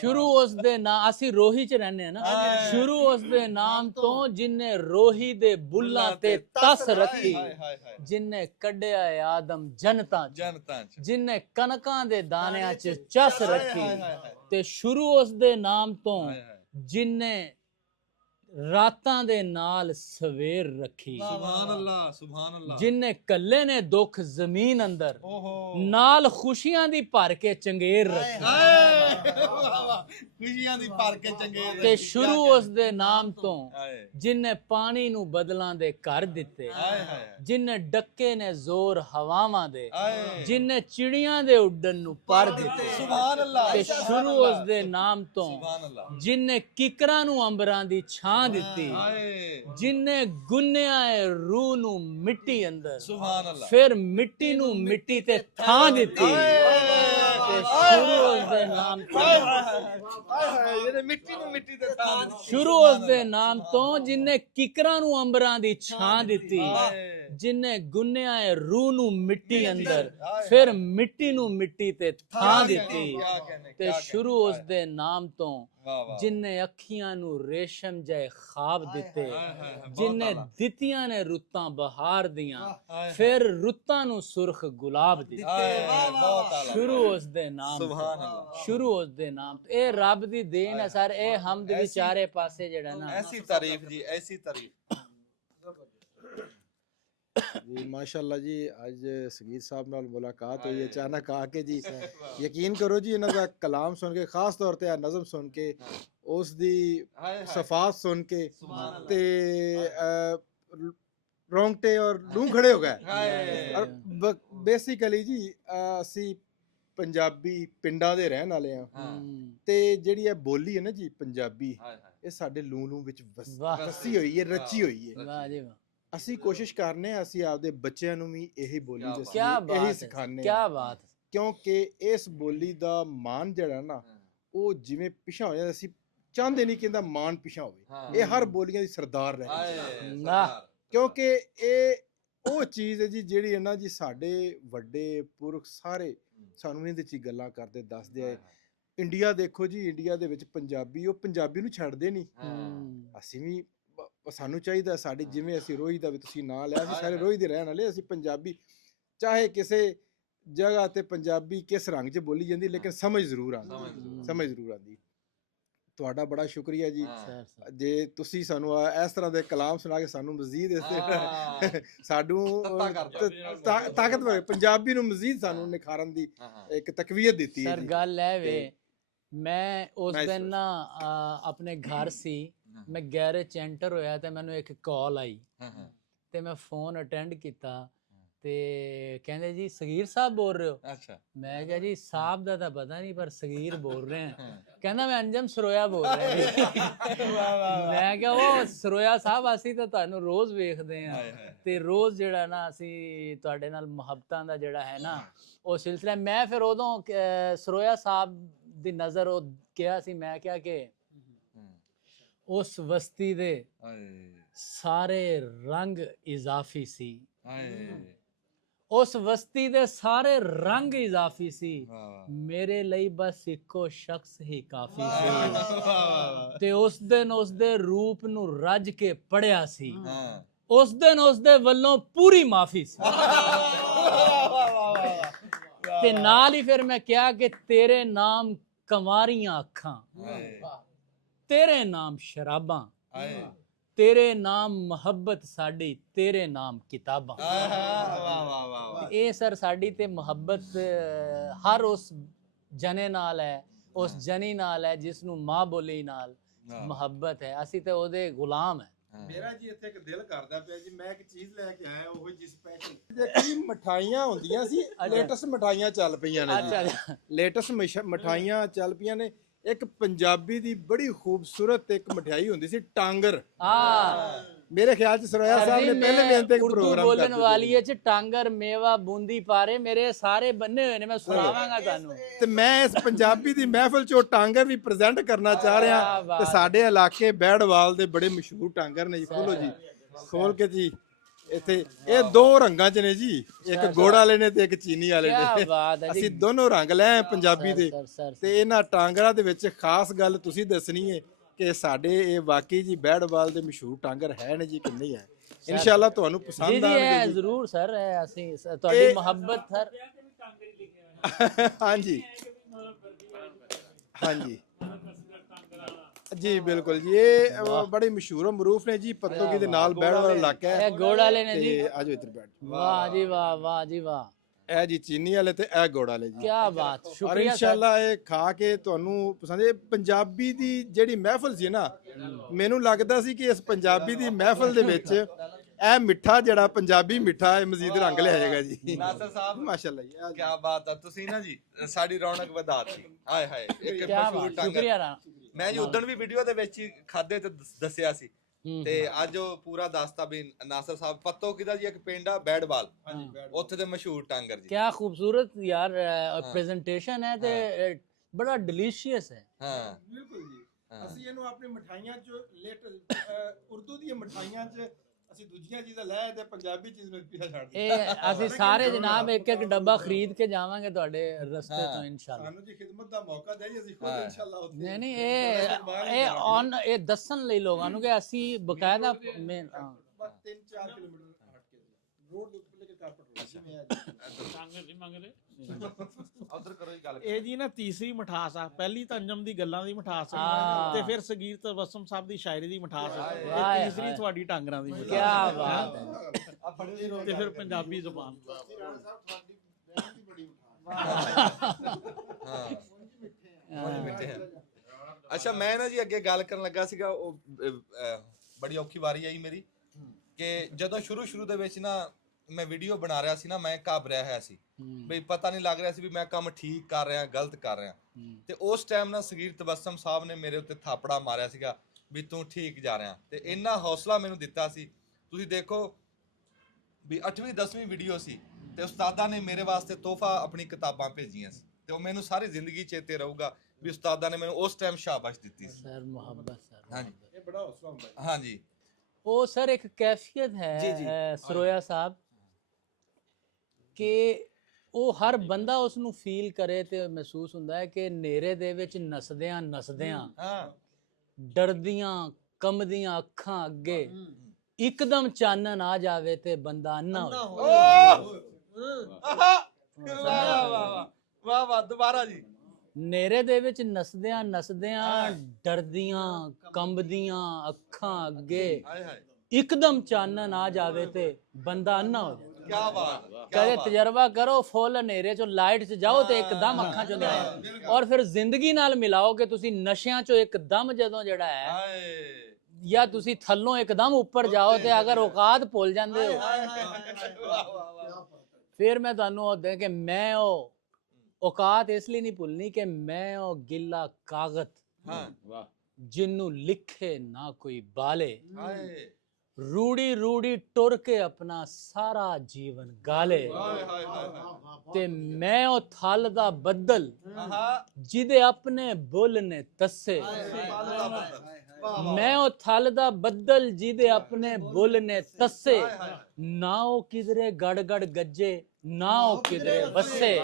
ਸ਼ੁਰੂ ਉਸ ਦੇ ਨਾਮ ਅਸੀਂ ਰੋਹੀ ਚ ਰਹਿੰਦੇ ਆ ਨਾ ਸ਼ੁਰੂ ਉਸ ਦੇ ਨਾਮ ਤੋਂ ਜਿਨੇ ਰੋਹੀ ਦੇ ਬੁੱਲਾਂ ਤੇ ਤਸ ਰੱਖੀ ਜਿਨੇ ਕੱਢਿਆ ਏ ਆਦਮ ਜਨਤਾਂ ਚ ਜਿਨੇ ਕਣਕਾਂ ਦੇ ਦਾਣਿਆਂ ਚ ਚਸ ਰੱਖੀ ਤੇ ਸ਼ੁਰੂ ਉਸ ਦੇ ਨਾਮ ਤੋਂ ਜਿਨੇ ਰਾਤਾਂ ਦੇ ਨਾਲ ਸਵੇਰ ਰੱਖੀ ਸੁਭਾਨ ਅੱਲਾਹ ਜਿਨੇ ਕੱਲੇ ਨੇ ਦੁੱਖ ਜ਼ਮੀਨ ਅੰਦਰ ਨਾਲ ਖੁਸ਼ੀਆਂ ਦੀ ਭਰ ਕੇ ਚੰਗੇਰ ਰੱਖੀ ਖੁਸ਼ੀਆਂ ਦੀ ਭਰ ਕੇ ਚੰਗੇਰ ਤੇ ਸ਼ੁਰੂ ਉਸ ਦੇ ਨਾਮ ਤੋਂ ਜਿਨੇ ਪਾਣੀ ਨੂੰ ਬਦਲਾਂ ਦੇ ਘਰ ਦਿੱਤੇ ਜਿਨੇ ਡੱਕੇ ਨੇ ਜ਼ੋਰ ਹਵਾਵਾਂ ਦੇ ਜਿਨੇ ਚਿੜੀਆਂ ਦੇ ਉੱਡਣ ਨੂੰ ਪਰ ਦਿੱਤੇ ਸੁਭਾਨ ਅੱਲਾਹ ਤੇ ਸ਼ੁਰੂ ਉਸ ਦੇ ਨਾਮ ਤੋਂ ਜਿਨੇ ਕਿਕਰਾਂ ਨੂੰ ਅੰਬਰਾਂ ਦੀ ਛਾਂ ਦਿੱਤੀ ਜਿਨੇ ਗੁੰਨਿਆ ਏ ਰੂਹ ਨੂੰ ਮਿੱਟੀ ਅੰਦਰ ਸੁਭਾਨ ਅੱਲਾਹ ਫਿਰ ਮਿੱਟੀ ਨੂੰ ਮਿੱਟੀ ਤੇ ਥਾਂ ਦਿੱਤੀ ਤੇ ਸ਼ੁਰੂ ਉਸ ਦੇ ਨਾਮ ਤੋਂ ਇਹਨੇ ਮਿੱਟੀ ਨੂੰ ਮਿੱਟੀ ਦੇ ਥਾਂ ਸ਼ੁਰੂ ਉਸ ਦੇ ਨਾਮ ਤੋਂ ਜਿਨੇ ਕਿਕਰਾਂ ਨੂੰ ਅੰਬਰਾਂ ਦੀ ਛਾਂ ਦਿੱਤੀ, ਜਿਨੇ ਗੁੰਨਿਆ ਏ ਰੂਹ ਨੂੰ ਮਿੱਟੀ ਅੰਦਰ, ਫਿਰ ਮਿੱਟੀ ਨੂੰ ਮਿੱਟੀ ਤੇ ਥਾਂ ਦਿੱਤੀ। ਤੇ ਸ਼ੁਰੂ ਉਸ ਦੇ ਨਾਮ ਤੋਂ ਜਿਨੇ ਅੱਖੀਆਂ ਨੂੰ ਰੇਸ਼ਮ ਜੈ ਖਾਬ ਦਿੱਤੇ, ਜਿਨੇ ਦਿੱਤੀਆਂ ਨੇ ਰੁੱਤਾਂ ਬਹਾਰ ਦੀਆਂ, ਫਿਰ ਰੁੱਤਾਂ ਨੂੰ ਸੁਰਖ ਗੁਲਾਬ ਦਿੱਤੇ। ਸ਼ੁਰੂ ਉਸ ਦੇ ਨਾਮ ਤੋਂ, ਸ਼ੁਰੂ ਉਸ ਦੇ ਨਾਮ ਤੋਂ। ਇਹ ਰੱਬ ਦੀ ਦੇਣ ਹੈ ਸਰ। ਇਹ ਹਮਦ ਵੀ ਚਾਰੇ ਪਾਸੇ ਜਿਹੜਾ ਨਾ ਐਸੀ ਤਾਰੀਫ ਜੀ, ਐਸੀ ਤਾਰੀਫ। ਜੀ ਮਾਸ਼ਾਅੱਲਾ ਜੀ, ਅੱਜ ਸਗੀਰ ਸਾਹਿਬ ਨਾਲ ਮੁਲਾਕਾਤ ਹੋਈ ਅਚਾਨਕ ਆ ਕੇ ਜੀ। ਯਕੀਨ ਕਰੋ ਜੀ, ਇਹਨਾਂ ਦਾ ਕਲਾਮ ਸੁਣ ਕੇ, ਖਾਸ ਤੌਰ ਤੇ ਆ ਨਜ਼ਮ ਸੁਣ ਕੇ, ਉਸ ਦੀ ਸਫਾਤ ਸੁਣ ਕੇ ਤੇ ਰੋਂਗਟੇ ਔਰ ਲੂੰ ਖੜੇ ਹੋ ਗਏ। ਔਰ ਬੇਸਿਕਲੀ ਜੀ ਅਸੀਂ ਪੰਜਾਬੀ ਪਿੰਡਾਂ ਦੇ ਰਹਿਣ ਵਾਲੇ ਆ, ਤੇ ਜਿਹੜੀ ਇਹ ਬੋਲੀ ਹੈ ਨਾ ਜੀ ਪੰਜਾਬੀ, ਇਹ ਸਾਡੇ ਲੂੰ ਵਿੱਚ ਵਸੀ ਹੋਈ ਹੈ, ਰਚੀ ਹੋਈ ਹੈ। ਵਾਹ ਜੀ ਵਾਹ। ਅਸੀਂ ਕੋਸ਼ਿਸ਼ ਕਰਨੇ ਆ ਅਸੀਂ ਆਪਦੇ ਬੱਚਿਆਂ ਨੂੰ ਵੀ ਇਹੀ ਬੋਲੀ ਕਿਆ ਦੱਸੀਏ, ਬਾਤ ਇਹੀ ਹੈ, ਸਿਖਾਣੇ ਕਿਆ ਬਾਤ। ਕਿਉਂਕਿ ਇਸ ਬੋਲੀ ਦਾ ਮਾਨ ਜਿਹੜਾ ਨਾ, ਉਹ ਜਿਵੇਂ ਪਿਛਾ ਹੋ ਜਾਂਦਾ, ਅਸੀਂ ਚਾਹੁੰਦੇ ਨਹੀਂ ਕਿ ਇਹਦਾ ਮਾਨ ਪਿਛਾ ਹੋਵੇ। ਇਹ ਹਰ ਬੋਲੀਆਂ ਦੀ ਸਰਦਾਰ ਰਹੇ, ਕਿਉਂਕਿ ਇਹ ਉਹ ਚੀਜ਼ ਹੈ ਜੀ ਜਿਹੜੀ ਹੈ ਨਾ ਜੀ, ਸਾਡੇ ਵੱਡੇ ਪੁਰਖ ਸਾਰੇ ਸਾਨੂੰ ਇਹਦੇ ਚ ਗੱਲਾਂ ਕਰਦੇ ਦੱਸਦੇ ਆ। ਇੰਡੀਆ ਦੇਖੋ ਜੀ, ਇੰਡੀਆ ਦੇ ਵਿੱਚ ਪੰਜਾਬੀ, ਉਹ ਪੰਜਾਬੀ ਨੂੰ ਛੱਡਦੇ ਨਹੀਂ। ਅਸੀਂ ਵੀ, ਸਾਨੂੰ ਚਾਹੀਦਾ ਸਾਡੀ, ਜਿਵੇਂ ਅਸੀਂ ਰੋਹੀ ਦਾ ਵੀ ਤੁਸੀਂ ਨਾਂ ਲਿਆ, ਅਸੀਂ ਸਾਰੇ ਰੋਹੀ ਦੇ ਰਹਿਣ ਵਾਲੇ, ਅਸੀਂ ਪੰਜਾਬੀ, ਚਾਹੇ ਕਿਸੇ ਜਗ੍ਹਾ ਤੇ ਪੰਜਾਬੀ ਕਿਸ ਰੰਗ 'ਚ ਬੋਲੀ ਜਾਂਦੀ, ਲੇਕਿਨ ਸਮਝ ਜ਼ਰੂਰ ਆਉਂਦੀ, ਸਮਝ ਜ਼ਰੂਰ ਆਉਂਦੀ। ਤੁਹਾਡਾ ਬੜਾ ਸ਼ੁਕਰੀਆ ਜੀ, ਜੇ ਤੁਸੀਂ ਸਾਨੂੰ ਇਸ ਤਰ੍ਹਾਂ ਦੇ ਕਲਾਮ ਸੁਣਾ ਕੇ ਸਾਨੂੰ ਮਜ਼ੀਦ ਸਾਨੂੰ ਤਾਕਤਵਰ ਪੰਜਾਬੀ ਨੂੰ ਮਜ਼ੀਦ ਸਾਨੂੰ ਨਿਖਾਰਨ ਦੀ ਇੱਕ ਤਕਵੀਅਤ ਦਿੱਤੀ ਹੈ। ਸਰ ਗੱਲ ਹੈ ਵੇ, ਮੈਂ ਉਸ ਦਿਨ ਨਾ ਆਪਣੇ ਘਰ ਸੀ, ਮੈਂ ਗੈਰੇਜ ਚ ਐਂਟਰ ਹੋਇਆ ਤੇ ਮੈਨੂੰ ਇੱਕ ਕਾਲ ਆਈ ਤੇ ਮੈਂ ਫੋਨ ਅਟੈਂਡ ਕੀਤਾ ਤੇ ਕਹਿੰਦੇ ਜੀ ਸਗੀਰ ਸਾਹਿਬ ਬੋਲ ਰਹੇ ਹੋ? ਅੱਛਾ। ਮੈਂ ਕਿਹਾ ਜੀ ਸਾਹਿਬ ਦਾ ਤਾਂ ਪਤਾ ਨਹੀਂ, ਪਰ ਸਗੀਰ ਬੋਲ ਰਹੇ ਹਾਂ। ਕਹਿੰਦਾ ਮੈਂ ਅੰਜਮ ਸਰੋਇਆ ਬੋਲ ਰਿਹਾ। ਮੈਂ ਕਿਹਾ ਉਹ ਸਰੋਇਆ ਸਾਹਿਬ, ਅਸੀਂ ਤਾਂ ਤੁਹਾਨੂੰ ਰੋਜ਼ ਵੇਖਦੇ ਹਾਂ ਤੇ ਰੋਜ਼ ਜਿਹੜਾ ਨਾ ਅਸੀਂ ਤੁਹਾਡੇ ਨਾਲ ਮੁਹੱਬਤਾਂ ਦਾ ਜਿਹੜਾ ਹੈ ਨਾ ਉਹ ਸਿਲਸਿਲਾ। ਮੈਂ ਫਿਰ ਉਦੋਂ ਸਰੋਇਆ ਸਾਹਿਬ ਦੀ ਨਜ਼ਰ ਉਹ ਕਿਹਾ ਸੀ, ਮੈਂ ਕਿਹਾ ਕਿ ਉਸ ਵਸਤੀ ਦੇ ਸਾਰੇ ਰੰਗ ਇਜ਼ਾਫੀ ਸੀ, ਉਸ ਵਸਤੀ ਦੇ ਸਾਰੇ ਰੰਗ ਇਜ਼ਾਫੀ ਸੀ, ਮੇਰੇ ਲਈ ਬਸ ਇੱਕੋ ਸ਼ਖਸ ਹੀ ਕਾਫੀ ਸੀ। ਤੇ ਉਸ ਦਿਨ ਉਸ ਦੇ ਰੂਪ ਨੂੰ ਰੱਜ ਕੇ ਪੜਿਆ ਸੀ, ਉਸ ਦਿਨ ਉਸ ਦੇ ਵੱਲੋਂ ਪੂਰੀ ਮਾਫੀ ਸੀ। ਤੇ ਨਾਲ ਹੀ ਫਿਰ ਮੈਂ ਕਿਹਾ ਕਿ ਤੇਰੇ ਨਾਮ ਕੰਵਾਰੀਆਂ ਅੱਖਾਂ, ਤੇਰੇ ਨਾਮ ਸ਼ਰਾਬਾਂ, ਤੇਰੇ ਨਾਮ ਮੁਹੱਬਤ ਸਾਡੀ, ਤੇਰੇ ਨਾਮ ਕਿਤਾਬਾਂ। ਇਹ ਸਰ ਸਾਡੀ ਤੇ ਮੁਹੱਬਤ ਹਰ ਉਸ ਜਨੇ ਨਾਲ ਹੈ, ਉਸ ਜਨੀ ਨਾਲ ਹੈ ਜਿਸ ਨੂੰ ਮਾਂ ਬੋਲੀ ਨਾਲ ਮੁਹੱਬਤ ਹੈ। ਅਸੀਂ ਤੇ ਉਹਦੇ ਗੁਲਾਮ ਹੈ। ਮੇਰਾ ਜੀ ਇੱਥੇ ਇੱਕ ਦਿਲ ਕਰਦਾ ਪਿਆ ਜੀ, ਮੈਂ ਇੱਕ ਚੀਜ਼ ਲੈ ਕੇ ਆਇਆ, ਉਹ ਜੀ ਸਪੈਸ਼ਲ ਦੇਖੀ ਮਠਾਈਆਂ ਹੁੰਦੀਆਂ ਸੀ, ਲੇਟੈਸਟ ਮਠਾਈਆਂ ਚੱਲ ਪਈਆਂ ਨੇ ਜੀ, ਲੇਟੈਸਟ ਮਠਾਈਆਂ ਚੱਲ ਪਈਆਂ ਨੇ। ਇੱਕ ਪੰਜਾਬੀ ਦੀ ਬੜੀ ਖੂਬਸੂਰਤ ਇੱਕ ਮਠਿਆਈ ਹੁੰਦੀ ਸੀ, ਟਾਂਗਰ। ਮੇਰੇ ਖਿਆਲ ਚ ਸਰੋਇਆ ਸਾਹਿਬ ਨੇ ਪਹਿਲੇ ਦਿਨ ਤੇ ਪ੍ਰੋਗਰਾਮ ਬੋਲਣ ਵਾਲੀ ਹੈ ਚ ਟਾਂਗਰ, ਮੇਵਾ, ਬੂੰਦੀ ਪਾਰੇ ਮੇਰੇ ਸਾਰੇ ਬੰਨੇ ਹੋਏ ਨੇ, ਮੈਂ ਸੁਣਾਵਾਂਗਾ ਤੁਹਾਨੂੰ। ਤੇ ਮੈਂ ਇਸ ਪੰਜਾਬੀ ਦੀ ਮਹਿਫਲ ਚ ਉਹ ਟਾਂਗਰ ਵੀ ਪ੍ਰੈਜ਼ੈਂਟ ਕਰਨਾ ਚਾਹ ਰਿਹਾ। ਤੇ ਸਾਡੇ ਇਲਾਕੇ ਬੈੜਵਾਲ ਦੇ ਬੜੇ ਮਸ਼ਹੂਰ ਟਾਂਗਰ ਨੇ ਜੀ, ਖੋਲੋ ਜੀ, ਖੋਲ ਕੇ ਜੀ। ਇੱਥੇ ਇਹ ਦੋ ਰੰਗਾਂ ਚ ਨੇ ਜੀ, ਇੱਕ ਗੁੜ ਵਾਲੇ ਨੇ ਤੇ ਇੱਕ ਚੀਨੀ ਵਾਲੇ ਨੇ। ਅਸੀਂ ਦੋਨੋਂ ਰੰਗ ਲੈ ਆਏ ਪੰਜਾਬੀ ਦੇ। ਤੇ ਇਹਨਾਂ ਟਾਂਗਰਾਂ ਦੇ ਵਿੱਚ ਖਾਸ ਗੱਲ ਤੁਸੀਂ ਦੱਸਣੀ ਹੈ ਕਿ ਸਾਡੇ ਇਹ ਵਾਕਈ ਜੀ ਬੈੜਵਾਲ ਦੇ ਮਸ਼ਹੂਰ ਟਾਂਗਰ ਹੈ ਨੇ ਜੀ ਕਿ ਨਹੀਂ ਹੈ। ਇਨਸ਼ਾਅੱਲਾ ਤੁਹਾਨੂੰ ਪਸੰਦ ਆਣਗੇ ਜੀ। ਜ਼ਰੂਰ ਸਰ, ਅਸੀਂ ਤੁਹਾਡੀ ਮੁਹੱਬਤ ਸਰ। ਹਾਂਜੀ ਹਾਂਜੀ ਜੀ, ਬਿਲਕੁਲ ਜੀ, ਇਹ ਬੜੇ ਮਸ਼ਹੂਰ ਮਰੂਫ ਨੇ ਜੀ, ਪੱਤੋਗੀ ਦੇ ਨਾਲ ਬੈੜਵਾਲ ਇਲਾਕਾ ਹੈ। ਇਹ ਗੁੜ ਵਾਲੇ ਨੇ ਜੀ, ਆਜੋ ਇੱਧਰ ਬੈਠ। ਵਾਹ ਜੀ ਵਾਹ, ਵਾਹ ਜੀ ਵਾਹ। ਇਹ ਜੀ ਚੀਨੀ ਵਾਲੇ ਤੇ ਇਹ ਗੁੜ ਵਾਲੇ ਜੀ। ਕੀ ਬਾਤ, ਔਰ ਸ਼ੁਕਰੀਆ ਇਨਸ਼ਾਅੱਲਾ ਇਹ ਖਾ ਕੇ ਤੁਹਾਨੂੰ ਪਸੰਦ। ਇਹ ਪੰਜਾਬੀ ਦੀ ਜਿਹੜੀ ਮਹਿਫਲ ਸੀ ਨਾ, ਮੈਨੂੰ ਲੱਗਦਾ ਸੀ ਕਿ ਇਸ ਪੰਜਾਬੀ ਦੀ ਮਹਿਫਲ ਦੇ ਵਿੱਚ ਇਹ ਮਿੱਠਾ ਜਿਹੜਾ ਪੰਜਾਬੀ ਮਿੱਠਾ ਇਹ ਮਜ਼ੀਦ ਰੰਗ ਲਿਆਏਗਾ ਜੀ। ਨਾਸਰ ਸਾਹਿਬ ਮਾਸ਼ਾਅੱਲਾ ਜੀ, ਕੀ ਬਾਤ ਹੈ, ਤੁਸੀਂ ਨਾ ਜੀ ਸਾਡੀ ਰੌਣਕ ਵਧਾਤੀ। ਹਾਏ ਹਾਏ, ਇੱਕ ਕੀ ਮਸ਼ਹੂਰ ਬਾਤ, ਟਾਂਗਰ। ਸ਼ੁਕਰੀਆ ਰਾ। ਮੈਂ ਜੀ ਉਦੋਂ ਵੀ ਵੀਡੀਓ ਦੇ ਵਿੱਚ ਹੀ ਖਾਦੇ ਤੇ ਦੱਸਿਆ ਸੀ ਤੇ ਅੱਜ ਉਹ ਪੂਰਾ ਦੱਸਤਾ ਵੀ ਨਾਸਰ ਸਾਹਿਬ ਪੱਤੋ ਕਿਦਾ ਜੀ ਇੱਕ ਪਿੰਡ ਆ ਬੈੜਵਾਲ, ਉੱਥੇ ਦੇ ਮਸ਼ਹੂਰ ਟਾਂਗਰ ਜੀ। क्या खूबसूरत यार प्रेजेंटेशन है ते बड़ा डिलीशियस है। ਹਾਂ ਬਿਲਕੁਲ ਜੀ। ਹਾਂ। ਅਸੀਂ ਇਹਨੂੰ ਆਪਣੀ ਮਠਾਈਆਂ ਚ ਉਰਦੂ ਦੀਆਂ ਮਠਾਈਆਂ ਚ ਅਸੀਂ ਦੂਜੀਆਂ ਚੀਜ਼ਾਂ ਲੈ ਤੇ ਪੰਜਾਬੀ ਚੀਜ਼ ਨੂੰ ਪਿੱਛੇ ਛੱਡ ਦਿੱਤਾ। ਇਹ ਅਸੀਂ ਸਾਰੇ ਜਨਾਬ ਇੱਕ ਇੱਕ ਡੱਬਾ ਖਰੀਦ ਕੇ ਜਾਵਾਂਗੇ ਤੁਹਾਡੇ ਰਸਤੇ ਤੋਂ ਹਾਂ। ਇਨਸ਼ਾਅੱਲਾ। ਸਾਨੂੰ ਜੀ ਖਿਦਮਤ ਦਾ ਮੌਕਾ ਦੇ ਜੀ, ਅਸੀਂ ਖੁਦ ਹਾਂ। ਇਨਸ਼ਾਅੱਲਾ ਉੱਥੇ ਨਹੀਂ ਨਹੀਂ ਬਾਹਰ ਹੀ ਇਹ ਜਾਵਾਂਗੇ। ਔਨ ਇਹ ਦੱਸਣ ਲਈ ਲੋਕਾਂ ਨੂੰ ਕਿ ਅਸੀਂ ਬਕਾਇਦਾ ਬਸ 3-4 ਕਿਲੋਮੀਟਰ ਹਟ ਕੇ ਰੋਡ ਦੇ ਉੱਤੇ ਲੇਕਿਨ ਕਾਰਪਟ ਰੋਡ ਜਿਵੇਂ ਆ ਟਾਂਗਰ ਨਹੀਂ ਮੰਗਦੇ। ਉਧਰ ਕਰੋ ਜੀ ਗੱਲ। ਇਹ ਜੀ ਨਾ ਤੀਸਰੀ ਮਠਾਸ ਆ। ਪਹਿਲੀ ਤਾਂ ਅੰਜਮ ਦੀ ਗੱਲਾਂ ਦੀ ਮਠਾਸ ਆ, ਹਾਂ। ਤੇ ਫਿਰ ਸਗੀਰ ਤਬਸਮ ਸਾਹਿਬ ਦੀ ਸ਼ਾਇਰੀ ਦੀ ਮਠਾਸ ਆ, ਤੇ ਵਾਹ, ਤੀਸਰੀ ਵਾਹ। ਤੁਹਾਡੀ ਟਾਂਗਰਾਂ ਦੀ ਕੀ ਮਠਾਸ ਬਾਤ ਹੈ। ਆ ਫੜੋ ਜੀ ਤੇ ਫਿਰ ਪੰਜਾਬੀ ਜ਼ੁਬਾਨ। ਹਾਂ ਮਿੱਠੇ ਹੈ। ਅੱਛਾ ਮੈਂ ਨਾ ਜੀ ਅੱਗੇ ਗੱਲ ਕਰਨ ਲੱਗਾ ਸੀਗਾ, ਉਹ ਬੜੀ ਔਖੀ ਵਾਰੀ ਆਈ ਮੇਰੀ ਕਿ ਜਦੋਂ ਸ਼ੁਰੂ ਦੇ ਵਿੱਚ ਨਾ ਮੈਂ ਵੀਡੀਓ ਬਣਾ ਰਿਹਾ ਸੀ ਨਾ, ਮੈਂ ਘਬਰਾਇਆ ਹੋਇਆ ਸੀ ਬਈ ਪਤਾ ਨਹੀਂ ਲੱਗ ਰਿਹਾ ਸੀ ਵੀ ਮੈਂ ਕੰਮ ਠੀਕ ਕਰ ਰਿਹਾ ਗਲਤ ਕਰ ਰਿਹਾ। ਤੇ ਉਸ ਟਾਈਮ ਨਾ ਸਗੀਰ ਤਬਸਮ ਸਾਹਿਬ ਨੇ ਮੇਰੇ ਉੱਤੇ ਥਾਪੜਾ ਮਾਰਿਆ ਸੀਗਾ ਵੀ ਤੂੰ ਠੀਕ ਜਾ ਰਿਹਾ, ਤੇ ਇੰਨਾ ਹੌਸਲਾ ਮੈਨੂੰ ਦਿੱਤਾ ਸੀ। ਤੁਸੀਂ ਦੇਖੋ ਵੀ 8ਵੀਂ 10ਵੀਂ ਵੀਡੀਓ ਸੀ ਤੇ ਉਸਤਾਦਾਂ ਨੇ ਮੇਰੇ ਵਾਸਤੇ ਤੋਹਫਾ ਆਪਣੀ ਕਿਤਾਬਾਂ ਭੇਜੀਆਂ ਸੀ, ਤੇ ਉਹ ਮੈਨੂੰ ਸਾਰੀ ਜ਼ਿੰਦਗੀ ਚੇਤੇ ਰਹੂਗਾ ਵੀ ਉਸਤਾਦਾਂ ਨੇ ਮੈਨੂੰ ਉਸ ਟਾਈਮ ਸ਼ਾਬਾਸ਼ ਦਿੱਤੀ ਸੀ। सर मोहब्बत सर ਹਾਂਜੀ ਇਹ ਬੜਾ ਹੌਸਲਾ ਹੁੰਦਾ ਹੈ। ਹਾਂਜੀ वो सर एक कैफियत है जी, जी। सरोया साहब कि ਉਹ ਹਰ ਬੰਦਾ ਉਸ ਨੂੰ ਫੀਲ ਕਰੇ ਤੇ ਮਹਿਸੂਸ ਹੁੰਦਾ ਹੈ ਕਿ ਨੇਰੇ ਦੇ ਵਿੱਚ ਨਸਦਿਆਂ ਹਾਂ ਡਰਦੀਆਂ ਕੰਬਦੀਆਂ ਅੱਖਾਂ ਅੱਗੇ ਇੱਕਦਮ ਚਾਨਣ ਆ ਜਾਵੇ ਤੇ ਬੰਦਾ ਅੰਨਾ ਹੋ ਜਾਵੇ। ਵਾਹ ਵਾਹ ਦੁਬਾਰਾ ਜੀ। ਨੇਰੇ ਦੇ ਵਿੱਚ ਨਸਦਿਆਂ ਡਰਦੀਆਂ ਕੰਬਦੀਆਂ ਅੱਖਾਂ ਅੱਗੇ ਹਾਏ ਹਾਏ ਇੱਕਦਮ ਚਾਨਣ ਆ ਜਾਵੇ ਤੇ ਬੰਦਾ ਅੰਨਾ ਹੋ ਜਾਵੇ। ਕੀ ਬਾਤ ਕਦੇ ਤਜਰਬਾ ਕਰੋ, ਫੁੱਲ ਹਨੇਰੇ ਚੋਂ ਲਾਈਟ 'ਚ ਜਾਓ ਤੇ ਇੱਕਦਮ ਅੱਖਾਂ ਚੋਂ ਨਿਕਲੇ, ਔਰ ਫਿਰ ਜ਼ਿੰਦਗੀ ਨਾਲ ਮਿਲਾਓ ਕਿ ਤੁਸੀਂ ਨਸ਼ਿਆਂ ਚੋਂ ਇੱਕਦਮ ਜਦੋਂ ਜਿਹੜਾ ਹੈ ਹਾਏ ਜਾਂ ਤੁਸੀਂ ਥੱਲੋਂ ਇੱਕਦਮ ਉੱਪਰ ਜਾਓ ਤੇ ਅਗਰ ਔਕਾਤ ਭੁੱਲ ਜਾਂਦੇ ਹੋ, ਫਿਰ ਮੈਂ ਤੁਹਾਨੂੰ ਉਹ ਦੇ ਕਿ ਮੈਂ ਉਹ ਔਕਾਤ ਇਸ ਲਈ ਨਹੀਂ ਭੁੱਲਣੀ ਕਿ ਮੈਂ ਉਹ ਗਿੱਲਾ ਕਾਗਜ਼ ਹਾਂ ਜਿਹਨੂੰ ਲਿਖੇ ਨਾ ਕੋਈ ਬਾਲੇ, ਹਾਏ ਰੂੜੀ ਰੂੜੀ ਟੁਰ ਕੇ ਆਪਣਾ ਸਾਰਾ ਜੀਵਨ ਗਾਲੇ, ਹਾਏ ਹਾਏ ਹਾਏ ਤੇ ਮੈਂ ਉਹ ਥਲ ਦਾ ਬੱਦਲ ਆਹਾ ਜਿਹਦੇ ਆਪਣੇ ਬੁੱਲ ਨੇ ਤੱਸੇ, ਮੈਂ ਉਹ ਥਲ ਦਾ ਬੱਦਲ ਜਿਹਦੇ ਆਪਣੇ ਬੁੱਲ ਨੇ ਤੱਸੇ, ਨਾ ਉਹ ਕਿਧਰੇ ਗੜ ਗੜ ਗੱਜੇ ਨਾ ਉਹ ਕਿਧਰੇ ਬੱਸੇ।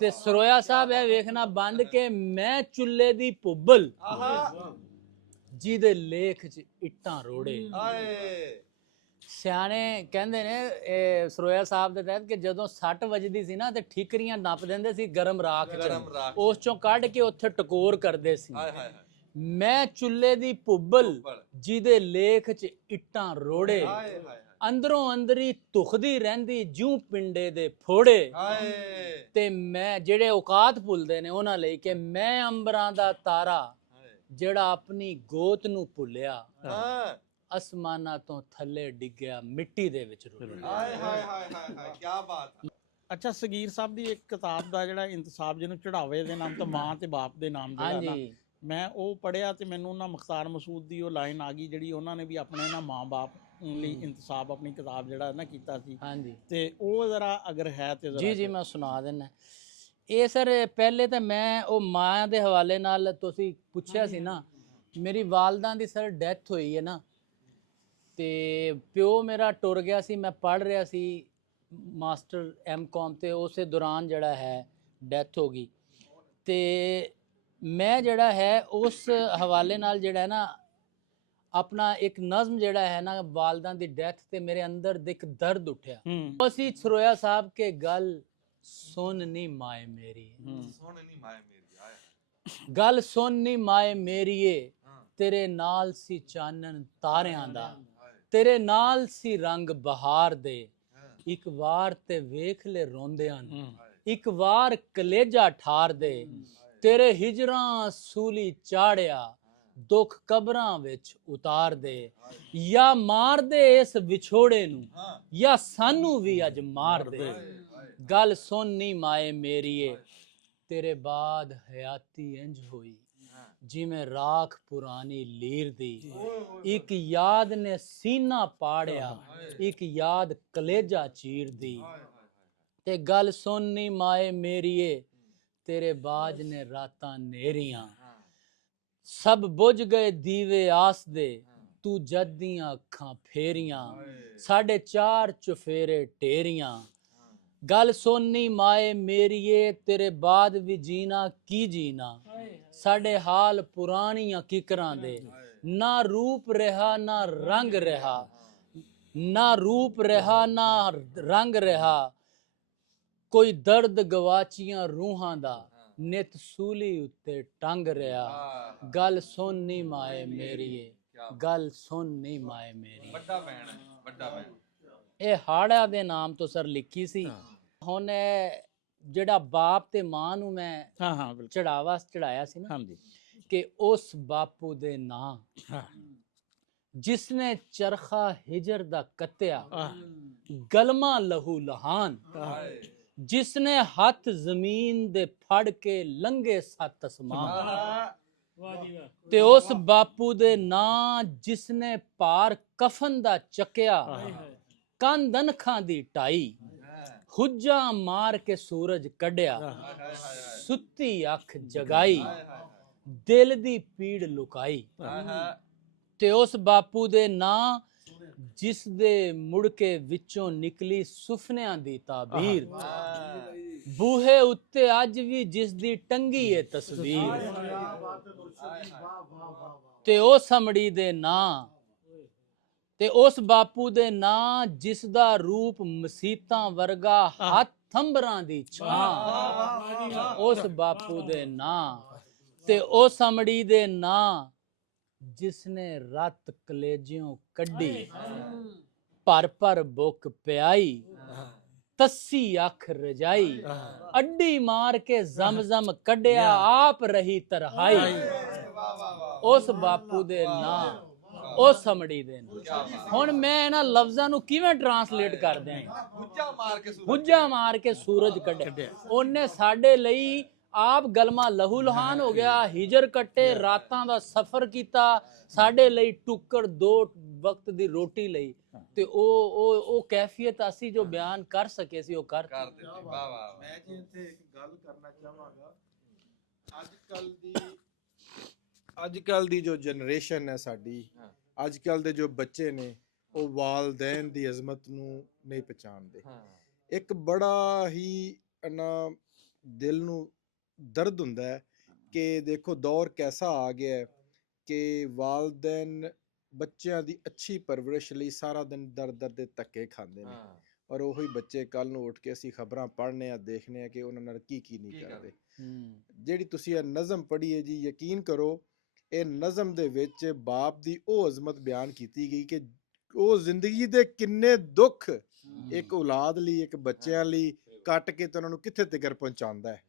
ਤੇ ਸਰੋਇਆ ਸਾਹਿਬ ਇਹ ਵੇਖਣਾ ਬੰਦ ਕੇ ਮੈਂ ਚੁੱਲ੍ਹੇ ਦੀ ਭੁੱਬਲ ਜਿਹਦੇ ਲੇਖ 'ਚ ਇੱਟਾਂ ਰੋੜੇ। ਹਾਏ ਸਿਆਣੇ ਕਹਿੰਦੇ ਨੇ ਇਹ ਸਰੋਇਆ ਸਾਹਿਬ ਦੇ ਤਹਿਤ ਕਿ ਜਦੋਂ 60 ਵੱਜਦੀ ਸੀ ਨਾ ਤੇ ਠੀਕਰੀਆਂ ਨੱਪ ਦਿੰਦੇ ਸੀ ਗਰਮ ਰਾਖ 'ਚ, ਗਰਮ ਰਾਖ। ਉਸ ਚੋਂ ਕੱਢ ਕੇ ਉੱਥੇ ਟਕੋਰ ਕਰਦੇ ਸੀ। ਹਾਏ ਹਾਏ ਮੈਂ ਚੁੱਲ੍ਹੇ ਦੀ ਭੁੱਬਲ ਜਿਹਦੇ ਲੇਖ 'ਚ ਇੱਟਾਂ ਰੋੜੇ, ਹਾਏ ਹਾਏ ਅੰਦਰੋਂ ਅੰਦਰੀ ਧੁਖਦੀ ਰਹਿੰਦੀ ਜੂੰ ਪਿੰਡੇ ਦੇ ਫੋੜੇ। ਹਾਏ ਤੇ ਮੈਂ ਜਿਹੜੇ ਔਕਾਤ ਭੁੱਲਦੇ ਨੇ ਉਹਨਾਂ ਲਈ ਕਿ ਮੈਂ ਅੰਬਰਾਂ ਦਾ ਤਾਰਾ ਜਿਹੜਾ ਆਪਣੀ ਗੋਤ ਨੂੰ ਭੁੱਲਿਆ, ਹਾਂ ਅਸਮਾਨਾਂ ਤੋਂ ਥੱਲੇ ਡਿੱਗਿਆ ਮਿੱਟੀ ਦੇ ਵਿੱਚ ਰੁਲਿਆ। ਹਾਏ ਹਾਏ ਹਾਏ ਹਾਏ ਹਾਏ ਕੀ ਬਾਤ। ਅੱਛਾ ਸਗੀਰ ਸਾਹਿਬ ਦੀ ਇੱਕ ਕਿਤਾਬ ਦਾ ਜਿਹੜਾ ਇੰਤਸਾਬ ਜਿਹਨੂੰ ਚੜਾਵੇ ਦੇ ਨਾਮ ਤੋਂ ਮਾਂ ਤੇ ਬਾਪ ਦੇ ਨਾਮ ਜਿਹੜਾ ਨਾ, ਹਾਂਜੀ ਮੈਂ ਉਹ ਪੜਿਆ ਤੇ ਮੈਨੂੰ ਨਾ ਮੁਖਤਾਰ ਮਸੂਦ ਦੀ ਉਹ ਲਾਈਨ ਆ ਗਈ ਜਿਹੜੀ ਉਹਨਾਂ ਨੇ ਵੀ ਆਪਣੇ ਨਾ ਮਾਂ-ਬਾਪ ਲਈ ਇੰਤਸਾਬ ਆਪਣੀ ਕਿਤਾਬ ਜਿਹੜਾ ਨਾ ਕੀਤਾ ਸੀ, ਹਾਂਜੀ ਤੇ ਉਹ ਜ਼ਰਾ ਅਗਰ ਹੈ ਤੇ ਜੀ ਜੀ ਮੈਂ ਸੁਣਾ ਦਿੰਦਾ। ਇਹ ਸਰ ਪਹਿਲੇ ਤਾਂ ਮੈਂ ਉਹ ਮਾਂ ਦੇ ਹਵਾਲੇ ਨਾਲ ਤੁਸੀਂ ਪੁੱਛਿਆ ਸੀ ਨਾ, ਮੇਰੀ ਵਾਲਦਾਂ ਦੀ ਸਰ ਡੈਥ ਹੋਈ ਹੈ ਨਾ, ਤੇ ਪਿਓ ਮੇਰਾ ਟੁਰ ਗਿਆ ਸੀ, ਮੈਂ ਪੜ੍ਹ ਰਿਹਾ ਸੀ ਮਾਸਟਰ ਐਮਕਾਮ ਤੇ ਉਸੇ ਦੌਰਾਨ ਜਿਹੜਾ ਹੈ ਡੈਥ ਹੋ ਗਈ। ਤੇ ਮੈਂ ਜਿਹੜਾ ਹੈ ਉਸ ਹਵਾਲੇ ਨਾਲ ਜਿਹੜਾ ਹੈ ਨਾ ਆਪਣਾ ਇੱਕ ਨਜ਼ਮ ਜਿਹੜਾ ਹੈ ਨਾ ਵਾਲਦਾਂ ਦੀ ਡੈਥ ਤੇ ਮੇਰੇ ਅੰਦਰ ਇੱਕ ਦਰਦ ਉੱਠਿਆ। ਅਸੀਂ ਸਰੋਇਆ ਸਾਹਿਬ ਕੇ ਗੱਲ ਸੁਣ ਨੀ ਮਾਏ ਮੇਰੀ, ਸੁਣ ਨਹੀਂ ਮਾਏ ਮੇਰੀ ਆਏ ਗੱਲ ਸੁਣ ਨੀ ਮਾਏ ਮੇਰੀਏ, ਤੇਰੇ ਨਾਲ ਸੀ ਚਾਨਣ ਤਾਰਿਆਂ ਦਾ, ਤੇਰੇ ਨਾਲ ਸੀ ਰੰਗ ਬਹਾਰ ਦੇ, ਇੱਕ ਵਾਰ ਤੇ ਵੇਖ ਲੈ ਰੋਂਦਿਆਂ ਨੂੰ, ਇੱਕ ਵਾਰ ਕਲੇਜਾ ਠਾਰ ਦੇ, ਤੇਰੇ ਹਿਜਰਾਂ ਸੂਲੀ ਚਾੜਿਆ, ਦੁੱਖ ਕਬਰਾਂ ਵਿੱਚ ਉਤਾਰ ਦੇ, ਜਾਂ ਮਾਰ ਦੇ ਇਸ ਵਿਛੋੜੇ ਨੂੰ, ਜਾਂ ਸਾਨੂੰ ਵੀ ਅੱਜ ਮਾਰ ਦੇ, ਗੱਲ ਸੁਣ ਨੀ ਮਾਏ ਮੇਰੀਏ, ਤੇਰੇ ਬਾਅਦ ਹਯਾਤੀ ਇੰਜ ਹੋਈ ਜਿਵੇਂ ਰਾਖ ਪੁਰਾਣੀ ਲੀਰ ਦੀ, ਇੱਕ ਯਾਦ ਨੇ ਸੀਨਾ ਪਾੜਿਆ, ਇੱਕ ਯਾਦ ਕਲੇਜਾ ਚੀਰਦੀ। ਤੇ ਗੱਲ ਸੁਣਨੀ ਮਾਏ ਮੇਰੀਏ, ਤੇਰੇ ਬਾਜ ਨੇ ਰਾਤਾਂ ਨੇਰੀਆਂ। ਸਭ ਬੁਝ ਗਏ ਦੀਵੇ ਆਸ ਦੇ, ਤੂੰ ਜਦ ਦੀਆਂ ਅੱਖਾਂ ਫੇਰੀਆਂ। 4.5 ਚੁਫੇਰੇ ਢੇਰੀਆਂ। ਗੱਲ ਸੁਣਨੀ ਮਾਏ ਮੇਰੀਏ, ਤੇਰੇ ਬਾਅਦ ਵੀ ਜੀਣਾ ਕੀ ਜੀਣਾ। ਸਾਡੇ ਹਾਲ ਪੁਰਾਣੀਆਂ ਕਿਕਰਾਂ ਦੇ, ਨਾ ਰੂਪ ਰਿਹਾ ਨਾ ਰੰਗ ਰਿਹਾ, ਨਾ ਰੂਪ ਰਿਹਾ ਨਾ ਰੰਗ ਰਿਹਾ। ਕੋਈ ਦਰਦ ਗਵਾਚੀਆਂ ਰੂਹਾਂ ਦਾ, ਨਿਤ ਸੂਲੀ ਉੱਤੇ ਟੰਗ ਰਿਹਾ। ਗੱਲ ਸੁਣਨੀ ਮਾਏ ਮੇਰੀਏ, ਗੱਲ ਸੁਣਨੀ ਮਾਏ ਮੇਰੀ। ਵੱਡਾ ਭੈਣ ਹੈ, ਵੱਡਾ ਭੈਣ। ਇਹ ਹਾੜਿਆਂ ਦੇ ਨਾਮ ਤੋਂ ਸਰ ਲਿਖੀ ਸੀ। ਹੁਣ ਇਹ ਜਿਹੜਾ ਬਾਪ ਤੇ ਮਾਂ ਨੂੰ ਮੈਂ ਬਿਲਕੁਲ ਚੜਾਇਆ ਸੀ ਨਾ, ਹਾਂਜੀ ਕਿ ਉਸ ਬਾਪੂ ਦੇ ਨਾਂ ਜਿਸਨੇ ਚਰਖਾ ਹਿਜਰ ਦਾ ਕੱਤਿਆ, ਗਲਮਾ ਲਹੂ ਲਹਾਨ, ਜਿਸਨੇ ਹੱਥ ਜ਼ਮੀਨ ਦੇ ਫੜ ਕੇ ਲੰਘੇ 7 ਅਸਮਾਨ। ਵਾਹ ਜੀ ਵਾਹ। ਤੇ ਉਸ ਬਾਪੂ ਦੇ ਨਾਂ ਜਿਸਨੇ ਭਾਰ ਕਫਨ ਦਾ ਚੱਕਿਆ, ਕੰਧ ਅਣਖਾਂ ਦੀ ਢਾਈ, ਹੁੱਜਾ ਮਾਰ ਕੇ ਸੂਰਜ ਕੱਢਿਆ, ਸੁੱਤੀ ਅੱਖ ਜਗਾਈ, ਦਿਲ ਦੀ ਪੀੜ ਲੁਕਾਈ। ਤੇ ਉਸ ਬਾਪੂ ਦੇ ਨਾਂ ਜਿਸ ਦੇ ਮੁੜ ਕੇ ਵਿੱਚੋਂ ਨਿਕਲੀ ਸੁਪਨਿਆਂ ਦੀ ਤਾਬੀਰ, ਬੂਹੇ ਉੱਤੇ ਅੱਜ ਵੀ ਜਿਸ ਦੀ ਟੰਗੀ ਏ ਤਸਵੀਰ। ਤੇ ਉਸ ਹਮੜੀ ਦੇ ਨਾਂ, ਤੇ ਉਸ ਬਾਪੂ ਦੇ ਨਾਂ ਜਿਸ ਦਾ ਰੂਪ ਮਸੀਤਾਂ ਵਰਗਾ, ਹੱਥ ਥੰਬਰਾਂ ਦੀ ਛਾਂ। ਉਸ ਬਾਪੂ ਦੇ ਨਾਂ, ਤੇ ਉਸ ਹਮੜੀ ਦੇ ਨਾਂ ਜਿਸਨੇ ਰਤ ਕਲੇਜਿਓਂ ਕੱਢੀ, ਭਰ ਭਰ ਬੁੱਕ ਪਿਆਈ, ਤੱਸੀ ਅੱਖ ਰਜਾਈ, ਅੱਡੀ ਮਾਰ ਕੇ ਜ਼ਮਜ਼ਮ ਕੱਢਿਆ, ਆਪ ਰਹੀ ਤਰਹਾਈ। ਉਸ ਬਾਪੂ ਦੇ ਨਾਂ, ਉਸ ਸਮੜੀ ਦੇ ਨਾਂ। ਹੁਣ ਮੈਂ ਇਹਨਾਂ ਲਫ਼ਜ਼ਾਂ ਨੂੰ ਕਿਵੇਂ ਟਰਾਂਸਲੇਟ ਕਰ ਦਿਆਂ? ਹੁੱਜਾ ਮਾਰ ਕੇ ਸੂਰਜ ਕੱਢਿਆ। ਉਹਨੇ ਸਾਡੇ ਲਈ ਆਪ ਗਲਮਾ ਲਹੂ ਲਹਾਨ ਹੋ ਗਿਆ, ਹਿਜਰ ਕੱਟੇ, ਰਾਤਾਂ ਦਾ ਸਫ਼ਰ ਕੀਤਾ, ਸਾਡੇ ਲਈ ਟੁੱਕੜ 2 ਵਕਤ ਦੀ ਰੋਟੀ ਲਈ। ਤੇ ਉਹ ਕੈਫੀਅਤ ਅਸੀਂ ਜੋ ਬਿਆਨ ਕਰ ਸਕੇ ਸੀ ਉਹ ਕਰ ਦਿੱਤੀ। ਵਾਹ ਵਾਹ। ਮੈਂ ਜੀ ਇੱਥੇ ਇੱਕ ਗੱਲ ਕਰਨਾ ਚਾਹਾਂਗਾ। ਅੱਜ ਕੱਲ ਦੀ ਜੋ ਜਨਰੇਸ਼ਨ ਹੈ ਸਾਡੀ, ਅੱਜ ਕੱਲ ਦੇ ਜੋ ਬੱਚੇ ਨੇ, ਉਹ ਵਾਲਦੈਨ ਦੀ ਅਜ਼ਮਤ ਨੂੰ ਨਹੀਂ ਪਛਾਣਦੇ। ਇੱਕ ਬੜਾ ਹੀ ਨਾ ਦਿਲ ਨੂੰ ਦਰਦ ਹੁੰਦਾ ਹੈ ਕਿ ਦੇਖੋ ਦੌਰ ਕੈਸਾ ਆ ਗਿਆ ਹੈ ਕਿ ਵਾਲਦੈਨ ਬੱਚਿਆਂ ਦੀ ਅੱਛੀ ਪਰਵਰਿਸ਼ ਲਈ ਸਾਰਾ ਦਿਨ ਦਰ ਦੇ ਧੱਕੇ ਖਾਂਦੇ ਨੇ, ਔਰ ਉਹੀ ਬੱਚੇ ਕੱਲ ਨੂੰ ਉੱਠ ਕੇ ਅਸੀਂ ਖਬਰਾਂ ਪੜ੍ਹਨੇ ਆ, ਦੇਖਨੇ ਆ ਕਿ ਉਹਨਾਂ ਨਾਲ ਕੀ ਨਹੀਂ ਕਰਦੇ। ਜਿਹੜੀ ਤੁਸੀਂ ਇਹ ਨਜ਼ਮ ਪੜ੍ਹੀ ਹੈ ਜੀ, ਯਕੀਨ ਕਰੋ ਇਹ ਨਜ਼ਮ ਦੇ ਵਿੱਚ ਬਾਪ ਦੀ ਉਹ ਅਜ਼ਮਤ ਬਿਆਨ ਕੀਤੀ ਗਈ ਕਿ ਉਹ ਜ਼ਿੰਦਗੀ ਦੇ ਕਿੰਨੇ ਦੁੱਖ ਇੱਕ ਔਲਾਦ ਲਈ, ਇੱਕ ਬੱਚਿਆਂ ਲਈ ਕੱਟ ਕੇ ਤੇ ਉਹਨਾਂ ਨੂੰ ਕਿੱਥੇ ਤੱਕ ਪਹੁੰਚਾਉਂਦਾ ਹੈ।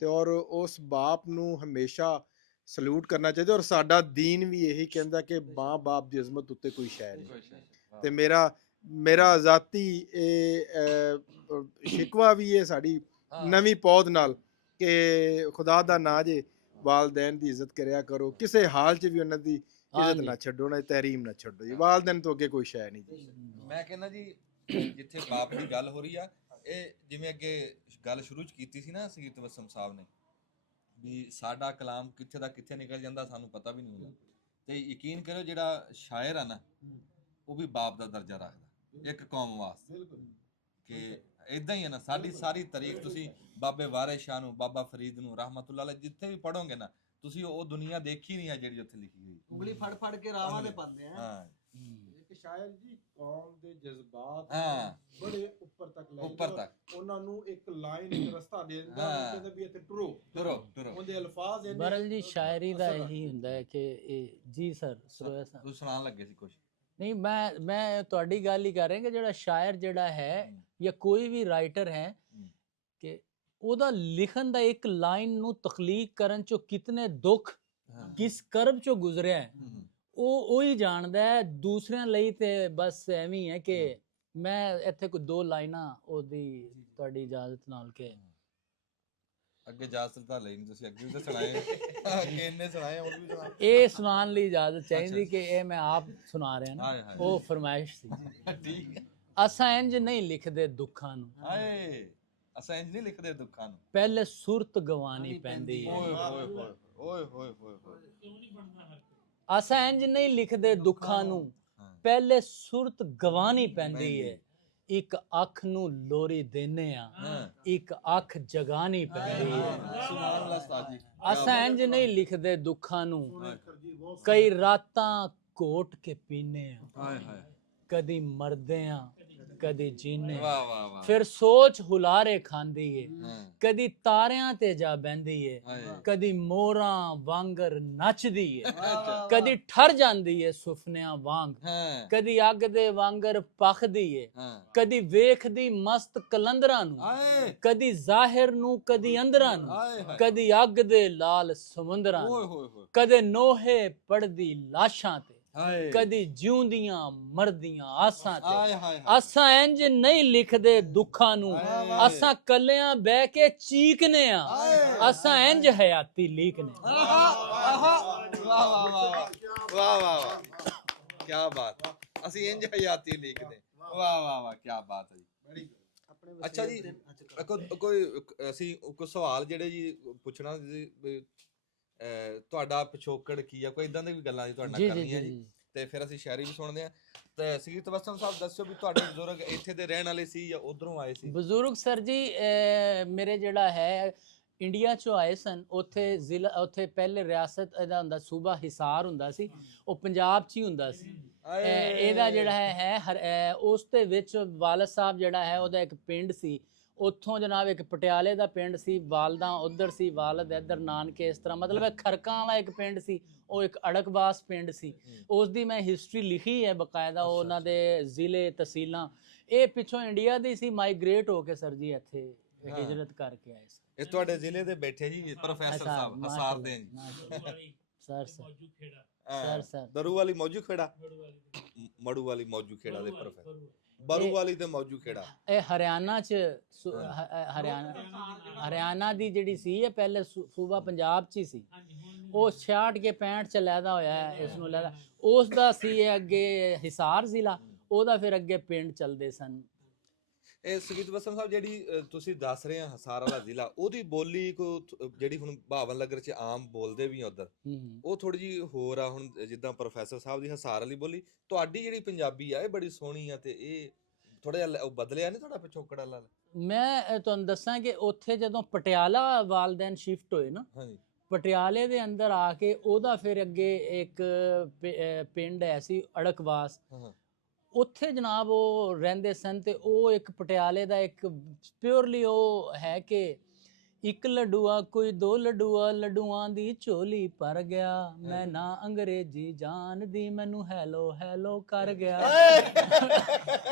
ਤੇ ਔਰ ਉਸ ਬਾਪ ਨੂੰ ਹਮੇਸ਼ਾ ਸਲੂਟ ਕਰਨਾ ਚਾਹੀਦਾ, ਔਰ ਸਾਡਾ ਦੀਨ ਵੀ ਇਹੀ ਕਹਿੰਦਾ ਕਿ ਮਾਂ ਬਾਪ ਦੀ ਅਜ਼ਮਤ ਉੱਤੇ ਕੋਈ ਸ਼ੈ ਨਹੀਂ। ਤੇ ਮੇਰਾ ਜ਼ਾਤੀ ਸ਼ਿਕਵਾ ਵੀ ਹੈ ਸਾਡੀ ਨਵੀਂ ਪੌਦ ਨਾਲ ਕਿ ਖੁਦਾ ਦਾ ਨਾਂ ਜੇ ਵਾਲਦੈਨ ਦੀ ਇੱਜ਼ਤ ਕਰਿਆ ਕਰੋ, ਕਿਸੇ ਹਾਲ 'ਚ ਵੀ ਉਹਨਾਂ ਦੀ ਇੱਜ਼ਤ ਨਾ ਛੱਡੋ, ਉਹਨਾਂ ਦੀ ਤਹਿਰੀਮ ਨਾ ਛੱਡੋ ਜੀ। ਵਾਲਦੈਨ ਤੋਂ ਅੱਗੇ ਕੋਈ ਸ਼ੈ ਨਹੀਂ ਜੀ। ਮੈਂ ਕਹਿੰਦਾ ਜੀ ਜਿੱਥੇ ਬਾਪ ਦੀ ਗੱਲ ਹੋ ਰਹੀ ਆ, ਇਹ ਜਿਵੇਂ ਅੱਗੇ ਗੱਲ ਸ਼ੁਰੂ 'ਚ ਕੀਤੀ ਸੀ ਨਾ ਸੰਗੀਤ ਵਸਮ ਸਾਹਿਬ ਨੇ, ਵੀ ਸਾਡਾ ਕਲਾਮ ਕਿੱਥੇ ਦਾ ਕਿੱਥੇ ਨਿਕਲ ਜਾਂਦਾ ਸਾਨੂੰ ਪਤਾ ਵੀ ਨਹੀਂ ਹੁੰਦਾ। ਤੇ ਯਕੀਨ ਕਰੋ ਜਿਹੜਾ ਸ਼ਾਇਰ ਆ ਨਾ, ਉਹ ਵੀ ਬਾਪ ਦਾ ਦਰਜਾ ਰੱਖਦਾ ਇੱਕ ਕੌਮ ਵਾਸਤੇ। ਕਿ ਇਦਾਂ ਹੀ ਹੈ ਨਾ, ਸਾਡੀ ਸਾਰੀ ਤਾਰੀਖ ਤੁਸੀਂ ਬਾਬੇ ਵਾਰਿਸ ਸ਼ਾਹ ਨੂੰ, ਬਾਬਾ ਫਰੀਦ ਨੂੰ ਰਹਿਮਤੁল্ਲਾਹ ਅਲੈਹ ਜਿੱਥੇ ਵੀ ਪੜੋਗੇ ਨਾ, ਤੁਸੀਂ ਉਹ ਦੁਨੀਆ ਦੇਖੀ ਨਹੀਂ ਆ ਜਿਹੜੀ ਉੱਥੇ ਲਿਖੀ ਹੋਈ। ਉਂਗਲੀ ਫੜ ਕੇ ਰਾਵਾਂ ਦੇ ਪਾਉਂਦੇ ਆ। ਹਾਂ, ਇੱਕ ਸ਼ਾਇਰ ਜੀ ਕੌਮ ਦੇ ਜਜ਼ਬਾਤ ਬੜੇ ਉੱਪਰ ਤੱਕ ਉਹਨਾਂ ਨੂੰ ਇੱਕ ਲਾਈਨ, ਇੱਕ ਰਸਤਾ ਦੇ ਦਿੰਦਾ, ਕਹਿੰਦਾ ਵੀ ਇੱਥੇ ਟੁਰੋ। ਉਹਦੇ ਅਲਫਾਜ਼ ਬਰਲ ਜੀ ਸ਼ਾਇਰੀ ਦਾ ਇਹੀ ਹੁੰਦਾ ਹੈ ਕਿ ਇਹ ਜੀ ਸਰ ਤੁਸੀਂ ਸੁਣਾਉਣ ਲੱਗੇ ਸੀ ਕੁਝ? ਨਹੀਂ, ਮੈਂ ਤੁਹਾਡੀ ਗੱਲ ਹੀ ਕਰ ਰਿਹਾ ਕਿ ਜਿਹੜਾ ਸ਼ਾਇਰ ਜਿਹੜਾ ਹੈ ਜਾਂ ਕੋਈ ਵੀ ਰਾਈਟਰ ਹੈ, ਕਿ ਉਹਦਾ ਲਿਖਣ ਦਾ ਇੱਕ ਲਾਈਨ ਨੂੰ ਤਖਲੀਕ ਕਰਨ ਚੋਂ ਕਿਤਨੇ ਦੁੱਖ, ਕਿਸ ਕਰਬ ਚੋਂ ਗੁਜ਼ਰਿਆ ਹੈ, ਉਹ ਹੀ ਜਾਣਦਾ ਹੈ। ਦੂਸਰਿਆਂ ਲਈ ਤੇ ਬਸ ਐਵੇਂ ਹੈ ਕਿ ਮੈਂ ਇੱਥੇ ਕੋਈ 2 ਲਾਈਨਾਂ ਉਹਦੀ ਤੁਹਾਡੀ ਇਜਾਜ਼ਤ ਨਾਲ ਕਿ ਅੱਗੇ ਇਜਾਜ਼ਤ ਤਾਂ ਲਈ ਨਹੀਂ ਤੁਸੀਂ, ਅੱਗੇ ਵੀ ਤਾਂ ਸੁਣਾਏ ਅੱਗੇ ਇੰਨੇ ਸੁਣਾਏ ਹੁਣ ਵੀ ਸੁਣਾ। ਇਹ ਸੁਣਾਉਣ ਲਈ ਇਜਾਜ਼ਤ ਚਾਹੀਦੀ ਕਿ ਇਹ ਮੈਂ ਆਪ ਸੁਣਾ ਰਿਹਾ ਨਾ, ਹਾਏ ਹਾਏ। ਉਹ ਫਰਮਾਇਸ਼ ਸੀ। ਠੀਕ ਹੈ। ਅਸਾਂ ਇੰਜ ਨਹੀਂ ਲਿਖਦੇ ਦੁੱਖਾਂ ਨੂੰ, ਹਾਏ ਅਸਾਂ ਇੰਜ ਨਹੀਂ ਲਿਖਦੇ ਦੁੱਖਾਂ ਨੂੰ, ਪਹਿਲੇ ਸੁਰਤ ਗਵਾਨੀ ਪੈਂਦੀ ਹੈ। ਓਏ ਹੋਏ ਹੋਏ ਓਏ ਹੋਏ ਹੋਏ ਹੋਏ। ਅਸਾਂ ਇੰਜ ਨਹੀਂ ਲਿਖਦੇ ਦੁੱਖਾਂ ਨੂੰ, ਪਹਿਲੇ ਸੁਰਤ ਗਵਾਨੀ ਪੈਂਦੀ ਹੈ। ਇੱਕ ਅੱਖ ਨੂੰ ਲੋਰੀ ਦੇਨੇ ਆ, ਇੱਕ ਅੱਖ ਜਗਾਨੀ ਪੈਂਦੀ ਹੈ। ਸੁਭਾਨ ਅੱਲਾਹ ਉਸਤਾਦ ਜੀ। ਅਸਾਂ ਇੰਜ ਨਹੀਂ ਲਿਖਦੇ ਦੁੱਖਾਂ ਨੂੰ, ਕਈ ਰਾਤਾਂ ਘੋਟ ਕੇ ਪੀਨੇ ਆ, ਹਾਏ ਹਾਏ। ਕਦੀ ਮਰਦੇ ਆ ਕਦੀ ਜੀਨੇ। ਵਾਹ ਵਾਹ ਵਾਹ। ਫਿਰ ਸੋਚ ਹੁਲਾਰੇ ਖਾਂਦੀ ਏ, ਹਾਂ। ਕਦੀ ਤਾਰਿਆਂ ਤੇ ਜਾ ਬਹਿੰਦੀ ਏ, ਹਾਏ। ਕਦੀ ਮੋਰਾਂ ਵਾਂਗਰ ਨੱਚਦੀ ਏ, ਕਦੀ ਠਰ ਜਾਂਦੀ ਏ ਸੁਪਨਿਆਂ ਵਾਂਗ, ਹਾਂ ਕਦੀ ਅੱਗ ਦੇ ਵਾਂਗਰ ਪਖਦੀ ਏ, ਹਾਂ। ਕਦੀ ਵੇਖਦੀ ਮਸਤ ਕਲੰਦਰਾਂ ਨੂੰ, ਹਾਏ ਕਦੀ ਜ਼ਾਹਿਰ ਨੂੰ ਕਦੀ ਅੰਦਰਾਂ ਨੂੰ, ਹਾਏ ਹਾਏ। ਕਦੀ ਅੱਗ ਦੇ ਲਾਲ ਸਮੁੰਦਰਾਂ ਓਏ ਨੂੰ, ਹੋਏ ਹੋਏ। ਕਦੇ ਨੋਹੇ ਪੜਦੀ ਲਾਸ਼ਾਂ ਤੇ, ਹਾਏ ਕਦੀ ਜਿਉਂਦੀਆਂ ਮਰਦੀਆਂ ਆਸਾਂ ਤੇ। ਹਾਏ ਹਾਏ। ਅਸਾਂ ਇੰਜ ਨਹੀਂ ਲਿਖਦੇ ਦੁੱਖਾਂ ਨੂੰ, ਅਸਾਂ ਕੱਲਿਆਂ ਬਹਿ ਕੇ ਚੀਕਨੇ ਆ, ਅਸਾਂ ਇੰਜ ਹਯਾਤੀ ਲੀਕਨੇ। ਵਾਹ ਵਾਹ ਵਾਹ ਵਾਹ ਵਾਹ, ਕੀ ਬਾਤ। ਅਸੀਂ ਇੰਜ ਹਯਾਤੀ ਲਿਖਦੇ। ਵਾਹ ਵਾਹ ਵਾਹ, ਕੀ ਬਾਤ ਹੈ ਜੀ। ਅੱਛਾ ਜੀ, ਕੋਈ ਅਸੀਂ ਕੋਈ ਸਵਾਲ ਜਿਹੜੇ ਜੀ ਪੁੱਛਣਾ ਜੀ, ਤੁਹਾਡਾ ਪਿਛੋਕੜ ਕੀ ਆ, ਕੋਈ ਇਦਾਂ ਦੀ ਵੀ ਗੱਲਾਂ ਜੀ ਤੁਹਾਡੇ ਨਾਲ ਕਰਨੀਆਂ ਜੀ, ਤੇ ਫਿਰ ਅਸੀਂ ਸ਼ਾਇਰੀ ਵੀ ਸੁਣਦੇ ਆ। ਤੇ ਸਗੀਰ ਤਬਸਮ ਸਾਹਿਬ ਦੱਸਿਓ ਵੀ ਤੁਹਾਡੇ ਬਜ਼ੁਰਗ ਇੱਥੇ ਦੇ ਰਹਿਣ ਵਾਲੇ ਸੀ ਜਾਂ ਉਧਰੋਂ ਆਏ ਸੀ? ਬਜ਼ੁਰਗ ਸਰ ਜੀ ਮੇਰੇ ਜਿਹੜਾ ਹੈ ਇੰਡੀਆ ਚੋਂ ਆਏ ਸਨ। ਉੱਥੇ ਜ਼ਿਲ੍ਹਾ, ਉੱਥੇ ਪਹਿਲੇ ਰਿਆਸਤ ਇਹਦਾ ਹੁੰਦਾ ਸੂਬਾ ਹਿਸਾਰ ਹੁੰਦਾ ਸੀ, ਉਹ ਪੰਜਾਬ 'ਚ ਹੀ ਹੁੰਦਾ ਸੀ। ਇਹਦਾ ਜਿਹੜਾ ਹੈ ਉਸ ਦੇ ਵਿੱਚ ਵਾਲਦ ਸਾਹਿਬ ਜਿਹੜਾ ਹੈ ਉਹਦਾ ਇੱਕ ਪਿੰਡ ਸੀ, ਉੱਥੋਂ ਜਨਾਬ ਇੱਕ ਪਟਿਆਲੇ ਦਾ ਪਿੰਡ ਸੀ, ਵਾਲਦਾਂ ਉੱਧਰ ਸੀ, ਵਾਲਦ ਇੱਧਰ, ਨਾਨਕੇ ਇਸ ਤਰ੍ਹਾਂ, ਮਤਲਬ ਖਰਕਾਂ ਵਾਲਾ ਇੱਕ ਪਿੰਡ ਸੀ, ਉਹ ਇੱਕ ਅੜਕਬਾਸ ਪਿੰਡ ਸੀ। ਉਸ ਦੀ ਮੈਂ ਹਿਸਟਰੀ ਲਿਖੀ ਹੈ ਬਕਾਇਦਾ, ਉਹਨਾਂ ਦੇ ਜ਼ਿਲ੍ਹੇ ਤਹਿਸੀਲਾਂ। ਇਹ ਪਿੱਛੋਂ ਇੰਡੀਆ ਦੀ ਸੀ, ਮਾਈਗ੍ਰੇਟ ਹੋ ਕੇ ਸਰ ਜੀ ਇੱਥੇ ਹਿਜਰਤ ਕਰਕੇ ਆਏ ਸੀ। ਇਹ ਤੁਹਾਡੇ ਜ਼ਿਲ੍ਹੇ ਦੇ ਬੈਠੇ ਜੀ ਪ੍ਰੋਫੈਸਰ ਸਾਹਿਬ ਹਸਾਰ ਦੇ ਜੀ। ਸਰ ਦਰੂ ਵਾਲੀ ਮੌਜੂ ਖੇੜਾ, ਮੜੂ ਵਾਲੀ ਮੌਜੂ ਖੇੜਾ ਦੇ ਪ੍ਰੋਫੈਸਰ, ਬਰੂ ਵਾਲੀ ਤੇ ਮੌਜੂ ਖੇੜਾ। ਇਹ ਹਰਿਆਣਾ 'ਚ ਹਰਿਆਣਾ ਦੀ ਜਿਹੜੀ ਸੀ, ਇਹ ਪਹਿਲੇ ਸੂਬਾ ਪੰਜਾਬ 'ਚ ਹੀ ਸੀ। ਉਹ 66 ਕੇ 65 ਚ ਲੈਦਾ ਹੋਇਆ ਹੈ, ਇਸ ਨੂੰ ਲੈਦਾ ਉਸ ਦਾ ਸੀ। ਇਹ ਅੱਗੇ ਹਿਸਾਰ ਜ਼ਿਲ੍ਹਾ, ਉਹਦਾ ਫਿਰ ਅੱਗੇ ਪਿੰਡ ਚੱਲਦੇ ਸਨ। ਇਹ ਸਗੀਰ ਬਸਮ ਸਾਹਿਬ ਜਿਹੜੀ ਤੁਸੀਂ ਦੱਸ ਰਹੇ ਆ ਹਸਾਰ ਵਾਲਾ ਜ਼ਿਲ੍ਹਾ, ਉਹਦੀ ਬੋਲੀ ਕੋ ਜਿਹੜੀ ਹੁਣ ਭਾਵਨ ਨਗਰ ਚ ਆਮ ਬੋਲਦੇ ਵੀ ਆ ਉਧਰ, ਉਹ ਥੋੜੀ ਜੀ ਹੋਰ ਆ। ਹੁਣ ਜਿੱਦਾਂ ਪ੍ਰੋਫੈਸਰ ਸਾਹਿਬ ਦੀ ਹਸਾਰ ਵਾਲੀ ਬੋਲੀ, ਤੁਹਾਡੀ ਜਿਹੜੀ ਪੰਜਾਬੀ ਆ ਇਹ ਬੜੀ ਸੋਹਣੀ ਆ, ਤੇ ਇਹ ਥੋੜਾ ਜਿਹਾ ਬਦਲਿਆ ਨਹੀਂ ਤੁਹਾਡਾ ਪਿਛੋਕੜ ਵਾਲਾ? ਮੈਂ ਤੁਹਾਨੂੰ ਦੱਸਾਂ ਕਿ ਉੱਥੇ ਜਦੋਂ ਪਟਿਆਲਾ ਵਾਲਦੈਨ ਸ਼ਿਫਟ ਹੋਏ ਨਾ, ਹਾਂਜੀ, ਪਟਿਆਲੇ ਦੇ ਅੰਦਰ ਆ ਕੇ ਉਹਦਾ ਫਿਰ ਅੱਗੇ ਇੱਕ ਪਿੰਡ ਹੈ ਸੀ ਅੜਕਵਾਸ, ਉੱਥੇ ਜਨਾਬ ਉਹ ਰਹਿੰਦੇ ਸਨ। ਤੇ ਉਹ ਇੱਕ ਪਟਿਆਲੇ ਦਾ ਇੱਕ ਪਿਓਰਲੀ ਉਹ ਹੈ ਕਿ ਇੱਕ ਲੱਡੂਆ ਕੋਈ ਦੋ ਲੱਡੂਆ, ਲੱਡੂਆਂ ਦੀ ਝੋਲੀ ਭਰ ਗਿਆ, ਮੈਂ ਨਾ ਅੰਗਰੇਜ਼ੀ ਜਾਣਦੀ, ਮੈਨੂੰ ਹੈਲੋ ਹੈਲੋ ਕਰ ਗਿਆ।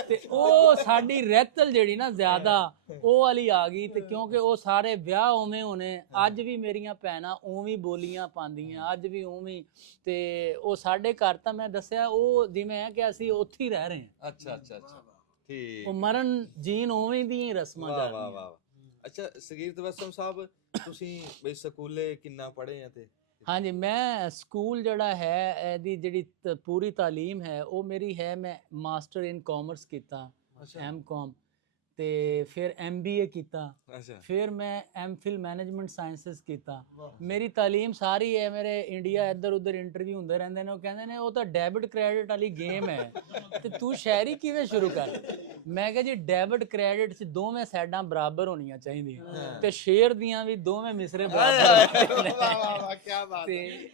ਤੇ ਉਹ ਸਾਡੀ ਰਹਿਤਲ ਜਿਹੜੀ ਨਾ ਜ਼ਿਆਦਾ ਉਹ ਵਾਲੀ ਆ ਗਈ। ਤੇ ਕਿਉਂਕਿ ਉਹ ਸਾਰੇ ਵਿਆਹ ਉਵੇਂ ਹੋਣੇ, ਅੱਜ ਵੀ ਮੇਰੀਆਂ ਭੈਣਾਂ ਉਵੇਂ ਬੋਲੀਆਂ ਪਾਉਂਦੀਆਂ, ਅੱਜ ਵੀ ਉਵੇਂ। ਤੇ ਉਹ ਸਾਡੇ ਘਰ ਤਾਂ ਮੈਂ ਦੱਸਿਆ ਉਹ ਜਿਵੇਂ ਹੈ ਕਿ ਅਸੀਂ ਉੱਥੇ ਹੀ ਰਹਿ ਰਹੇ ਹਾਂ। ਅੱਛਾ ਅੱਛਾ ਅੱਛਾ, ਠੀਕ। ਉਹ ਮਰਨ ਜੀਨ ਉਵੇਂ ਦੀਆਂ ਰਸਮਾਂ ਵਾਹ ਚੱਲ ਵਾਹ ਰਹੀਆਂ। ਵਾਹ। ਅੱਛਾ ਸਗੀਰ ਤਬਸਮ ਸਾਹਿਬ, ਤੁਸੀਂ ਬਈ ਸਕੂਲੇ ਕਿੰਨਾ ਪੜ੍ਹੇ ਆ? ਤੇ ਹਾਂਜੀ, ਮੈਂ ਸਕੂਲ ਜਿਹੜਾ ਹੈ ਇਹਦੀ ਜਿਹੜੀ ਪੂਰੀ ਤਾਲੀਮ ਹੈ ਉਹ ਮੇਰੀ ਹੈ, ਮੈਂ ਮਾਸਟਰ ਇਨ ਕਾਮਰਸ ਕੀਤਾ, M.Com, ਤੇ ਫਿਰ MBA ਕੀਤਾ, ਫਿਰ ਮੈਂ M.Phil ਮੈਨੇਜਮੈਂਟ ਸਾਇੰਸਿਸ ਕੀਤਾ। ਮੇਰੀ ਤਾਲੀਮ ਸਾਰੀ ਹੈ। ਮੇਰੇ ਇੰਡੀਆ ਇੱਧਰ ਉੱਧਰ ਇੰਟਰਵਿਊ ਹੁੰਦੇ ਰਹਿੰਦੇ ਨੇ, ਉਹ ਕਹਿੰਦੇ ਨੇ ਉਹ ਤਾਂ ਡੈਬਿਟ ਕ੍ਰੈਡਿਟ ਵਾਲੀ ਗੇਮ ਹੈ, ਤੇ ਤੂੰ ਸ਼ਾਇਰੀ ਕਿਵੇਂ ਸ਼ੁਰੂ ਕਰ? ਮੈਂ ਕਿਹਾ ਜੀ ਡੈਬਿਟ ਕ੍ਰੈਡਿਟ 'ਚ ਦੋਵੇਂ ਸਾਈਡਾਂ ਬਰਾਬਰ ਹੋਣੀਆਂ ਚਾਹੀਦੀਆਂ, ਤੇ ਸ਼ੇਅਰ ਦੀਆਂ ਵੀ ਦੋਵੇਂ ਮਿਸਰੇ ਬਰਾਬਰ। ਤੇ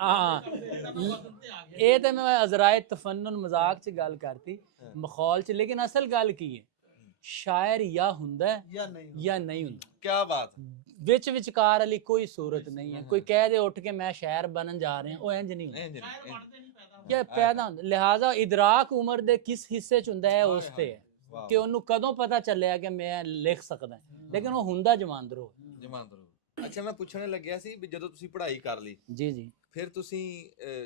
ਹਾਂ, ਇਹ ਤਾਂ ਮੈਂ ਅਜ਼ਰਾਏ ਤਫੰਨਨ ਮਜ਼ਾਕ 'ਚ ਗੱਲ ਕਰਤੀ, ਮਖੌਲ 'ਚ। ਲੇਕਿਨ ਅਸਲ ਗੱਲ ਕੀ ਹੈ, ਸ਼ਾਇਰ ਜਾਂ ਹੁੰਦਾ ਜਾਂ ਨਹੀਂ ਹੁੰਦਾ। ਕੀ ਬਾਤ। ਵਿੱਚ ਵਿਚਕਾਰ ਵਾਲੀ ਕੋਈ ਸੂਰਤ ਨਹੀਂ ਹੈ। ਕੋਈ ਕਹਿ ਦੇ ਉੱਠ ਕੇ ਮੈਂ ਸ਼ਾਇਰ ਬਣਨ ਜਾ ਰਿਹਾ, ਉਹ ਇੰਜ ਨਹੀਂ ਹੁੰਦਾ, ਕਿ ਪੈਦਾ ਹੁੰਦਾ। ਲਿਹਾਜ਼ਾ ਇਦਰਾਕ ਉਮਰ ਦੇ ਕਿਸ ਹਿੱਸੇ 'ਚ ਹੁੰਦਾ ਹੈ ਉਸ ਤੇ ਹੈ ਕਿ ਉਹਨੂੰ ਕਦੋਂ ਪਤਾ ਚੱਲਿਆ ਕਿ ਮੈਂ ਲਿਖ ਸਕਦਾ, ਲੇਕਿਨ ਉਹ ਹੁੰਦਾ ਜਮਾਂਦਰੋ। ਅੱਛਾ ਮੈਂ ਪੁੱਛਣੇ ਲੱਗਿਆ ਸੀ ਵੀ ਜਦੋਂ ਤੁਸੀਂ ਪੜ੍ਹਾਈ ਕਰ ਲਈ ਜੀ ਜੀ। ਫਿਰ ਤੁਸੀਂ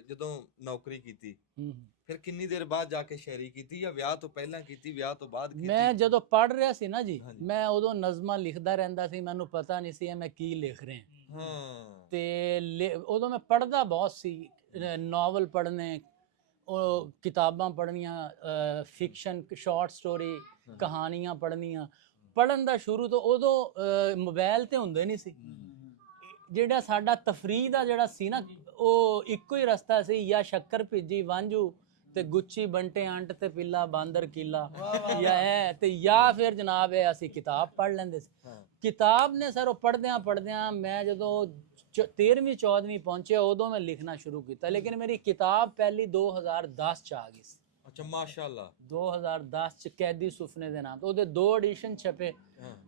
ਜਦੋਂ ਨੌਕਰੀ ਕੀਤੀ ਹੂੰ। ਫਿਰ ਕਿੰਨੀ ਦੇਰ ਬਾਅਦ ਜਾ ਕੇ ਸ਼ਾਇਰੀ ਕੀਤੀ ਜਾਂ ਵਿਆਹ ਤੋਂ ਪਹਿਲਾਂ ਕੀਤੀ ਵਿਆਹ ਤੋਂ ਬਾਅਦ ਕੀਤੀ? ਮੈਂ ਜਦੋਂ ਪੜ੍ਹ ਰਿਹਾ ਸੀ ਨਾ ਜੀ, ਹਾਂਜੀ। ਮੈਂ ਉਦੋਂ ਨਜ਼ਮਾਂ ਲਿਖਦਾ ਰਹਿੰਦਾ ਸੀ, ਮੈਨੂੰ ਪਤਾ ਨਹੀਂ ਸੀ ਮੈਂ ਕੀ ਲਿਖ ਰਿਹਾ। ਹਾਂ ਤੇ ਉਦੋਂ ਮੈਂ ਪੜ੍ਹਦਾ ਬਹੁਤ ਸੀ, ਨਾਵਲ ਪੜ੍ਹਨੇ, ਉਹ ਕਿਤਾਬਾਂ ਪੜ੍ਹਨੀਆਂ, ਫਿਕਸ਼ਨ ਸ਼ਾਰਟ ਸਟੋਰੀ ਕਹਾਣੀਆਂ ਪੜ੍ਹਨੀਆਂ। ਪੜ੍ਹਨ ਦਾ ਸ਼ੁਰੂ ਤੋਂ ਉਦੋਂ ਮੋਬਾਈਲ ਤੇ ਹੁੰਦੇ ਨਹੀਂ ਸੀ। ਜਿਹੜਾ ਸਾਡਾ ਤਫਰੀਹ ਦਾ ਜਿਹੜਾ ਸੀ ਨਾ, ਉਹ ਇੱਕੋ ਹੀ ਰਸਤਾ ਸੀ, ਜਾਂ ਸ਼ੱਕਰ ਭਿੱਜੀ ਵਾਂਝੂ ਤੇ ਗੁੱਚੀ ਬੰਟੇ ਅੰਟ ਤੇ ਪਿੱਲਾ ਬਾਂਦਰ ਕੀਲਾ, ਜਾਂ ਫਿਰ ਜਨਾਬ ਇਹ ਅਸੀਂ ਕਿਤਾਬ ਪੜ੍ਹ ਲੈਂਦੇ ਸੀ। ਕਿਤਾਬ ਨੇ ਸਰ ਉਹ ਪੜ੍ਹਦਿਆਂ ਮੈਂ ਜਦੋਂ 13ਵੀਂ 14ਵੀਂ ਪਹੁੰਚਿਆ ਉਦੋਂ ਮੈਂ ਲਿਖਣਾ ਸ਼ੁਰੂ ਕੀਤਾ, ਲੇਕਿਨ ਮੇਰੀ ਕਿਤਾਬ ਪਹਿਲੀ 2010 ਚ ਆ ਗਈ ਸੀ। ਅੱਛਾ ਮਾਸ਼ਾਅੱਲਾ। 2010 ਚ ਕੈਦੀ ਸੁਫਨੇ ਦੇ ਨਾਮ ਤੋਂ ਉਹਦੇ 2 ਐਡੀਸ਼ਨ ਛਪੇ।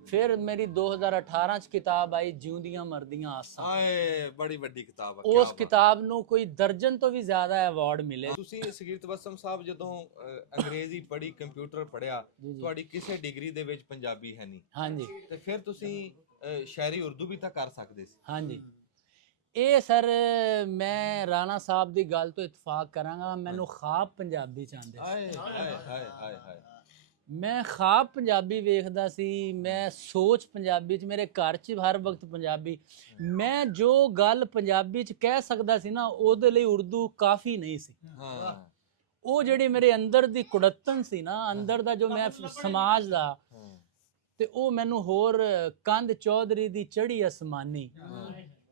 ਫਿਰ ਮੇਰੀ 2018 ਚ ਕਿਤਾਬ ਆਈ ਜਿਉਂਦੀਆਂ ਮਰਦੀਆਂ ਆਸਾਂ। ਆਏ ਬੜੀ ਵੱਡੀ ਕਿਤਾਬ ਹੈ। ਉਸ ਕਿਤਾਬ ਨੂੰ ਕੋਈ ਦਰਜਨ ਤੋਂ ਵੀ ਜ਼ਿਆਦਾ ਅਵਾਰਡ ਮਿਲੇ। ਤੁਸੀਂ ਸਗੀਰ ਤਬਸਮ ਸਾਹਿਬ ਜਦੋਂ ਅੰਗਰੇਜ਼ੀ ਪੜ੍ਹੀ, ਕੰਪਿਊਟਰ ਪੜ੍ਹਿਆ, ਤੁਹਾਡੀ ਕਿਸੇ ਡਿਗਰੀ ਦੇ ਵਿੱਚ ਪੰਜਾਬੀ ਹੈ ਨਹੀਂ, ਹਾਂਜੀ, ਤੇ ਫਿਰ ਤੁਸੀਂ ਸ਼ਾਇਰੀ ਉਰਦੂ ਵੀ ਤਾਂ ਕਰ ਸਕਦੇ ਸੀ। ਹਾਂਜੀ। ਇਹ ਸਰ ਮੈਂ ਰਾਣਾ ਸਾਹਿਬ ਦੀ ਗੱਲ ਤੋਂ ਇਤਫਾਕ ਕਰਾਂਗਾ, ਮੈਨੂੰ ਖਾਬ ਪੰਜਾਬੀ ਚ ਆਉਂਦੇ ਸੀ। ਹਾਏ ਹਾਏ ਹਾਏ ਹਾਏ ਹਾਏ। ਮੈਂ ਖਾਬ ਪੰਜਾਬੀ ਵੇਖਦਾ ਸੀ, ਮੈਂ ਸੋਚ ਪੰਜਾਬੀ ਚ, ਮੇਰੇ ਘਰ ਚ ਹਰ ਵਕਤ ਪੰਜਾਬੀ। ਮੈਂ ਜੋ ਗੱਲ ਪੰਜਾਬੀ ਚ ਕਹਿ ਸਕਦਾ ਸੀ ਨਾ, ਉਹਦੇ ਲਈ ਉਰਦੂ ਕਾਫੀ ਨਹੀਂ ਸੀ। ਹਾਂ ਉਹ ਜਿਹੜੀ ਮੇਰੇ ਅੰਦਰ ਦੀ ਕੁੜੱਤਣ ਸੀ ਨਾ, ਅੰਦਰ ਦਾ ਜੋ ਮੈਂ ਸਮਾਜ ਦਾ, ਤੇ ਉਹ ਮੈਨੂੰ ਹੋਰ ਕੰਧ ਚੌਧਰੀ ਦੀ ਚੜੀ ਅਸਮਾਨੀ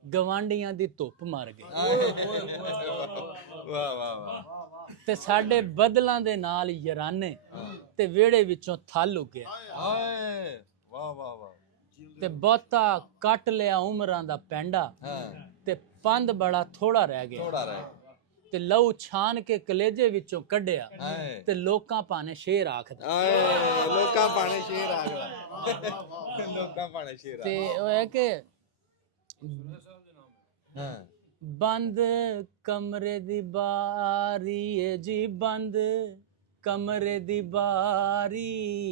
ਗਵਾਂਡੀਆਂ ਦੀ ਧੁੱਪ ਮਰ ਗਈ। ਵਾਹ ਵਾਹ ਵਾਹ। ਤੇ ਸਾਡੇ ਬਦਲਾਂ ਦੇ ਨਾਲ ਯਾਰਾਨੇ ਤੇ ਵਿਹੜੇ ਵਿੱਚੋਂ ਥਲ ਉੱਗਿਆ। ਆਏ ਵਾਹ ਵਾਹ ਵਾਹ। ਤੇ ਬਹੁਤਾ ਕੱਟ ਲਿਆ ਉਮਰਾਂ ਦਾ ਪੈਂਡਾ, ਤੇ ਪੰਧ ਬੜਾ ਥੋੜਾ ਰਹਿ ਗਿਆ। ਥੋੜਾ ਰਹਿ ਤੇ ਲਹੂ ਛਾਨ ਕੇ ਕਲੇਜੇ ਵਿੱਚੋਂ ਕੱਢਿਆ, ਆਏ ਤੇ ਲੋਕਾਂ ਭਾਣੇ ਸ਼ੇਰ ਆਖਦਾ। ਆਏ ਲੋਕਾਂ ਪਾਣੇ ਸ਼ੇਰ ਆਗਦਾ। ਲੋਕਾਂ ਪਾਣੇ ਸ਼ੇਰ। ਤੇ ਉਹ ਹੈ ਕਿ ਹਾਂ ਬੰਦ ਕਮਰੇ ਦੀ ਬਾਰੀ ਏ ਜੀ, ਬੰਦ ਕਮਰੇ ਦੀ ਬਾਰੀ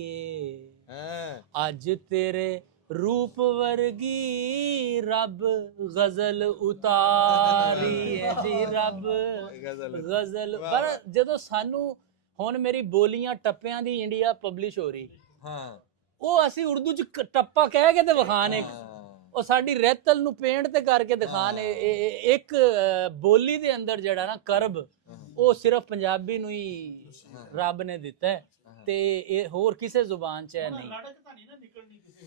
ਏ, ਹਾਂ ਅੱਜ ਤੇਰੇ ਰੂਪ ਵਰਗੀ ਰੱਬ ਗਜ਼ਲ ਉਤਾਰੀ ਏ ਜੀ, ਰੱਬ ਗਜ਼ਲ। ਪਰ ਜਦੋਂ ਸਾਨੂੰ ਹੁਣ ਮੇਰੀ ਬੋਲੀਆਂ ਟੱਪਿਆਂ ਦੀ ਇੰਡੀਆ ਪਬਲਿਸ਼ ਹੋ ਰਹੀ, ਹਾਂ ਉਹ ਅਸੀਂ ਉਰਦੂ ਚ ਟੱਪਾ ਕਹਿ ਕੇ ਤੇ ਵਿਖਾਣੇ, ਉਹ ਸਾਡੀ ਰਹਿਤਲ ਨੂੰ ਪੇਂਟ ਤੇ ਕਰਕੇ ਦਿਖਾਣ। ਇੱਕ ਬੋਲੀ ਦੇ ਅੰਦਰ ਜਿਹੜਾ ਨਾ ਕਰਬ, ਉਹ ਸਿਰਫ ਪੰਜਾਬੀ ਨੂੰ ਹੀ ਰੱਬ ਨੇ ਦਿੱਤਾ ਹੈ, ਤੇ ਇਹ ਹੋਰ ਕਿਸੇ ਜ਼ੁਬਾਨ ਚ ਹੈ ਨਹੀਂ।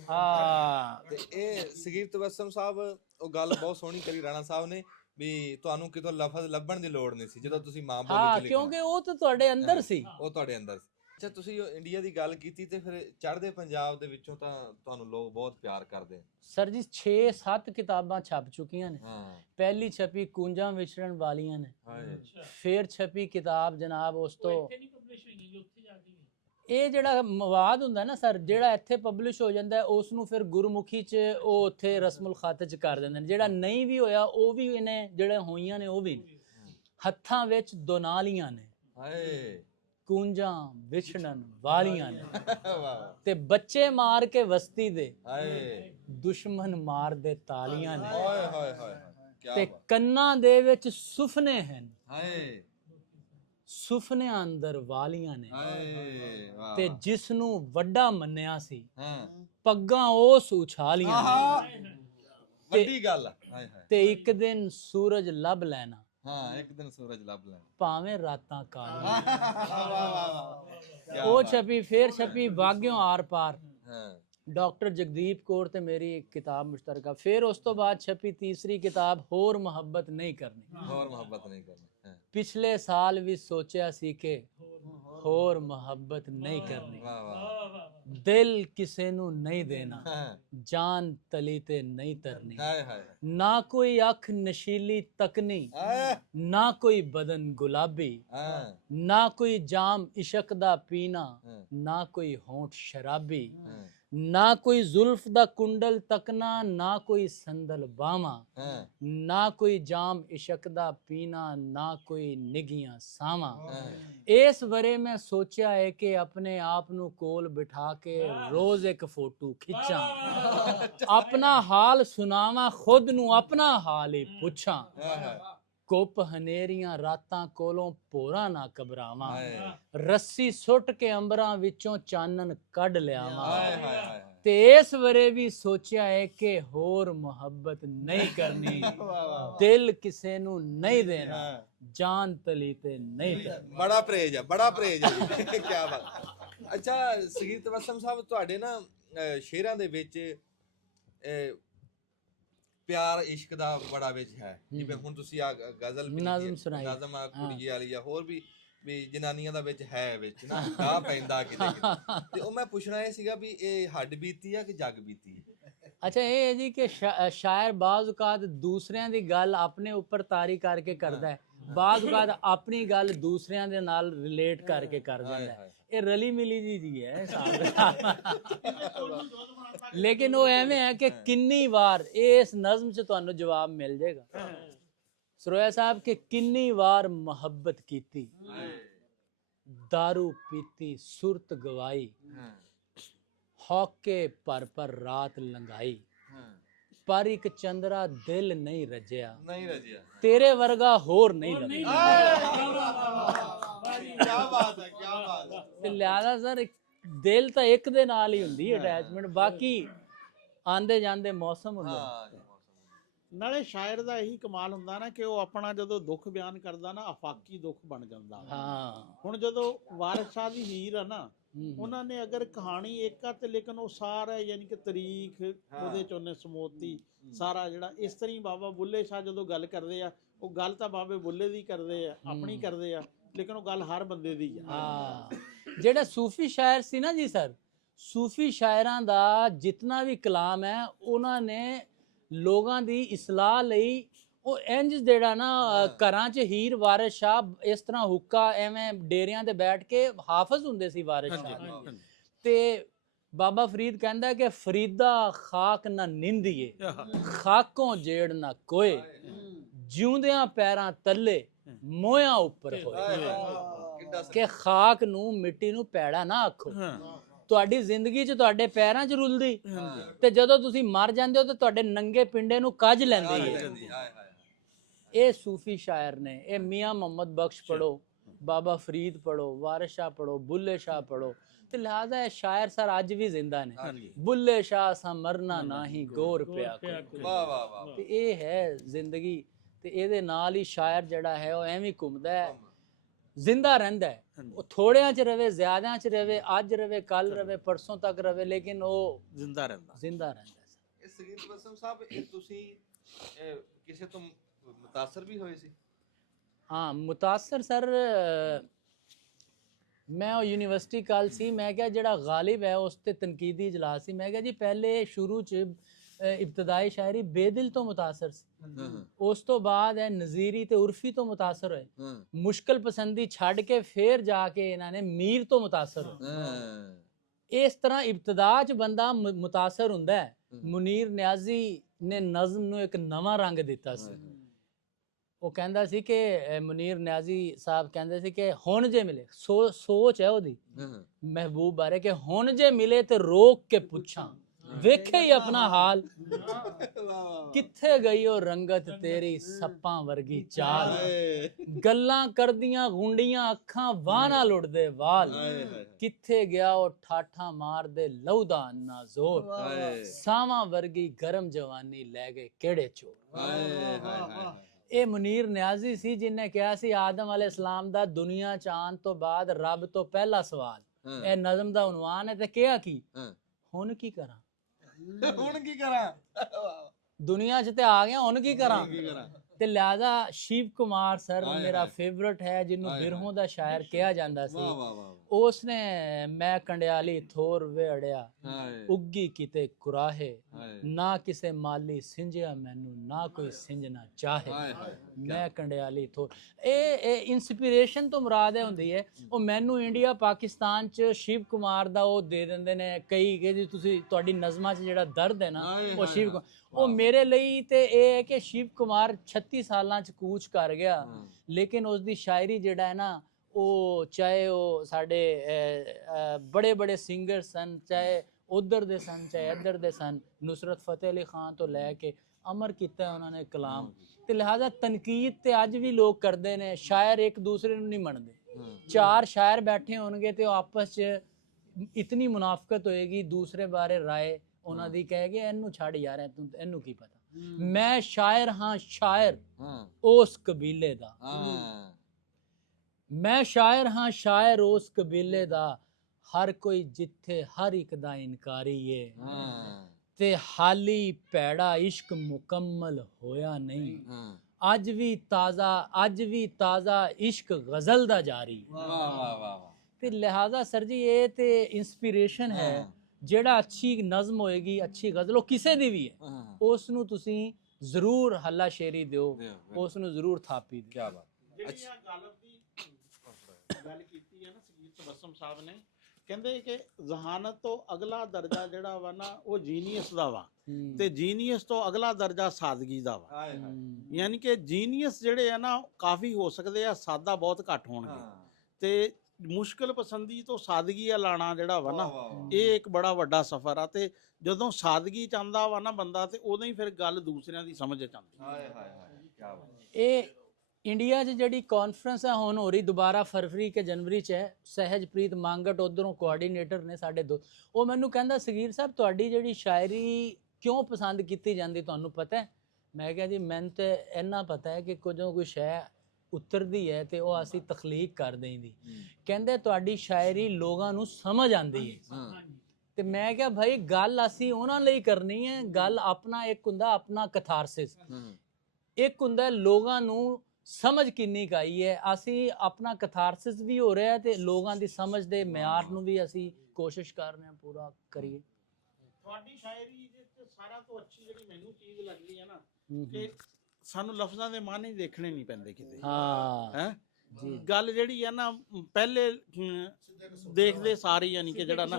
ਹਾਂ ਤੇ ਇਹ ਸਗੀਰ ਤਬਸਮ ਸਾਹਿਬ ਉਹ ਗੱਲ ਬਹੁਤ ਸੋਹਣੀ ਕਰੀ ਰਾਣਾ ਸਾਹਿਬ ਨੇ ਵੀ ਤੁਹਾਨੂੰ ਕਿਤੋਂ ਲਫ਼ਜ਼ ਲੱਭਣ ਦੀ ਲੋੜ ਨਹੀਂ ਸੀ ਜਦੋਂ ਤੁਸੀਂ ਮਾਂ ਬੋਲੀ ਚ ਲਿਖਿਆ, ਕਿਉਂਕਿ ਉਹ ਤਾਂ ਤੁਹਾਡੇ ਅੰਦਰ ਸੀ। ਉਹ ਤੁਹਾਡੇ ਅੰਦਰ ਸੀ। ਅੱਛਾ ਤੁਸੀਂ ਇੰਡੀਆ ਦੀ ਗੱਲ ਕੀਤੀ ਤੇ ਫਿਰ ਚੜ੍ਹਦੇ ਪੰਜਾਬ ਦੇ ਵਿੱਚੋਂ ਤਾਂ ਤੁਹਾਨੂੰ ਲੋਕ ਬਹੁਤ ਪਿਆਰ ਕਰਦੇ। ਸਰ ਜੀ 6-7 ਕਿਤਾਬਾਂ ਛਪ ਚੁੱਕੀਆਂ ਨੇ। ਹਾਂ ਪਹਿਲੀ ਛਪੀ ਕੂੰਜਾਂ ਵਿਛੜਨ ਵਾਲੀਆਂ ਨੇ, ਹਾਏ ਫਿਰ ਛਪੀ ਕਿਤਾਬ ਜਨਾਬ ਉਸ ਤੋਂ ਇਹ ਜਿਹੜਾ ਮਵਾਦ ਹੁੰਦਾ ਨਾ ਸਰ, ਜਿਹੜਾ ਇੱਥੇ ਪਬਲਿਸ਼ ਹੋ ਜਾਂਦਾ ਉਸ ਨੂੰ ਫਿਰ ਗੁਰਮੁਖੀ ਚ ਉਹ ਉੱਥੇ ਰਸਮੁਲ ਖਤ ਚ ਕਰ ਦਿੰਦੇ ਨੇ। ਜਿਹੜਾ ਨਹੀਂ ਵੀ ਹੋਇਆ ਉਹ ਵੀ ਇਹਨੇ ਜਿਹੜੇ ਹੋਈਆਂ ਨੇ ਉਹ ਵੀ ਹੱਥਾਂ ਵਿੱਚ ਦੋਨਾਲੀਆਂ ਨੇ, ਹਾਏ ਕੂੰਜਾਂ ਵਿਛੜਨ ਵਾਲੀਆਂ ਨੇ, ਵਾਹ ਤੇ ਬੱਚੇ ਮਾਰ ਕੇ ਵਸਤੀ ਦੇ ਹਾਏ ਦੁਸ਼ਮਣ ਮਾਰਦੇ ਤਾਲੀਆਂ ਨੇ, ਹਾਏ ਹਾਏ ਹਾਏ ਕੀ ਤੇ ਬਾਤ। ਕੰਨਾਂ ਦੇ ਵਿੱਚ ਸੁਫਨੇ ਹਨ, ਹਾਏ ਸੁਫਨਿਆਂ ਅੰਦਰ ਵਾਲੀਆਂ ਨੇ, ਹਾਏ ਵਾਹ ਤੇ ਜਿਸ ਨੂੰ ਵੱਡਾ ਮੰਨਿਆ ਸੀ ਹਾਂ ਪੱਗਾਂ ਉਸ ਉਛਾਲੀਆਂ ਨੇ, ਵੱਡੀ ਗੱਲ ਆ। ਹਾਏ ਹਾਏ ਤੇ ਇੱਕ ਦਿਨ ਸੂਰਜ ਲੱਭ ਲੈਣਾ, ਹਾਂ ਇੱਕ ਦਿਨ ਸੂਰਜ ਲੱਭ ਲੈਣਾ। ਭਾਵੇਂ ਰਾਤਾਂ ਕਾਲੀਆਂ। ਵਾਹ ਵਾਹ ਵਾਹ। ਉਹ ਛਪੀ, ਫੇਰ ਛਪੀ ਵਾਗਿਓ ਆਰ ਪਾਰ, ਹਾਂ ਡਾਕਟਰ ਜਗਦੀਪ ਕੌਰ ਤੇ ਮੇਰੀ ਇੱਕ ਕਿਤਾਬ ਮੁਸ਼ਤਰਕਾ। ਫਿਰ ਉਸ ਤੋਂ ਬਾਅਦ ਛਪੀ ਤੀਸਰੀ ਕਿਤਾਬ ਹੋਰ ਮੁਹੱਬਤ ਨਹੀਂ ਕਰਨੀ। ਹੋਰ ਮੁਹੱਬਤ ਨਹੀਂ ਕਰਨੀ। ਪਿਛਲੇ ਸਾਲ ਵੀ ਸੋਚਿਆ ਸੀ ਕਿ ਹੋਰ ਮੁਹੱਬਤ ਨਹੀਂ ਕਰਨੀ, ਵਾਹ ਵਾਹ। ਦਿਲ ਕਿਸੇ ਨੂੰ ਨਹੀਂ ਦੇਣਾ, ਹਾਂ ਜਾਨ ਤਲੀ ਤੇ ਨਹੀਂ ਤਰਨੀ, ਹਾਏ ਹਾਏ ਨਾ ਕੋਈ ਅੱਖ ਨਸ਼ੀਲੀ ਤਕਨੀ, ਨਾ ਕੋਈ ਬਦਨ ਗੁਲਾਬੀ, ਹਾਂ ਨਾ ਕੋਈ ਜਾਮ ਇਸ਼ਕ ਦਾ ਪੀਣਾ, ਨਾ ਕੋਈ ਹੋਂਠ ਸ਼ਰਾਬੀ, ना कोई जुल्फ दा कुंडल तकना, ना कोई संदल बामा, ना कोई जाम इशक दा पीना, ना कोई निगियां सामा। इस बारे मैं सोचा है कि अपने आप नू कोल बिठा के रोज एक फोटो खिंचा, अपना हाल सुनावा खुद नू अपना हाल ही पुछा, कुप हनेरियां रातां कोलों भोरा ना घबरावां, रस्सी सुट के अंबरां विचों चानन कढ लियावां। ते इस बारे भी सोचा है कि होर मुहब्बत नहीं करनी, दिल किसे नू नहीं देना, जान तली ते नहीं करनी। ਬੜਾ ਪ੍ਰੇਜ ਹੈ, ਬੜਾ ਪ੍ਰੇਜ ਹੈ ਕੀ ਬਾਤ। ਅੱਛਾ ਸੰਗੀਤ ਵਸਮ ਸਾਹਿਬ, ਤੁਹਾਡੇ ਨਾ ਸ਼ੇਰਾਂ ਦੇ ਵਿੱਚ ਪਿਆਰ ਇਸ਼ਕ ਦਾ ਬੜਾ ਵਿੱਚ ਹੈ, ਜਿਵੇਂ ਹੁਣ ਤੁਸੀਂ ਆ ਗਜ਼ਲ ਨਾਜ਼ਮ ਸੁਣਾਈ, ਨਾਜ਼ਮ ਆ ਕੁੜੀ ਵਾਲੀ ਆ, ਹੋਰ ਵੀ ਜਨਾਨੀਆਂ ਦਾ ਵਿੱਚ ਹੈ, ਵਿੱਚ ਨਾ ਆ ਪੈਂਦਾ ਕਿਤੇ ਕਿਤੇ। ਤੇ ਉਹ ਮੈਂ ਪੁੱਛਣਾ ਇਹ ਸੀਗਾ ਵੀ ਇਹ ਹੱਡ ਬੀਤੀ ਆ ਕਿ ਜਗ ਬੀਤੀ ਹੈ? ਅੱਛਾ ਇਹ ਹੈ ਜੀ ਕਿ ਸ਼ਾਇਰ ਬਾਜ਼ ਔਕਾਤ ਦੂਸਰਿਆਂ ਦੀ ਗੱਲ ਆਪਣੇ ਉੱਪਰ ਤਾਰੀ ਕਰਕੇ ਕਰਦਾ ਹੈ, ਬਾਜ਼ ਔਕਾਤ ਆਪਣੀ ਗੱਲ ਦੂਸਰਿਆਂ ਦੇ ਨਾਲ ਰਿਲੇਟ ਕਰਕੇ ਕਰ ਦਿੰਦਾ ਹੈ। ਇਹ ਰਲੀ ਮਿਲੀ ਜੀ ਹੈ ਲੇਕਿਨ ਉਹ ਐਵੇਂ ਹੈ ਕਿ ਕਿੰਨੀ ਵਾਰ ਇਸ ਨਜ਼ਮ 'ਚ ਤੁਹਾਨੂੰ ਜਵਾਬ ਮਿਲ ਜਾਏਗਾ। ਸਰੋਇਆ ਸਾਹਿਬ ਕਿ ਕਿੰਨੀ ਵਾਰ ਮੁਹੱਬਤ ਕੀਤੀ, दारू पीती सुरत गवाई, हौके पर रात लंघाई, पर एक चंद्रा दिल नहीं रजिया, तेरे वर्गा होर नहीं लगा। क्या बात है, क्या बात है। लिहाजा सर दिल तो एक दे नाल ही हुंदी है अटैचमेंट, बाकी आंदे जांदे मौसम हुंदा। ਨਾਲੇ ਸ਼ਾਇਰ ਦਾ ਇਹੀ ਕਮਾਲ ਹੁੰਦਾ ਨਾ ਕਿ ਉਹ ਆਪਣਾ ਜਦੋਂ ਦੁੱਖ ਬਿਆਨ ਕਰਦਾ ਨਾ ਆਫਾਕੀ ਦੁੱਖ ਬਣ ਜਾਂਦਾ। ਹਾਂ ਹੁਣ ਜਦੋਂ ਵਾਰਿਸ ਸ਼ਾਹ ਦੀ ਹੀਰ ਆ ਨਾ, ਉਹਨਾਂ ਨੇ ਅਗਰ ਕਹਾਣੀ ਇੱਕ ਆ ਤੇ ਲੇਕਿਨ ਉਹ ਸਾਰਾ ਯਾਨੀ ਕਿ ਤਰੀਖ ਉਹਦੇ ਚ ਉਹਨੇ ਸਮੋਤੀ ਸਾਰਾ ਜਿਹੜਾ ਇਸ ਤਰ੍ਹਾਂ ਹੀ ਬਾਬਾ ਬੁੱਲੇ ਸ਼ਾਹ ਜਦੋਂ ਗੱਲ ਕਰਦੇ ਆ, ਉਹ ਗੱਲ ਤਾਂ ਬਾਬੇ ਬੁੱਲੇ ਦੀ ਕਰਦੇ ਆ, ਆਪਣੀ ਕਰਦੇ ਆ, ਲੇਕਿਨ ਉਹ ਗੱਲ ਹਰ ਬੰਦੇ ਦੀ ਆ। ਹਾਂ ਜਿਹੜਾ ਸੂਫੀ ਸ਼ਾਇਰ ਸੀ ਨਾ ਜੀ ਸਰ, ਸੂਫੀ ਸ਼ਾਇਰਾਂ ਦਾ ਜਿਤਨਾ ਵੀ ਕਲਾਮ ਹੈ ਉਹਨਾਂ ਨੇ ਲੋਕਾਂ ਦੀ ਇਸਲਾਹ ਲਈ ਉਹ ਇੰਜ ਜਿਹੜਾ ਨਾ ਘਰਾਂ 'ਚ ਹੀਰ ਵਾਰਿਸ ਸ਼ਾਹ ਇਸ ਤਰ੍ਹਾਂ ਹੁੱਕਾ ਐਵੇਂ ਡੇਰਿਆਂ ਤੇ ਬੈਠ ਕੇ ਹਾਫਜ਼ ਹੁੰਦੇ ਸੀ ਵਾਰਿਸ ਸ਼ਾਹ। ਤੇ ਬਾਬਾ ਫਰੀਦ ਕਹਿੰਦਾ ਕਿ ਫਰੀਦਾ ਖਾਕ ਨਾ ਨਿੰਦੀਏ, ਖਾਕੋਂ ਜੇੜ ਨਾ ਕੋਏ, ਜਿਉਂਦਿਆਂ ਪੈਰਾਂ ਤੱਲੇ ਮੋਇਆਂ ਉੱਪਰ ਹੋਏ। ਕਿ ਖਾਕ ਨੂੰ ਮਿੱਟੀ ਨੂੰ ਪੈੜਾ ਨਾ ਆਖੋ। ਤੁਹਾਡੀ ਜ਼ਿੰਦਗੀ 'ਚ ਤੁਹਾਡੇ ਪੈਰਾਂ 'ਚ ਰੁਲਦੀ ਤੇ ਜਦੋਂ ਤੁਸੀਂ ਮਰ ਜਾਂਦੇ ਹੋ ਤੇ ਤੁਹਾਡੇ ਨੰਗੇ ਪਿੰਡੇ ਨੂੰ ਕੱਜ ਲੈਂਦੀ ਹੈ। ਇਹ ਸੂਫੀ ਸ਼ਾਇਰ ਨੇ। ਇਹ ਮੀਆਂ ਮੁਹੰਮਦ ਬਖਸ਼ ਪੜੋ, ਬਾਬਾ ਫਰੀਦ ਪੜੋ, ਵਾਰਿਸ ਸ਼ਾਹ ਪੜੋ, ਬੁੱਲੇ ਸ਼ਾਹ ਪੜੋ, ਤੇ ਲਿਹਾਜ਼ਾ ਇਹ ਸ਼ਾਇਰ ਸਰ ਅੱਜ ਵੀ ਜ਼ਿੰਦਾ ਨੇ। ਬੁੱਲੇ ਸ਼ਾਹ ਸਾ ਮਰਨਾ ਨਾਹੀ ਗੌਰ ਪਿਆ ਕੋਈ। ਵਾਹ ਵਾਹ ਵਾਹ। ਤੇ ਇਹ ਹੈ ਜ਼ਿੰਦਗੀ, ਤੇ ਇਹਦੇ ਨਾਲ ਹੀ ਸ਼ਾਇਰ ਜਿਹੜਾ ਹੈ ਉਹ ਐਵੇਂ ਘੁੰਮਦਾ ਹੈ, ਜ਼ਿੰਦਾ ਰਹਿੰਦਾ ਹੈ। ਉਹ ਥੋੜਿਆਂ 'ਚ ਰਵੇ, ਜ਼ਿਆਦਿਆਂ 'ਚ ਰਵੇ, ਅੱਜ ਰਵੇ, ਕੱਲ ਰਵੇ, ਪਰਸੋਂ ਤੱਕ ਰਵੇ, ਲੇਕਿਨ ਉਹ ਜ਼ਿੰਦਾ ਰਹਿੰਦਾ ਇਹ ਸੰਗੀਤ ਵਸਮ ਸਾਹਿਬ, ਇਹ ਤੁਸੀਂ ਕਿਸੇ ਤੋਂ ਮੁਤਾਸਰ ਵੀ ਹੋਏ ਸੀ? ਹਾਂ ਮੁਤਾਸਰ ਸਰ, ਮੈਂ ਉਹ ਯੂਨੀਵਰਸਿਟੀ ਕੱਲ ਸੀ, ਮੈਂ ਕਿਹਾ ਜਿਹੜਾ ਗਾਲਿਬ ਹੈ ਉਸ ਤੇ ਤਨਕੀਦੀ ਇਜਲਾਸ ਸੀ, ਮੈਂ ਕਿਹਾ ਜੀ ਪਹਿਲੇ ਸ਼ੁਰੂ 'ਚ ਇਬਤਦਾਈ ਸ਼ਾਇਰੀ ਬੇਦਿਲ ਤੋਂ ਮੁਤਾਸਰ ਸੀ, ਉਸ ਤੋਂ ਬਾਅਦ ਇਹ ਨਜ਼ੀਰੀ ਤੇ ਉਰਫੀ ਤੋਂ ਮੁਤਾਸਰ ਹੋਏ, ਮੁਸ਼ਕਲ ਪਸੰਦੀ ਛੱਡ ਕੇ ਫਿਰ ਜਾ ਕੇ ਇਹਨਾਂ ਨੇ ਮੀਰ ਤੋਂ ਮੁਤਾਸਰ ਹੋਏ। ਇਸ ਤਰ੍ਹਾਂ ਇਬਤਦਾ 'ਚ ਬੰਦਾ ਮੁਤਾਸਰ ਹੁੰਦਾ ਹੈ। ਮੁਨੀਰ ਨਿਆਜ਼ੀ ਨੇ ਨਜ਼ਮ ਨੂੰ ਇੱਕ ਨਵਾਂ ਰੰਗ ਦਿੱਤਾ ਸੀ। ਉਹ ਕਹਿੰਦਾ ਸੀ ਕਿ ਮੁਨੀਰ ਨਿਆਜ਼ੀ ਸਾਹਿਬ ਕਹਿੰਦੇ ਸੀ ਕਿ ਹੁਣ ਜੇ ਮਿਲੇ, ਸੋਚ ਹੈ ਉਹਦੀ ਮਹਿਬੂਬ ਬਾਰੇ ਕਿ ਹੁਣ ਜੇ ਮਿਲੇ ਤੇ ਰੋਕ ਕੇ ਪੁੱਛਾਂ, ਵੇਖੇ ਹੀ ਆਪਣਾ ਹਾਲ, ਕਿੱਥੇ ਗਈ ਉਹ ਰੰਗਤ ਤੇਰੀ ਸੱਪਾਂ ਵਰਗੀ ਚਾਲ, ਗੱਲਾਂ ਕਰਦੀਆਂ ਗੁੰਡੀਆਂ ਅੱਖਾਂ ਵਾਹ ਨਾਲ ਉੱਡਦੇ ਵਾਲ, ਕਿੱਥੇ ਗਿਆ ਉਹ ਠਾਠਾਂ ਮਾਰਦੇ ਲਹੂ ਦਾ ਅੰਨਾ ਜ਼ੋਰ, ਸਾਵਾਂ ਵਰਗੀ ਗਰਮ ਜਵਾਨੀ ਲੈ ਗਏ ਕਿਹੜੇ ਚੋਰ। ਇਹ ਮੁਨੀਰ ਨਿਆਜ਼ੀ ਸੀ ਜਿਹਨੇ ਕਿਹਾ ਸੀ ਆਦਮ ਅਲੈਹਿਸਲਾਮ ਦਾ ਦੁਨੀਆ ਚ ਆਉਣ ਤੋਂ ਬਾਅਦ ਰੱਬ ਤੋਂ ਪਹਿਲਾ ਸਵਾਲ, ਇਹ ਨਜ਼ਮ ਦਾ ਉਨਵਾਨ ਹੈ, ਤੇ ਕਿਹਾ ਕੀ ਹੁਣ ਕੀ ਕਰਾਂ, ਹੁਣ ਕੀ ਕਰਾਂ, ਦੁਨੀਆ 'ਚ ਤੇ ਆ ਗਿਆ, ਹੁਣ ਕੀ ਕਰਾਂ। ਤੇ ਲਿਹਾਜ਼ਾ ਸ਼ਿਵ ਕੁਮਾਰ ਸਰ ਹਾਏ ਮੇਰਾ ਹਾਏ। ਫੇਵਰਟ ਹੈ, ਜਿਹਨੂੰ ਹਾਏ ਬਿਰਹੋਂ ਹਾਏ। ਦਾ ਸ਼ਾਇਰ ਕਿਹਾ ਜਾਂਦਾ ਸੀ। ਵਾਹ ਵਾਹ ਵਾਹ ਉਸਨੇ ਮੈਂ ਕੰਡਿਆਲੀ ਥੋਰ ਵੇੜਿਆ ਹਾਏ ਉੱਗੀ ਕਿਤੇ ਕੁਰਾਹੇ, ਹਾਏ ਨਾ ਕਿਸੇ ਮਾਲੀ ਸਿੰਜਿਆ ਮੈਨੂੰ, ਨਾ ਕੋਈ ਸਿੰਜਣਾ ਚਾਹੇ। ਹਾਏ ਹਾਏ ਮੈਂ ਕੰਡਿਆਲੀ ਥੋਰ, ਇਹ ਇਨਸਪੀਰੇਸ਼ਨ ਤੋਂ ਮੁਰਾਦ ਇਹ ਹੁੰਦੀ ਹੈ। ਉਹ ਮੈਨੂੰ ਇੰਡੀਆ ਪਾਕਿਸਤਾਨ ਚ ਸ਼ਿਵ ਕੁਮਾਰ ਦਾ ਉਹ ਦੇ ਦਿੰਦੇ ਨੇ ਕਈ ਕਿ ਜੀ ਤੁਸੀਂ ਤੁਹਾਡੀ ਨਜ਼ਮਾਂ 'ਚ ਜਿਹੜਾ ਦਰਦ ਹੈ ਨਾ ਹਾਏ ਉਹ ਹਾਏ ਸ਼ਿਵ ਹਾਏ। ਉਹ ਮੇਰੇ ਲਈ ਤੇ ਇਹ ਹੈ ਕਿ ਸ਼ਿਵ ਕੁਮਾਰ 36 ਸਾਲਾਂ ਚ ਕੂਚ ਕਰ ਗਿਆ, ਲੇਕਿਨ ਉਸ ਦੀ ਸ਼ਾਇਰੀ ਜਿਹੜਾ ਹੈ ਨਾ ਉਹ ਚਾਹੇ ਉਹ ਸਾਡੇ ਬੜੇ ਬੜੇ ਸਿੰਗਰ ਸਨ, ਚਾਹੇ ਉਧਰ ਦੇ ਸਨ ਚਾਹੇ ਇੱਧਰ ਦੇ ਸਨ, ਨੁਸਰਤ ਫਤਿਹ ਅਲੀ ਖਾਨ ਤੋਂ ਲੈ ਕੇ ਅਮਰ ਕੀਤਾ ਉਹਨਾਂ ਨੇ ਕਲਾਮ। ਤੇ ਲਿਹਾਜ਼ਾ ਤਨਕੀਦ ਤੇ ਅੱਜ ਵੀ ਲੋਕ ਕਰਦੇ ਨੇ, ਸ਼ਾਇਰ ਇੱਕ ਦੂਸਰੇ ਨੂੰ ਨਹੀਂ ਮੰਨਦੇ। ਚਾਰ ਸ਼ਾਇਰ ਬੈਠੇ ਹੋਣਗੇ ਤੇ ਉਹ ਆਪਸ 'ਚ ਇਤਨੀ ਮੁਨਾਫਕਤ ਹੋਏਗੀ, ਦੂਸਰੇ ਬਾਰੇ ਰਾਏ ਉਹਨਾਂ ਦੀ ਕਹੇਗੇ ਇਹਨੂੰ ਛੱਡ ਯਾਰ ਇਹਨੂੰ ਕੀ ਪਤਾ। ਮੈਂ ਸ਼ਾਇਰ ਹਾਂ ਸ਼ਾਇਰ ਉਸ ਕਬੀਲੇ ਦਾ, ਮੈਂ ਸ਼ਾਇਰ ਹਾਂ ਸ਼ਾਇਰ ਉਸ ਕਬੀਲੇ ਦਾ, ਹਰ ਕੋਈ ਜਿੱਥੇ ਹਰ ਇੱਕ ਦਾ ਇਨਕਾਰੀ ਏ, ਤੇ ਹਾਲੀ ਭੈੜਾ ਇਸ਼ਕ ਮੁਕੰਮਲ ਹੋਇਆ ਨਹੀਂ, ਅੱਜ ਵੀ ਤਾਜ਼ਾ ਇਸ਼ਕ ਗਜ਼ਲ ਦਾ ਜਾਰੀ। ਵਾਹ ਵਾਹ ਵਾਹ। ਤੇ ਲਿਹਾਜ਼ਾ ਸਰ ਜੀ ਇਹ ਤੇ ਇਨਸਪੀਰੇਸ਼ਨ ਹੈ। ਜਿਹੜਾ ਅੱਛੀ ਨਜ਼ਮ ਹੋਏਗੀ, ਅੱਛੀ ਗਜ਼ਲ ਉਹ ਕਿਸੇ ਦੀ ਵੀ ਹੈ, ਉਸ ਨੂੰ ਤੁਸੀਂ ਜ਼ਰੂਰ ਹੱਲਾ ਸ਼ੇਰੀ ਦਿਓ, ਉਸ ਨੂੰ ਜ਼ਰੂਰ ਥਾਪੀ ਦਿਓ। ਕੀ ਬਾਤ। ਜਿਹੜੀ ਆ ਗੱਲ ਕੀਤੀ ਹੈ ਨਾ ਸਗੀਰ ਤਬਸਮ ਸਾਹਿਬ ਨੇ, ਕਹਿੰਦੇ ਕਿ ਜ਼ਹਾਨਤ ਤੋਂ ਅਗਲਾ ਦਰਜਾ ਜਿਹੜਾ ਵਾ ਨਾ ਉਹ ਜੀਨੀਅਸ ਦਾ ਵਾ, ਤੇ ਜੀਨੀਅਸ ਤੋਂ ਅਗਲਾ ਦਰਜਾ ਸਾਦਗੀ ਦਾ ਵਾ। ਯਾਨੀ ਕਿ ਜੀਨੀਅਸ ਜਿਹੜੇ ਆ ਨਾ ਕਾਫੀ ਹੋ ਸਕਦੇ ਆ, ਸਾਦਾ ਬਹੁਤ ਘੱਟ ਹੋਣਗੇ, ਤੇ ਮੁਸ਼ਕਿਲ ਪਸੰਦੀ ਤੋਂ ਸਾਦਗੀ ਲਾਣਾ ਜਿਹੜਾ ਵਾ ਨਾ ਇਹ ਇੱਕ ਬੜਾ ਵੱਡਾ ਸਫ਼ਰ ਆ। ਤੇ ਜਦੋਂ ਸਾਦਗੀ ਚ ਆਉਂਦਾ ਵਾ ਨਾ ਬੰਦਾ, ਤੇ ਉਦੋਂ ਹੀ ਫਿਰ ਗੱਲ ਦੂਸਰਿਆਂ ਦੀ ਸਮਝ ਚ ਆਉਂਦੀ। ਹਾਏ ਹਾਏ ਹਾਏ ਕੀ ਬਾਤ। ਇਹ ਇੰਡੀਆ 'ਚ ਜਿਹੜੀ ਕਾਨਫਰੰਸ ਹੈ ਹੁਣ ਹੋ ਰਹੀ ਦੁਬਾਰਾ ਫਰਵਰੀ ਕੇ ਜਨਵਰੀ 'ਚ ਹੈ, ਸਹਿਜਪ੍ਰੀਤ ਮੰਗਟ ਉਧਰੋਂ ਕੋਆਰਡੀਨੇਟਰ ਨੇ ਸਾਡੇ ਦੋ, ਉਹ ਮੈਨੂੰ ਕਹਿੰਦਾ ਸਗੀਰ ਸਾਹਿਬ ਤੁਹਾਡੀ ਜਿਹੜੀ ਸ਼ਾਇਰੀ ਕਿਉਂ ਪਸੰਦ ਕੀਤੀ ਜਾਂਦੀ ਤੁਹਾਨੂੰ ਪਤਾ ਹੈ? ਮੈਂ ਕਿਹਾ ਜੀ ਮੈਨੂੰ ਤੇ ਇੰਨਾ ਪਤਾ ਹੈ ਕਿ ਕੁਝੋਂ ਕੋਈ ਸ਼ੈ ਉਤਰਦੀ ਹੈ ਤੇ ਉਹ ਅਸੀਂ ਤਖਲੀਕ ਕਰ ਦਈਦੀ। ਕਹਿੰਦੇ ਤੁਹਾਡੀ ਸ਼ਾਇਰੀ ਲੋਕਾਂ ਨੂੰ ਸਮਝ ਆਉਂਦੀ ਹੈ। ਤੇ ਮੈਂ ਕਿਹਾ ਭਾਈ ਗੱਲ ਅਸੀਂ ਉਹਨਾਂ ਲਈ ਕਰਨੀ ਹੈ, ਗੱਲ ਆਪਣਾ ਇੱਕ ਹੁੰਦਾ ਆਪਣਾ ਕਥਾਰਸਿਸ, ਇੱਕ ਹੁੰਦਾ ਲੋਕਾਂ ਨੂੰ ਸਮਝ ਕਿੰਨੀ ਕਾਈ ਹੈ। ਅਸੀਂ ਆਪਣਾ ਕਥਾਰਸਿਸ ਵੀ ਹੋ ਰਿਹਾ ਤੇ ਲੋਕਾਂ ਦੀ ਸਮਝ ਦੇ ਮਿਆਰ ਨੂੰ ਵੀ ਅਸੀਂ ਕੋਸ਼ਿਸ਼ ਕਰ ਰਹੇ ਹਾਂ ਪੂਰਾ ਕਰੀਏ। ਤੁਹਾਡੀ ਸ਼ਾਇਰੀ ਦੇ ਸਾਰਾ ਤੋਂ ਅੱਛੀ ਜਿਹੜੀ ਮੈਨੂੰ ਚੀਜ਼ ਲੱਗਦੀ ਹੈ ਨਾ ਕਿ ਸਾਨੂੰ ਲਫ਼ਜ਼ਾਂ ਦੇ ਮਾਅਨੇ ਦੇਖਣੇ ਨਹੀਂ ਪੈਂਦੇ ਕਿਤੇ। ਹਾਂ ਹੈ ਗੱਲ ਜਿਹੜੀ ਹੈ ਨਾ ਪਹਿਲੇ ਦੇਖਦੇ ਸਾਰੇ, ਯਾਨੀ ਕਿ ਜਿਹੜਾ ਨਾ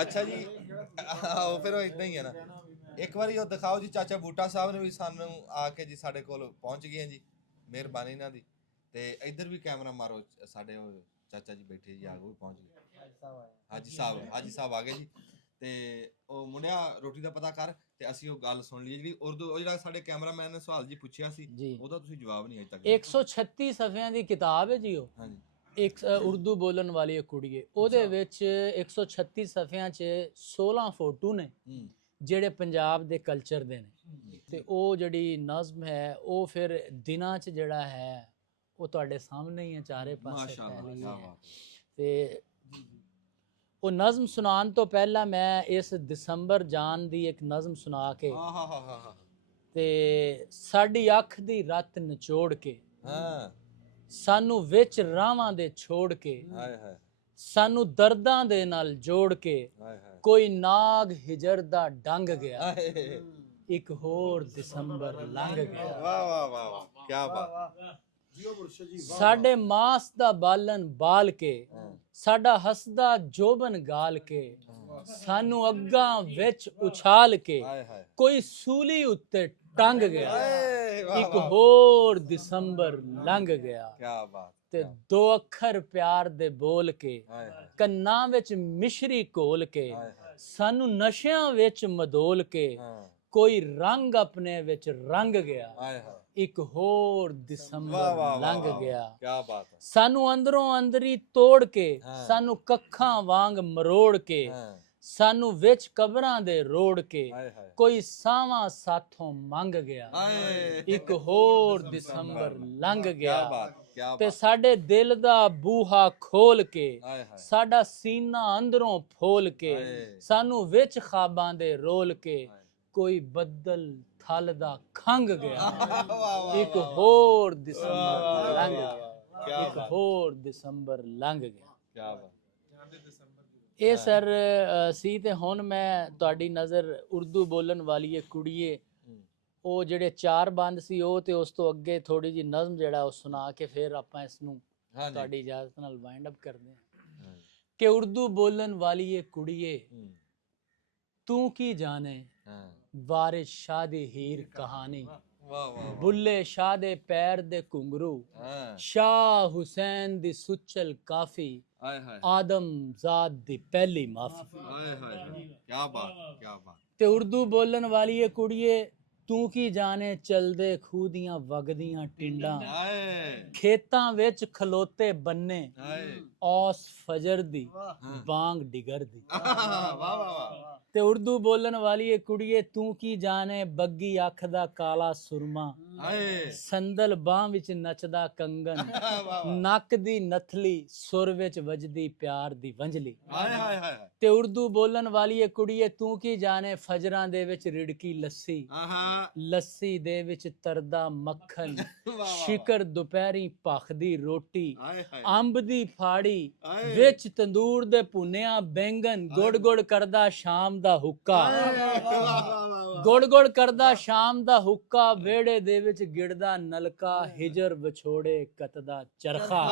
ਅੱਛਾ ਜੀ ਉਹ ਫਿਰ ਉਹ ਇਦਾਂ ਹੀ ਹੈ ਨਾ। ਇੱਕ ਵਾਰੀ ਉਹ ਦਿਖਾਓ ਜੀ, ਚਾਚਾ ਬੂਟਾ ਸਾਹਿਬ ਨੇ ਵੀ ਸਾਨੂੰ ਆ ਕੇ ਜੀ ਸਾਡੇ ਕੋਲ ਪਹੁੰਚ ਗਏ ਜੀ, ਮਿਹਰਬਾਨੀ ਇਹਨਾਂ ਦੀ। ਤੇ ਇੱਧਰ ਵੀ ਕੈਮਰਾ ਮਾਰੋ, ਸਾਡੇ ਉਹ ਚਾਚਾ ਜੀ ਬੈਠੇ ਜੀ, ਆ ਗਏ ਪਹੁੰਚ ਗਏ। ਹਾਜੀ ਸਾਹਿਬ ਆ ਗਏ ਜੀ। ਤੇ ਉਹ ਮੁੰਡਿਆ ਰੋਟੀ ਦਾ ਪਤਾ ਕਰ, ਤੇ ਅਸੀਂ ਉਹ ਗੱਲ ਸੁਣ ਲਈ ਜਿਹੜੀ ਉਰਦੂ, ਉਹ ਜਿਹੜਾ ਸਾਡੇ ਕੈਮਰਾਮੈਨ ਨੇ ਸਵਾਲ ਜੀ ਪੁੱਛਿਆ ਸੀ ਉਹਦਾ ਤੁਸੀਂ ਜਵਾਬ ਨਹੀਂ ਅਜੇ ਤੱਕ। 136 ਸਫ਼ਿਆਂ ਦੀ ਕਿਤਾਬ ਹੈ ਜੀ ਉਹ। ਹਾਂਜੀ। ਇੱਕ ਉਰਦੂ ਬੋਲਣ ਵਾਲੀ ਇੱਕ ਕੁੜੀਏ, ਉਹਦੇ ਵਿੱਚ 136 ਸਫ਼ਿਆਂ 'ਚ 16 ਫੋਟੋ ਨੇ ਜਿਹੜੇ ਪੰਜਾਬ ਦੇ ਕਲਚਰ ਦੇ ਨੇ। ਤੇ ਉਹ ਜਿਹੜੀ ਨਜ਼ਮ ਹੈ ਉਹ ਫਿਰ ਦਿਨਾਂ 'ਚ ਜਿਹੜਾ ਹੈ ਉਹ ਤੁਹਾਡੇ ਸਾਹਮਣੇ ਹੀ ਹੈ, ਚਾਰੇ ਪਾਸੇ ਫੈਲੀ ਹੈ। ਤੇ ਉਹ ਨਜ਼ਮ ਸੁਣਾਉਣ ਤੋਂ ਪਹਿਲਾਂ ਮੈਂ ਇਸ ਦਸੰਬਰ ਜਾਨ ਦੀ ਇੱਕ ਨਜ਼ਮ ਸੁਣਾ ਕੇ ਤੇ ਸਾਡੀ ਅੱਖ ਦੀ ਰੱਤ ਨਿਚੋੜ ਕੇ, ਸਾਨੂੰ ਵਿੱਚ ਰਾਵਾਂ ਦੇ ਛੋੜ ਕੇ, ਸਾਨੂੰ ਦਰਦਾਂ ਦੇ ਨਾਲ ਜੋੜ ਕੇ, ਕੋਈ ਨਾਗ ਹਿਜਰ ਦਾ ਡੰਗ ਗਿਆ, ਇੱਕ ਹੋਰ ਦਸੰਬਰ ਲੰਘ ਗਿਆ। ਵਾਹ ਵਾਹ ਵਾਹ ਵਾਹ ਕੀ ਬਾਤ। ਸਾਡੇ ਮਾਸ ਦਾ ਬਾਲਨ ਬਾਲ ਕੇ, ਸਾਡਾ ਹੱਸਦਾ ਜੋਬਨ ਗਾਲ ਕੇ, ਸਾਨੂੰ ਅੱਗਾਂ ਵਿੱਚ ਉਛਾਲ ਕੇ, ਕੋਈ ਸੂਲੀ ਉੱਤੇ ਟੰਗ ਗਿਆ, ਇੱਕ ਹੋਰ ਦਸੰਬਰ ਲੰਘ ਗਿਆ। ਕੀ ਬਾਤ। ਤੇ ਦੋ ਅੱਖਰ ਪਿਆਰ ਦੇ ਬੋਲ ਕੇ, ਕੰਨਾਂ ਵਿੱਚ ਮਿਸ਼ਰੀ ਘੋਲ ਕੇ, ਸਾਨੂੰ ਨਸ਼ਿਆਂ ਵਿੱਚ ਮਦੋਲ ਕੇ, ਕੋਈ ਰੰਗ ਆਪਣੇ ਵਿੱਚ ਰੰਗ ਗਿਆ, ਇੱਕ ਹੋਰ ਦਸੰਬਰ ਲੰਘ ਗਿਆ। ਕੀ ਬਾਤ। ਸਾਨੂੰ ਅੰਦਰੋਂ ਅੰਦਰੀ ਤੋੜ ਕੇ, ਸਾਨੂੰ ਕੱਖਾਂ ਵਾਂਗ ਮਰੋੜ ਕੇ, ਸਾਨੂੰ ਵਿੱਚ ਕਬਰਾਂ ਦੇ ਰੋੜ ਕੇ ਹਾਏ ਹਾਏ ਕੋਈ ਸਾਵਾਂ ਸਾਥੋਂ ਮੰਗ ਗਿਆ ਹਾਏ ਇੱਕ ਹੋਰ ਦਸੰਬਰ ਲੰਘ ਕੀ ਗਿਆ ਬਾਤ ਕੀ ਤੇ ਬਾਤ ਸਾਡੇ ਦਿਲ ਦਾ ਬੂਹਾ ਖੋਲ ਕੇ ਹਾਏ ਹਾਏ ਸਾਡਾ ਸੀਨਾ ਅੰਦਰੋਂ ਫੋਲ ਕੇ ਹਾਏ। ਸਾਨੂੰ ਵਿੱਚ ਖਾਬਾਂ ਦੇ ਰੋਲ ਕੇ ਹਾਏ। ਕੋਈ ਬੱਦਲ ਥਲ ਦਾ ਖੰਗ ਗਿਆ ਵਾਹ ਵਾਹ ਇੱਕ ਹੋਰ ਵਾਹ, ਦਸੰਬਰ ਵਾਹ, ਲੰਘ ਵਾਹ, ਗਿਆ ਕਿਆ ਇੱਕ ਬਾਤ। ਹੋਰ ਦਸੰਬਰ ਲੰਘ ਗਿਆ ਕੀ ਬਾਤ ਇਹ ਸਰ ਸੀ ਤੇ ਹੁਣ ਮੈਂ ਤੁਹਾਡੀ ਨਜ਼ਰ ਉਰਦੂ ਬੋਲਣ ਵਾਲੀ ਇਹ ਕੁੜੀਏ ਉਹ ਜਿਹੜੇ 4 ਬੰਦ ਸੀ ਉਹ ਤੇ ਉਸ ਤੋਂ ਅੱਗੇ ਥੋੜੀ ਜੀ ਨਜ਼ਮ ਜਿਹੜਾ ਉਹ ਸੁਣਾ ਕੇ ਫਿਰ ਆਪਾਂ ਇਸ ਨੂੰ ਹਾਂਜੀ ਤੁਹਾਡੀ ਇਜਾਜ਼ਤ ਨਾਲ ਵਾਈਂਡ ਅਪ ਕਰਦੇ ਹਾਂ ਹਾਂਜੀ। ਕਿ ਉਰਦੂ ਬੋਲਣ ਵਾਲੀ ਇਹ ਕੁੜੀਏ ਹੂੰ, ਤੂੰ ਕੀ ਜਾਣੇ ਹਾਂ ਵਾਰਿਸ ਸ਼ਾਹ ਦੀ ਹੀਰ ਕਹਾਣੀ ਵਾਹ ਵਾਹ ਬੁੱਲੇ ਸ਼ਾਹ ਦੇ ਪੈਰ ਦੇ ਘੁੰਗਰੂ ਹਾਂ ਸ਼ਾਹ ਹੁਸੈਨ ਦੀ ਸੁਚਲ ਕਾਫੀ ਹਾਏ ਹਾਏ ਆਦਮ ਜ਼ਾਦ ਦੀ ਪਹਿਲੀ ਮਾਫੀ ਹਾਏ ਹਾਏ ਕੀ ਬਾਤ ਕੀ ਬਾਤ ਤੇ ਉਰਦੂ ਬੋਲਣ ਵਾਲੀ ਇਹ ਕੁੜੀਏ ਤੂੰ ਕੀ ਜਾਣੇ ਚਲਦੇ ਖੂਹ ਦੀਆਂ ਵਗਦੀਆਂ ਟਿੰਡਾਂ ਹਾਏ ਖੇਤਾਂ ਵਿੱਚ ਖਲੋਤੇ ਬੰਨੇ ਹਾਏ ਔਸ ਫਜਰ ਦੀ ਹਾਂ। ਬਾਂਗ ਡਿਗਰ ਦੀ ਵਾਹ ਵਾਹ ਵਾਹ ਤੇ ਉਰਦੂ ਬੋਲਣ ਵਾਲੀ ਇਹ ਕੁੜੀਏ ਤੂੰ ਕੀ ਜਾਣੇ ਬੱਗੀ ਅੱਖ ਦਾ ਕਾਲਾ ਸੁਰਮਾ ਹਾਏ ਸੰਦਲ ਬਾਹ ਵਿੱਚ ਨੱਚਦਾ ਕੰਗਨ ਨੱਕ ਦੀ ਨਥਲੀ ਸੁਰ ਵਿੱਚ ਵੱਜਦੀ ਪਿਆਰ ਦੀ ਵੰਝਲੀ ਹਾਏ ਹਾਏ ਹਾਏ ਤੇ ਉਰਦੂ ਬੋਲਣ ਵਾਲੀ ਇਹ ਕੁੜੀਏ ਤੂੰ ਕੀ ਜਾਣੇ ਫਜਰਾਂ ਦੇ ਵਿੱਚ ਰਿੜਕੀ ਲੱਸੀ ਆਹਾ ਲੱਸੀ ਦੇ ਵਿੱਚ ਤਰਦਾ ਮੱਖਣ ਵਾਹ ਸ਼ਿਕਰ ਦੁਪਹਿਰੀ ਭਖਦੀ ਰੋਟੀ ਹਾਏ ਹਾਏ ਅੰਬ ਦੀ ਫਾੜੀ ਹਾਏ। ਵਿੱਚ ਤੰਦੂਰ ਦੇ ਭੁੰਨਿਆ ਬੈਂਗਨ ਗੁੜ ਗੁੜ ਕਰਦਾ ਸ਼ਾਮ ਦਾ ਹੁੱਕਾ ਗੁੜ ਗੁੜ ਕਰਦਾ ਸ਼ਾਮ ਦਾ ਹੁੱਕਾ ਵਿਹੜੇ ਦੇ ਵਿੱਚ ਗਿੜਦਾ ਨਲਕਾ ਹਿਜਰ ਵਿਛੋੜੇ ਕਤਦਾ ਚਰਖਾ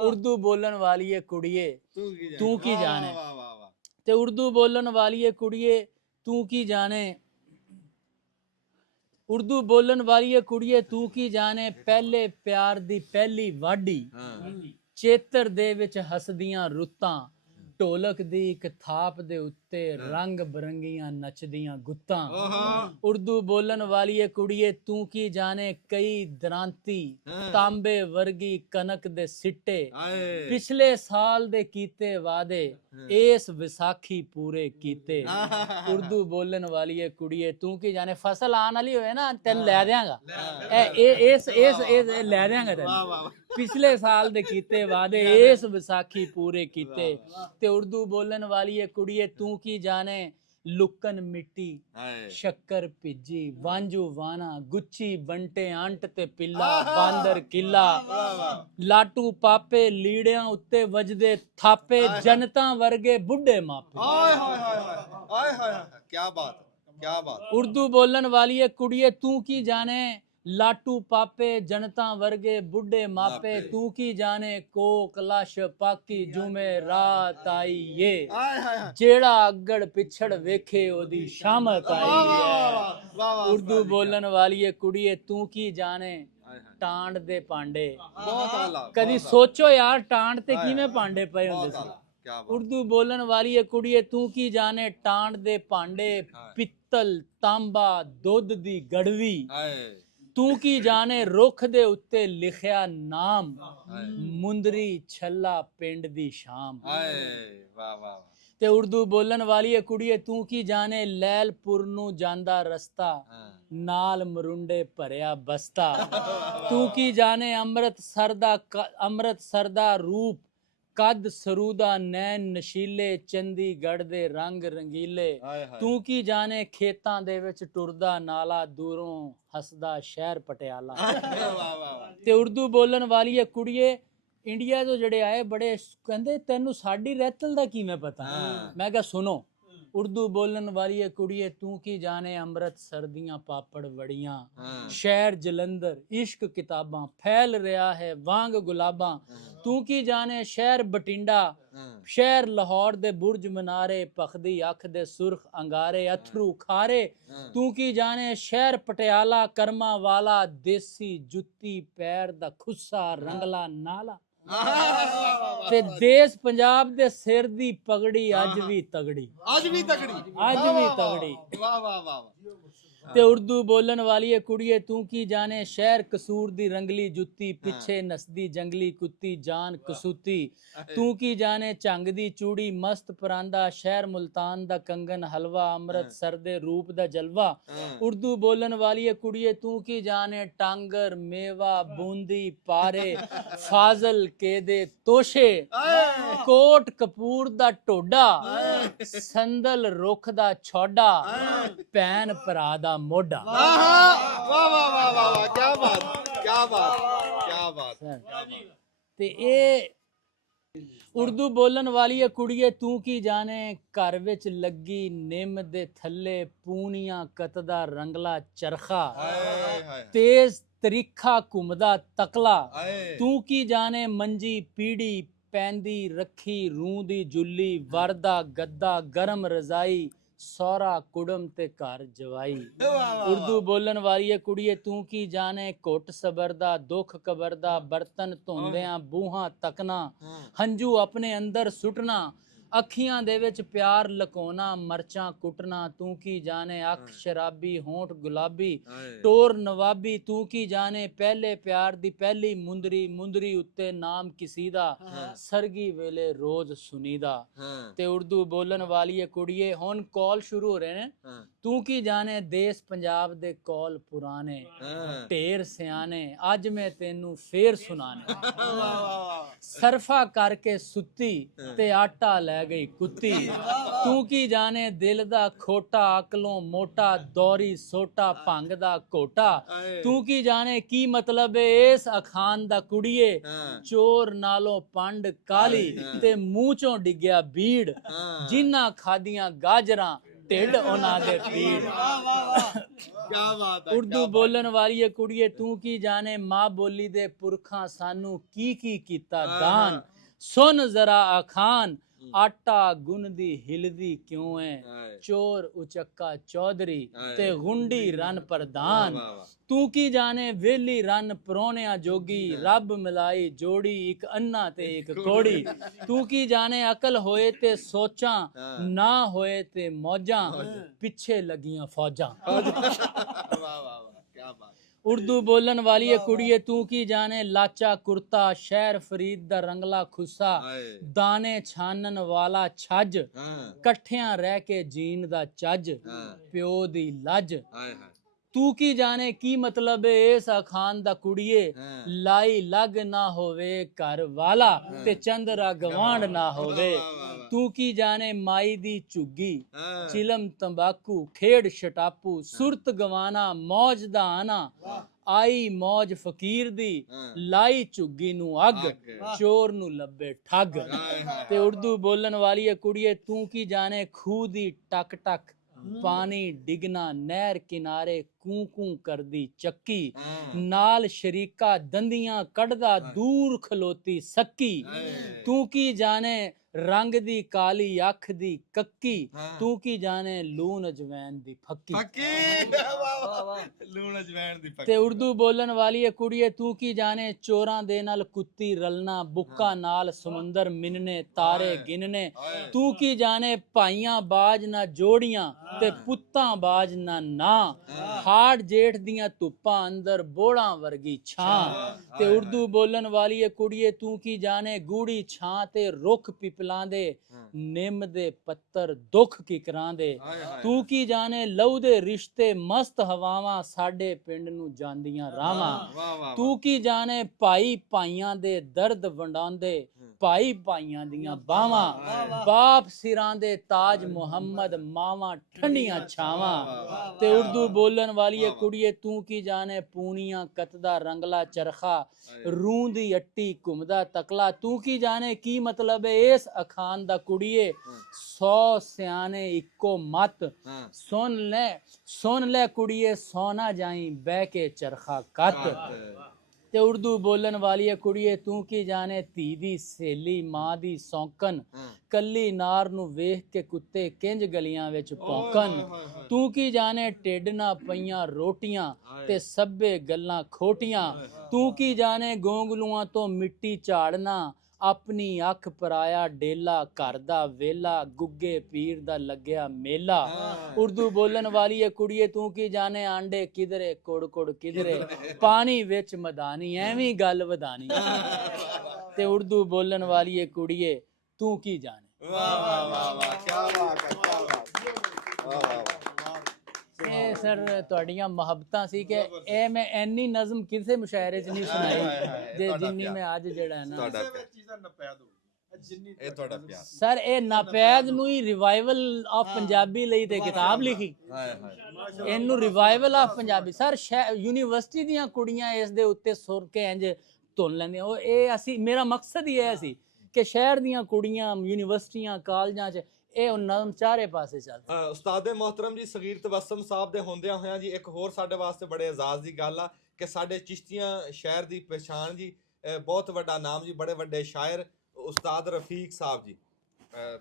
ਉਰਦੂ ਬੋਲਣ ਵਾਲੀ ਏ ਕੁੜੀਏ ਤੂੰ ਕੀ ਜਾਣੇ ਵਾਹ ਵਾਹ ਵਾਹ ਤੇ ਉਰਦੂ ਬੋਲਣ ਵਾਲੀ ਏ ਕੁੜੀਏ ਤੂੰ ਕੀ ਜਾਣੇ ਉਰਦੂ ਬੋਲਣ ਵਾਲੀ ਏ ਕੁੜੀਏ ਤੂੰ ਕੀ ਜਾਣੇ ਪਹਿਲੇ ਪਿਆਰ ਦੀ ਪਹਿਲੀ ਵਾਢੀ ਹਾਂ ਚੇਤਰ ਦੇ ਵਿੱਚ ਹੱਸਦੀਆਂ ਰੁੱਤਾਂ ਢੋਲਕ ਦੀ ਇੱਕ ਥਾਪ ਦੇ ਉੱਤੇ ਰੰਗ ਬਰੰਗੀਆਂ ਨੱਚਦੀਆਂ ਗੁੱਤਾਂ ਓਹਾ ਉਰਦੂ ਬੋਲਣ ਵਾਲੀ ਏ ਕੁੜੀਏ ਤੂੰ ਕੀ ਜਾਣੇ ਕਈ ਦਰਾਂਤੀ ਹਾਂ। ਤਾਂਬੇ ਵਰਗੀ ਕਣਕ ਦੇ ਸਿੱਟੇ ਹਾਏ ਪਿਛਲੇ ਸਾਲ ਦੇ ਕੀਤੇ ਵਾਅਦੇ ਇਸ ਵਿਸਾਖੀ ਪੂਰੇ ਕੀਤੇ ਉਰਦੂ ਬੋਲਣ ਵਾਲੀ ਏ ਕੁੜੀਏ ਤੂੰ ਕੀ ਜਾਣੇ ਫਸਲ ਆਉਣ ਵਾਲੀ ਹੋਏ ਨਾ ਤੈਨੂੰ ਲੈ ਦਿਆਂਗਾ ਇਹ ਲੈ ਦਿਆਂਗਾ ਤੈਨੂੰ ਪਿਛਲੇ ਸਾਲ ਦੇ ਕੀਤੇ ਵਾਅਦੇ ਇਸ ਵਿਸਾਖੀ ਪੂਰੇ ਕੀਤੇ ਤੇ ਉਰਦੂ ਬੋਲਣ ਵਾਲੀ ਏ ਕੁੜੀਏ ਤੂੰ ਕੀ ਜਾਣੇ ਲੁਕਨ ਮਿੱਟੀ ਹਾਏ ਸ਼ੱਕਰ ਭਿੱਜੀ ਵਾਂਝੂ ਵਾਣਾ ਗੁੱਚੀ ਬੰਟੇ ਅੰਟ ਤੇ ਪਿੱਲਾ ਬਾਂਦਰ ਕਿੱਲਾ ਲਾਟੂ ਪਾਪੇ ਲੀੜਿਆਂ ਉੱਤੇ ਵੱਜਦੇ ਥਾਪੇ ਜਨਤਾ ਵਰਗੇ ਬੁੱਢੇ ਮਾਪੇ ਹਾਏ ਹਾਏ ਹਾਏ ਹਾਏ ਹਾਏ ਹਾਏ ਕੀ ਬਾਤ ਕੀ ਬਾਤ ਉਰਦੂ ਬੋਲਣ ਵਾਲੀ ਏ ਕੁੜੀਏ ਤੂੰ ਕੀ ਜਾਣੇ ਲਾਟੂ ਪਾਪੇ ਜਨਤਾ ਵਰਗੇ ਬੁੱਢੇ ਮਾਪੇ ਤੂੰ ਕੀ ਜਾਣੇ ਕੋਕ ਲਸ਼ ਪਾਕੀ ਜੁਮੇ ਰਾਤ ਆਈ ਏ ਹਾਏ ਹਾਏ ਹਾਏ ਜਿਹੜਾ ਅੱਗੜ ਪਿਛੜ ਵੇਖੇ ਉਹਦੀ ਸ਼ਾਮਤ ਆਈ ਹੈ ਵਾਹ ਵਾਹ ਉਰਦੂ ਬੋਲਣ ਵਾਲੀ ਏ ਕੁੜੀਏ ਤੂੰ ਕੀ ਜਾਣੇ ਹਾਏ ਹਾਏ ਟਾਂਡ ਦੇ ਪਾਂਡੇ ਬਹੁਤ ਆਲਾ ਕਦੀ ਸੋਚੋ ਯਾਰ ਟਾਂਡ ਤੇ ਕਿਵੇਂ ਪਾਂਡੇ ਪਏ ਹੁੰਦੇ ਬਹੁਤ ਸੀ ਆਲਾ ਕੀ ਬਾਤ ਉਰਦੂ ਬੋਲਣ ਵਾਲੀ ਏ ਕੁੜੀਏ ਤੂੰ ਕੀ ਜਾਣੇ ਟਾਂਡ ਦੇ ਭਾਂਡੇ ਪਿੱਤਲ ਤਾਂਬਾ ਦੁੱਧ ਦੀ ਗੜਵੀ ਹਾਏ ਤੂੰ ਕੀ ਜਾਣੇ ਰੁੱਖ ਦੇ ਉੱਤੇ ਲਿਖਿਆ ਨਾਮ ਹਾਏ ਮੁੰਦਰੀ ਛੱਲਾ ਪਿੰਡ ਦੀ ਸ਼ਾਮ ਹਾਏ ਵਾਹ ਵਾਹ ਤੇ ਉਰਦੂ ਬੋਲਣ ਵਾਲੀ ਏ ਕੁੜੀਏ ਤੂੰ ਕੀ ਜਾਣੇ ਲੈਲਪੁਰ ਨੂੰ ਜਾਂਦਾ ਰਸਤਾ ਹਾਂ ਨਾਲ ਮਰੁੰਡੇ ਭਰਿਆ ਬਸਤਾ ਤੂੰ ਕੀ ਜਾਣੇ ਅੰਮ੍ਰਿਤਸਰ ਦਾ ਰੂਪ ਕੱਦ ਸਰੂਦਾ ਨੈਣ ਨਸ਼ੀਲੇ ਚੰਡੀਗੜ੍ਹ ਦੇ ਰੰਗ ਰੰਗੀਲੇ ਹਾਏ ਹਾਏ ਤੂੰ ਕੀ ਜਾਣੇ ਖੇਤਾਂ ਦੇ ਵਿੱਚ ਟੁਰਦਾ ਨਾਲਾ ਦੂਰੋਂ ਹੱਸਦਾ ਸ਼ਹਿਰ ਪਟਿਆਲਾ ਵਾਹ ਵਾਹ ਵਾਹ ਤੇ ਉਰਦੂ ਬੋਲਣ ਵਾਲੀ ਏ ਕੁੜੀਏ ਇੰਡੀਆ ਤੋਂ ਜਿਹੜੇ ਆਏ ਬੜੇ ਕਹਿੰਦੇ ਤੈਨੂੰ ਸਾਡੀ ਰਹਿਤਲ ਦਾ ਕਿਵੇਂ ਪਤਾ ਹਾਂ। ਮੈਂ ਕਿਹਾ ਸੁਣੋ ਉਰਦੂ ਬੋਲਣ ਵਾਲੀ ਏ ਕੁੜੀਏ ਤੂੰ ਕੀ ਜਾਣੇ ਅੰਮ੍ਰਿਤਸਰ ਦੀਆਂ ਪਾਪੜ ਵੜੀਆਂ ਹਾਂ ਸ਼ਹਿਰ ਜਲੰਧਰ ਇਸ਼ਕ ਕਿਤਾਬਾਂ ਫੈਲ ਰਿਹਾ ਹੈ ਵਾਂਗ ਗੁਲਾਬਾਂ ਤੂੰ ਕੀ ਜਾਣੇ ਸ਼ਹਿਰ ਬਟਿੰਡਾ ਹਾਂ ਸ਼ਹਿਰ ਲਾਹੌਰ ਦੇ ਬੁਰਜ ਮਨਾਰੇ ਭਖਦੀ ਅੱਖ ਦੇ ਸੁਰਖ ਅੰਗਾਰੇ ਅਥਰੂ ਖਾਰੇ ਹਾਂ। ਤੂੰ ਕੀ ਜਾਣੇ ਸ਼ਹਿਰ ਪਟਿਆਲਾ ਕਰਮਾ ਵਾਲਾ ਦੇਸੀ ਜੁੱਤੀ ਪੈਰ ਦਾ ਖੁੱਸਾ ਰੰਗਲਾ ਨਾਲਾ ਤੇ ਦੇਸ਼ ਪੰਜਾਬ ਦੇ ਸਿਰ ਦੀ ਪਗੜੀ ਅੱਜ ਵੀ ਤਗੜੀ ਅੱਜ ਵੀ ਤਕੜੀ ਅੱਜ ਵੀ ਤਗੜੀ ਵਾਹ ਵਾਹ ਵਾਹ ਤੇ ਉਰਦੂ ਬੋਲਣ ਵਾਲੀਏ ਕੁੜੀਏ ਤੂੰ ਕੀ ਜਾਣੇ ਸ਼ਹਿਰ ਕਸੂਰ ਦੀ ਰੰਗਲੀ ਜੁੱਤੀ ਪਿੱਛੇ ਨਸਦੀ ਜੰਗਲੀ ਕੁੱਤੀ ਜਾਨ ਕਸੂਤੀ ਤੂੰ ਕੀ ਜਾਣੇ ਝੰਗ ਦੀ ਚੂੜੀ ਮਸਤ ਪਰਾਂਦਾ ਸ਼ਹਿਰ ਮੁਲਤਾਨ ਦਾ ਕੰਗਨ ਹਲਵਾ ਅੰਮ੍ਰਿਤਸਰ ਦੇ ਰੂਪ ਦਾ ਜਲਵਾ ਉਰਦੂ ਬੋਲਣ ਵਾਲੀਏ ਕੁੜੀਏ ਤੂੰ ਕੀ ਜਾਣੇ ਟਾਂਗਰ ਮੇਵਾ ਬੂੰਦੀ ਪਾਰੇ ਫਾਜ਼ਲ ਕੇ ਦੇ ਤੋਸ਼ੇ ਕੋਟ ਕਪੂਰ ਦਾ ਟੋਡਾ ਸੰਦਲ ਰੁੱਖ ਦਾ ਛੋਡਾ ਭੈਣ ਭਰਾ ਦਾ ਮੋਢਾ ਵਾਹ ਵਾਹ ਵਾਹ ਵਾਹ ਵਾਹ ਕੀ ਬਾਤ ਕੀ ਬਾਤ ਕੀ ਬਾਤ ਤੇ ਇਹ ਉਰਦੂ ਬੋਲਣ ਵਾਲੀ ਇਹ ਕੁੜੀਏ ਤੂੰ ਕੀ ਜਾਣੇ ਘਰ ਵਿੱਚ ਲੱਗੀ ਨਿੰਮ ਦੇ ਥੱਲੇ ਪੂਨੀਆਂ ਕਤਦਾ ਰੰਗਲਾ ਚਰਖਾ ਹਾਏ ਹਾਏ ਤੇਜ਼ ਤਰੀਖਾ ਘੁੰਮਦਾ ਤਕਲਾ ਹਾਏ ਤੂੰ ਕੀ ਜਾਣੇ ਮੰਜੀ ਪੀੜੀ ਪੈਂਦੀ ਰੱਖੀ ਰੂੰ ਦੀ ਜੁੱਲੀ ਵਰਦਾ ਗੱਦਾ ਗਰਮ ਰਜ਼ਾਈ ਸੋਹਰਾ ਕੁੜਮ ਤੇ ਘਰ ਜਵਾਈ ਉਰਦੂ ਬੋਲਣ ਵਾਲੀ ਇਹ ਕੁੜੀਏ ਤੂੰ ਕੀ ਜਾਣੇ ਘੁੱਟ ਸਬਰ ਦਾ ਦੁੱਖ ਕਬਰ ਦਾ ਬਰਤਨ ਧੋਂਦਿਆਂ ਬੂਹਾਂ ਤੱਕਣਾ ਹੰਝੂ ਆਪਣੇ ਅੰਦਰ ਸੁੱਟਣਾ ਅੱਖੀਆਂ ਦੇ ਵਿੱਚ ਪਿਆਰ ਲੁਕਾਉਣਾ ਮਰਚਾਂ ਕੁੱਟਣਾ ਤੂੰ ਕੀ ਜਾਣੇ ਅੱਖ ਸ਼ਰਾਬੀ ਹੋਂਠ ਗੁਲਾਬੀ ਟੋਰ ਨਵਾਬੀ ਤੂੰ ਕੀ ਜਾਣੇ ਪਹਿਲੇ ਪਿਆਰ ਦੀ ਪਹਿਲੀ ਮੁੰਦਰੀ ਮੁੰਦਰੀ ਉੱਤੇ ਨਾਮ ਕਿਸੀ ਦਾ ਸਰਗੀ ਵੇਲੇ ਰੋਜ਼ ਸੁਨੀਦਾ ਤੇ ਉਰਦੂ ਬੋਲਣ ਵਾਲੀ ਇਹ ਕੁੜੀਏ ਹੁਣ ਕਾਲ ਸ਼ੁਰੂ ਹੋ ਰਹੇ ਨੇ ਤੂੰ ਕੀ ਜਾਣੇ ਦੇਸ਼ ਪੰਜਾਬ ਦੇ ਕਾਲ ਪੁਰਾਣੇ ਢੇਰ ਸਿਆਣੇ ਅੱਜ ਮੈਂ ਤੈਨੂੰ ਫੇਰ ਸੁਣਾਣੇ ਸਰਫਾ ਕਰਕੇ ਸੁੱਤੀ ਤੇ ਆਟਾ ਲੈ ਗਈ ਕੁੱਤੀ ਤੂੰ ਕੀ ਜਾਣੇ ਦਿਲ ਦਾ ਖੋਟਾ ਅਕਲੋਂ ਮੋਟਾ ਦੌਰੀ ਸੋਟਾ ਭੰਗ ਦਾ ਘੋਟਾ ਤੂੰ ਕੀ ਜਾਣੇ ਕੀ ਮਤਲਬ ਏ ਇਸ ਅਖਾਨ ਦਾ ਕੁੜੀਏ ਚੋਰ ਨਾਲੋਂ ਪੰਡ ਕਾਲੀ ਤੇ ਮੂੰਹ ਚੋਂ ਡਿੱਗਿਆ ਬੀੜ ਜਿਨ੍ਹਾਂ ਖਾਦੀਆਂ ਗਾਜਰਾਂ ਢਿੱਡ ਉਹਨਾਂ ਦੇ ਪੀੜ ਕੀ ਬਾਤ ਹੈ ਉਰਦੂ ਬੋਲਣ ਵਾਲੀ ਇਹ ਕੁੜੀਏ ਤੂੰ ਕੀ ਜਾਣੇ ਮਾਂ ਬੋਲੀ ਦੇ ਪੁਰਖਾਂ ਸਾਨੂੰ ਕੀ ਕੀ ਕੀਤਾ ਦਾਨ ਸੁਣ ਜ਼ਰਾ ਅਖਾਨ ਆਟਾ ਗੁੰਨਦੀ ਹਿਲਦੀ ਕਿਉਂ ਐ ਚੋਰ ਉਚੱਕਾ ਚੌਧਰੀ ਤੇ ਗੁੰਡੀ ਰਨ ਪ੍ਰਧਾਨ ਤੂੰ ਕੀ ਜਾਣੇ ਵੇਲੀ ਰਨ ਪਰੋਣਿਆਂ ਜੋਗੀ ਰੱਬ ਮਿਲਾਈ ਜੋੜੀ ਇੱਕ ਅੰਨਾ ਤੇ ਇੱਕ ਕੋੜੀ ਤੂੰ ਕੀ ਜਾਣੇ ਅਕਲ ਹੋਏ ਤੇ ਸੋਚਾਂ ਨਾ ਹੋਏ ਤੇ ਮੌਜਾਂ ਪਿੱਛੇ ਲੱਗੀਆਂ ਫੌਜਾਂ ਵਾਹ ਵਾਹ ਵਾਹ ਕੀ ਬਾਤ ਉਰਦੂ ਬੋਲਣ ਵਾਲੀ ਇਹ ਕੁੜੀਏ ਤੂੰ ਕੀ ਜਾਣੇ ਲਾਚਾ ਕੁਰਤਾ ਸ਼ਹਿਰ ਫਰੀਦ ਦਾ ਰੰਗਲਾ ਖੁੱਸਾ ਦਾਣੇ ਛਾਨਣ ਵਾਲਾ ਛੱਜ ਇਕੱਠਿਆਂ ਰਹਿ ਕੇ ਜੀਣ ਦਾ ਚੱਜ ਪਿਓ ਦੀ ਲੱਜ ਤੂੰ ਕੀ ਜਾਣੇ ਕੀ ਮਤਲਬ ਏ ਇਸ ਅਖਾਨ ਦਾ ਕੁੜੀਏ ਲਾਈ ਲੱਗ ਨਾ ਹੋਵੇ ਘਰ ਵਾਲਾ ਤੇ ਚੰਦਰਾ ਗਵਾਂਡ ਨਾ ਹੋਵੇ ਤੂੰ ਕੀ ਜਾਣੇ ਮਾਈ ਦੀ ਝੁੱਗੀ ਚਿਲਮ ਤੰਬਾਕੂ ਖੇਡ ਛਟਾਪੂ ਸੁਰਤ ਗਵਾਨਾ ਮੌਜ ਦਾ ਆਨਾ ਆਈ ਮੌਜ ਫਕੀਰ ਦੀ ਲਾਈ ਝੁੱਗੀ ਨੂੰ ਅੱਗ ਚੋਰ ਨੂੰ ਲੱਭੇ ਠੱਗ ਤੇ ਉਰਦੂ ਬੋਲਣ ਵਾਲੀ ਇਹ ਕੁੜੀਏ ਤੂੰ ਕੀ ਜਾਣੇ ਖੂਹ ਦੀ ਟਕ ਟਕ ਪਾਣੀ ਡਿਗਣਾ ਨਹਿਰ ਕਿਨਾਰੇ ਕੂ ਕੂ ਕਰਦੀ ਚੱਕੀ ਨਾਲ ਸ਼ਰੀਕਾ ਦੰਦੀਆਂ ਕੱਢਦਾ ਦੂਰ ਖਲੋਤੀ ਸੱਕੀ ਤੂੰ ਕੀ ਜਾਣੇ ਰੰਗ ਦੀ ਕਾਲੀ ਅੱਖ ਦੀ ਕੱਕੀ ਤੂੰ ਕੀ ਜਾਣੇ ਲੂਣ ਅਜਵੈਨ ਦੀ ਫੱਕੀ ਵਾਹ ਵਾਹ ਲੂਣ ਅਜਵੈਣ ਦੀ ਤੇ ਉਰਦੂ ਬੋਲਣ ਵਾਲੀ ਇਹ ਕੁੜੀਏ ਤੂੰ ਕੀ ਜਾਣੇ ਚੋਰਾਂ ਦੇ ਨਾਲ ਕੁੱਤੀ ਰਲਣਾ ਬੁੱਕਾ ਨਾਲ ਸਮੁੰਦਰ ਮਿੰਨੇ ਤਾਰੇ ਗਿਣਨੇ ਤੂੰ ਕੀ ਜਾਣੇ ਭਾਈਆਂ ਬਾਜ ਨਾ ਜੋੜੀਆਂ ਤੇ ਪੁੱਤਾਂ ਬਾਜ ਨਾ ਹਾੜ ਜੇਠ ਦੀਆਂ ਧੁੱਪਾਂ ਅੰਦਰ ਬੋੜਾਂ ਵਰਗੀ ਛਾਂ ਤੇ ਉਰਦੂ ਬੋਲਣ ਵਾਲੀ ਇਹ ਕੁੜੀਏ ਤੂੰ ਕੀ ਜਾਣੇ ਗੂੜੀ ਛਾਂ ਤੇ ਰੁੱਖ ਪਿਪਲਾਂ ਦੇ ਨਿੰਮ ਦੇ ਪੱਤਰ ਦੁੱਖ ਕਿਕਰਾਂ ਦੇ ਤੂੰ ਕੀ ਜਾਣੇ ਲਹੂ ਦੇ ਰਿਸ਼ਤੇ ਮਸਤ ਹਵਾਵਾਂ ਸਾਡੇ ਪਿੰਡ ਨੂੰ ਜਾਂਦੀਆਂ ਰਾਵਾਂ ਤੂੰ ਕੀ ਜਾਣੇ ਭਾਈ ਭਾਈਆਂ ਦੇ ਦਰਦ ਵੰਡਾਉਂਦੇ ਭਾਈ ਭਾਈਆਂ ਦੀਆਂ ਬਾਵਾਂ ਬਾਪ ਸਿਰਾਂ ਦੇ ਤਾਜ ਮੁਹੰਮਦ ਮਾਵਾਂ ਠੰਡੀਆਂ ਛਾਵਾਂ ਤੇ ਉਰਦੂ ਬੋਲਣ ਵਾਲੀ ਇਹ ਕੁੜੀਏ ਤੂੰ ਕੀ ਜਾਣੇ ਪੂਨੀਆਂ ਕਤਦਾ ਰੰਗਲਾ ਚਰਖਾ ਰੂੰ ਦੀ ਅੱਟੀ ਘੁੰਮਦਾ ਤਕਲਾ ਤੂੰ ਕੀ ਜਾਣੇ ਕੀ ਮਤਲਬ ਹੈ ਇਸ ਅਖਾਨ ਦਾ ਕੁੜੀਏ 100 ਸਿਆਣੇ ਇੱਕੋ ਮਤ ਸੁਣ ਲੈ ਕੁੜੀਏ ਸੋਨਾ ਜਾਈ ਬਹਿ ਕੇ ਚਰਖਾ ਕੱਤ ਤੇ ਉਰਦੂ ਬੋਲਣ ਵਾਲੀ ਕੁੜੀਏ ਤੂੰ ਕੀ ਜਾਣੇ ਧੀ ਦੀ ਸਹੇਲੀ ਮਾਂ ਦੀ ਸੌਂਕਣ ਕੱਲੀ ਨਾਰ ਨੂੰ ਵੇਖ ਕੇ ਕੁੱਤੇ ਕਿੰਜ ਗਲੀਆਂ ਵਿੱਚ ਭੌਂਕਣ ਤੂੰ ਕੀ ਜਾਣੇ ਢਿੱਡ ਨਾ ਪਈਆਂ ਰੋਟੀਆਂ ਤੇ ਸਭੇ ਗੱਲਾਂ ਖੋਟੀਆਂ ਤੂੰ ਕੀ ਜਾਣੇ ਗੋਂਗਲੂਆਂ ਤੋਂ ਮਿੱਟੀ ਝਾੜਨਾ ਆਪਣੀ ਅੱਖ ਪਰਾਇਆ ਡੇਲਾ ਘਰ ਦਾ ਵੇਲਾ ਗੁੱਗੇ ਪੀਰ ਦਾ ਲੱਗਿਆ ਮੇਲਾ ਉਰਦੂ ਬੋਲਣ ਵਾਲੀ ਏ ਕੁੜੀਏ ਤੂੰ ਕੀ ਜਾਣੇ ਆਂਡੇ ਕਿਧਰੇ ਕੁੜ ਕੁੜ ਕਿਧਰੇ ਪਾਣੀ ਵਿੱਚ ਮਦਾਨੀ ਐਵੇਂ ਗੱਲ ਵਧਾਣੀ ਤੇ ਉਰਦੂ ਬੋਲਣ ਵਾਲੀ ਏ ਕੁੜੀਏ ਤੂੰ ਕੀ ਜਾਣੇ ਵਾਹ ਵਾਹ ਵਾਹ ਵਾਹ ਕੀ ਬਾਤ ਹੈ, ਕੀ ਬਾਤ ਵਾਹ ਵਾਹ ਵਾਹ। ਇਹ ਸਰ ਤੁਹਾਡੀਆਂ ਮੁਹੱਬਤਾਂ ਸੀ ਕਿ ਇਹ ਮੈਂ ਇੰਨੀ ਨਜ਼ਮ ਕਿਸੇ ਮੁਸ਼ਾਇਰੇ 'ਚ ਨਹੀਂ ਸੁਣਾਈ ਜੇ ਜਿੰਨੀ ਮੈਂ ਅੱਜ ਜਿਹੜਾ ਹੈ ਨਾ ਤੁਹਾਡਾ ਚੀਜ਼ਾਂ ਨਪੈਦ ਹੋ ਜਿੰਨੀ ਇਹ ਤੁਹਾਡਾ ਪਿਆਰ। ਸਰ ਇਹ ਨਾਪੈਦ ਨੂੰ ਹੀ ਰਿਵਾਈਵਲ ਆਫ ਪੰਜਾਬੀ ਲਈ ਤੇ ਕਿਤਾਬ ਲਿਖੀ ਹਾਏ ਹਾਏ ਇਹਨੂੰ revival of Punjabi sir university ਦੀਆਂ ਕੁੜੀਆਂ ਇਸ ਦੇ ਉੱਤੇ ਸੁਰ ਕੇ ਇੰਜ ਧੁਨ ਲੈਂਦੀਆਂ ਉਹ ਇਹ ਅਸੀਂ ਮੇਰਾ ਮਕਸਦ ਹੀ ਇਹ ਸੀ ਕਿ ਸ਼ਹਿਰ ਦੀਆਂ ਕੁੜੀਆਂ ਯੂਨੀਵਰਸਿਟੀਆਂ ਕਾਲਜਾਂ 'ਚ ਇਹ ਨਜ਼ਮ ਚਾਰੇ ਪਾਸੇ ਚੱਲ ਉਸਤਾਦ ਮੁਹਤਰਮ ਜੀ ਸਗੀਰ ਤਬਸਮ ਸਾਹਿਬ ਦੇ ਹੁੰਦਿਆਂ ਹੋਇਆਂ ਜੀ ਇੱਕ ਹੋਰ ਸਾਡੇ ਵਾਸਤੇ ਬੜੇ ਇਜ਼ਾਜ਼ ਦੀ ਗੱਲ ਆ ਕਿ ਸਾਡੇ ਚਿਸ਼ਤੀਆਂ ਸ਼ਹਿਰ ਦੀ ਪਛਾਣ ਜੀ ਬਹੁਤ ਵੱਡਾ ਨਾਮ ਜੀ ਬੜੇ ਵੱਡੇ ਸ਼ਾਇਰ ਉਸਤਾਦ ਰਫੀਕ ਸਾਹਿਬ ਜੀ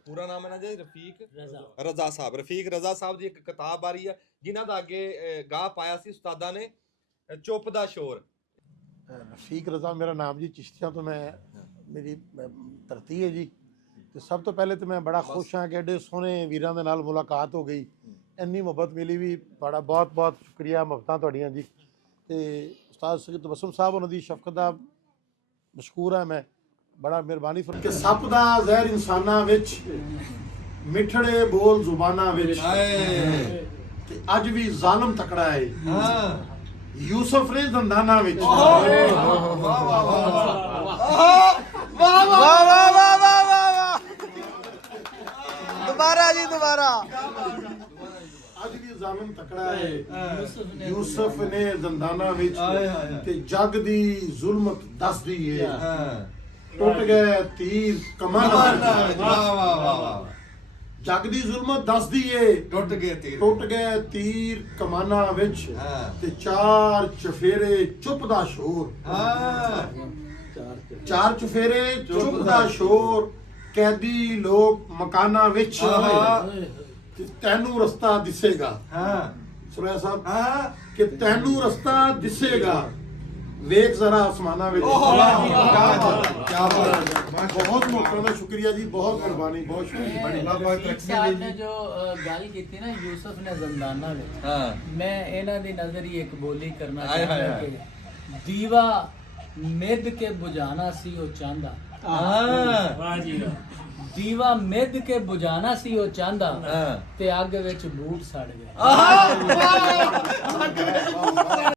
ਪੂਰਾ ਨਾਮ ਹੈ ਨਾ ਜੀ ਰਫੀਕ ਰਜ਼ਾ ਸਾਹਿਬ ਰਫੀਕ ਰਜ਼ਾ ਸਾਹਿਬ ਦੀ ਇੱਕ ਕਿਤਾਬ ਆ ਰਹੀ ਹੈ ਜਿਨ੍ਹਾਂ ਦਾ ਅੱਗੇ ਗਾਹ ਪਾਇਆ ਸੀ ਉਸਤਾਦਾਂ ਨੇ ਚੁੱਪ ਦਾ ਸ਼ੋਰ। ਰਫੀਕ ਰਜ਼ਾ ਮੇਰਾ ਨਾਮ ਜੀ ਚਿਸ਼ਤੀਆਂ ਤੋਂ ਮੈਂ ਮੇਰੀ ਧਰਤੀ ਹੈ ਜੀ ਤੇ ਸਭ ਤੋਂ ਪਹਿਲੇ ਤਾਂ ਮੈਂ ਬੜਾ ਖੁਸ਼ ਹਾਂ ਕਿ ਐਡੇ ਸੋਹਣੇ ਵੀਰਾਂ ਦੇ ਨਾਲ ਮੁਲਾਕਾਤ ਹੋ ਗਈ ਇੰਨੀ ਮੁਹੱਬਤ ਮਿਲੀ ਵੀ ਬੜਾ ਬਹੁਤ ਬਹੁਤ ਸ਼ੁਕਰੀਆ ਮੁਹੱਬਤਾਂ ਤੁਹਾਡੀਆਂ ਜੀ ਤੇ ਉਸਤਾਦ ਸਗੀਰ ਤਬਸਮ ਸਾਹਿਬ ਉਹਨਾਂ ਦੀ ਸ਼ਫਕਤ ਦਾ ਮਸ਼ਕੂਰ ਹਾਂ ਮੈਂ ਬੜਾ ਮਿਹਰਬਾਨੀ ਫਰਮਾਈ ਕਿ ਸੱਪ ਦਾ ਜ਼ਹਿਰ ਇਨਸਾਨਾਂ ਵਿੱਚ ਮਿੱਠੜੇ ਬੋਲ ਜ਼ੁਬਾਨਾਂ ਵਿੱਚ ਤੇ ਅੱਜ ਵੀ ਜ਼ਾਲਮ ਤਕੜਾ ਹੈ ਹਾਂ ਯੂਸਫ ਨੇ ਦੰਦਾਨਾ ਵਿੱਚ ਵਾਹ ਵਾਹ ਵਾਹ ਵਾਹ ਵਾਹ ਵਾਹ ਦੁਬਾਰਾ ਜੀ ਦੁਬਾਰਾ ਅੱਜ ਵੀ ਜ਼ਾਲਮ ਤਕੜਾ ਹੈ ਯੂਸਫ ਨੇ ਜ਼ੰਦਾਨਾ ਵਿੱਚ ਤੇ ਜੱਗ ਦੀ ਜ਼ੁਲਮਤ ਦੱਸਦੀ ਹੈ ਟੁੱਟ ਗਏ ਤੀਰ ਕਮਾਨਾਂ ਵਾਹ ਵਾਹ ਵਾਹ ਜੱਗ ਦੀ ਜ਼ੁਲਮਤ ਦੱਸਦੀ ਏ ਟੁੱਟ ਗਏ ਤੀਰ ਕਮਾਨਾਂ ਵਿੱਚ ਤੇ ਚਾਰ ਚਫੇਰੇ ਚੁੱਪ ਦਾ ਸ਼ੋਰ ਚਾਰ ਚਫੇਰੇ ਚੁੱਪ ਦਾ ਸ਼ੋਰ ਕੈਦੀ ਲੋਕ ਮਕਾਨਾਂ ਵਿੱਚ ਤੇ ਤੈਨੂੰ ਰਸਤਾ ਦਿਸੇਗਾ ਸੁਰਿਆ ਸਾਹਿਬ ਕਿ ਤੈਨੂੰ ਰਸਤਾ ਦਿਸੇਗਾ ਵੇਖ ਜ਼ਰਾ ਆਸਮਾਨਾਂ ਵਿੱਚ ਬਹੁਤ ਮੁਹਤਰਮ ਸ਼ੁਕਰੀਆ ਜੀ ਬਹੁਤ ਮਿਹਰਬਾਨੀ ਬਹੁਤ ਸ਼ੁਕਰੀਆ ਨੇ ਜੋ ਗੱਲ ਕੀਤੀ ਨਾ ਯੂਸਫ ਨੇ ਜ਼ੰਦਾਨਾ ਵਿੱਚ ਮੈਂ ਇਹਨਾਂ ਦੀ ਨਜ਼ਰ ਹੀ ਇੱਕ ਬੋਲੀ ਕਰਨਾ ਚਾਹੁੰਦਾ ਕਿ ਦੀਵਾ ਮਿੱਧ ਕੇ ਬੁਝਾਣਾ ਸੀ ਉਹ ਚਾਹੁੰਦਾ ਵਾਹ ਜੀ ਦੀਵਾ ਮਿੱਧ ਕੇ ਬੁਝਾਣਾ ਸੀ ਉਹ ਚਾਹੁੰਦਾ ਤੇ ਅੱਗ ਵਿੱਚ ਬੂਟ ਸੜ ਗਏ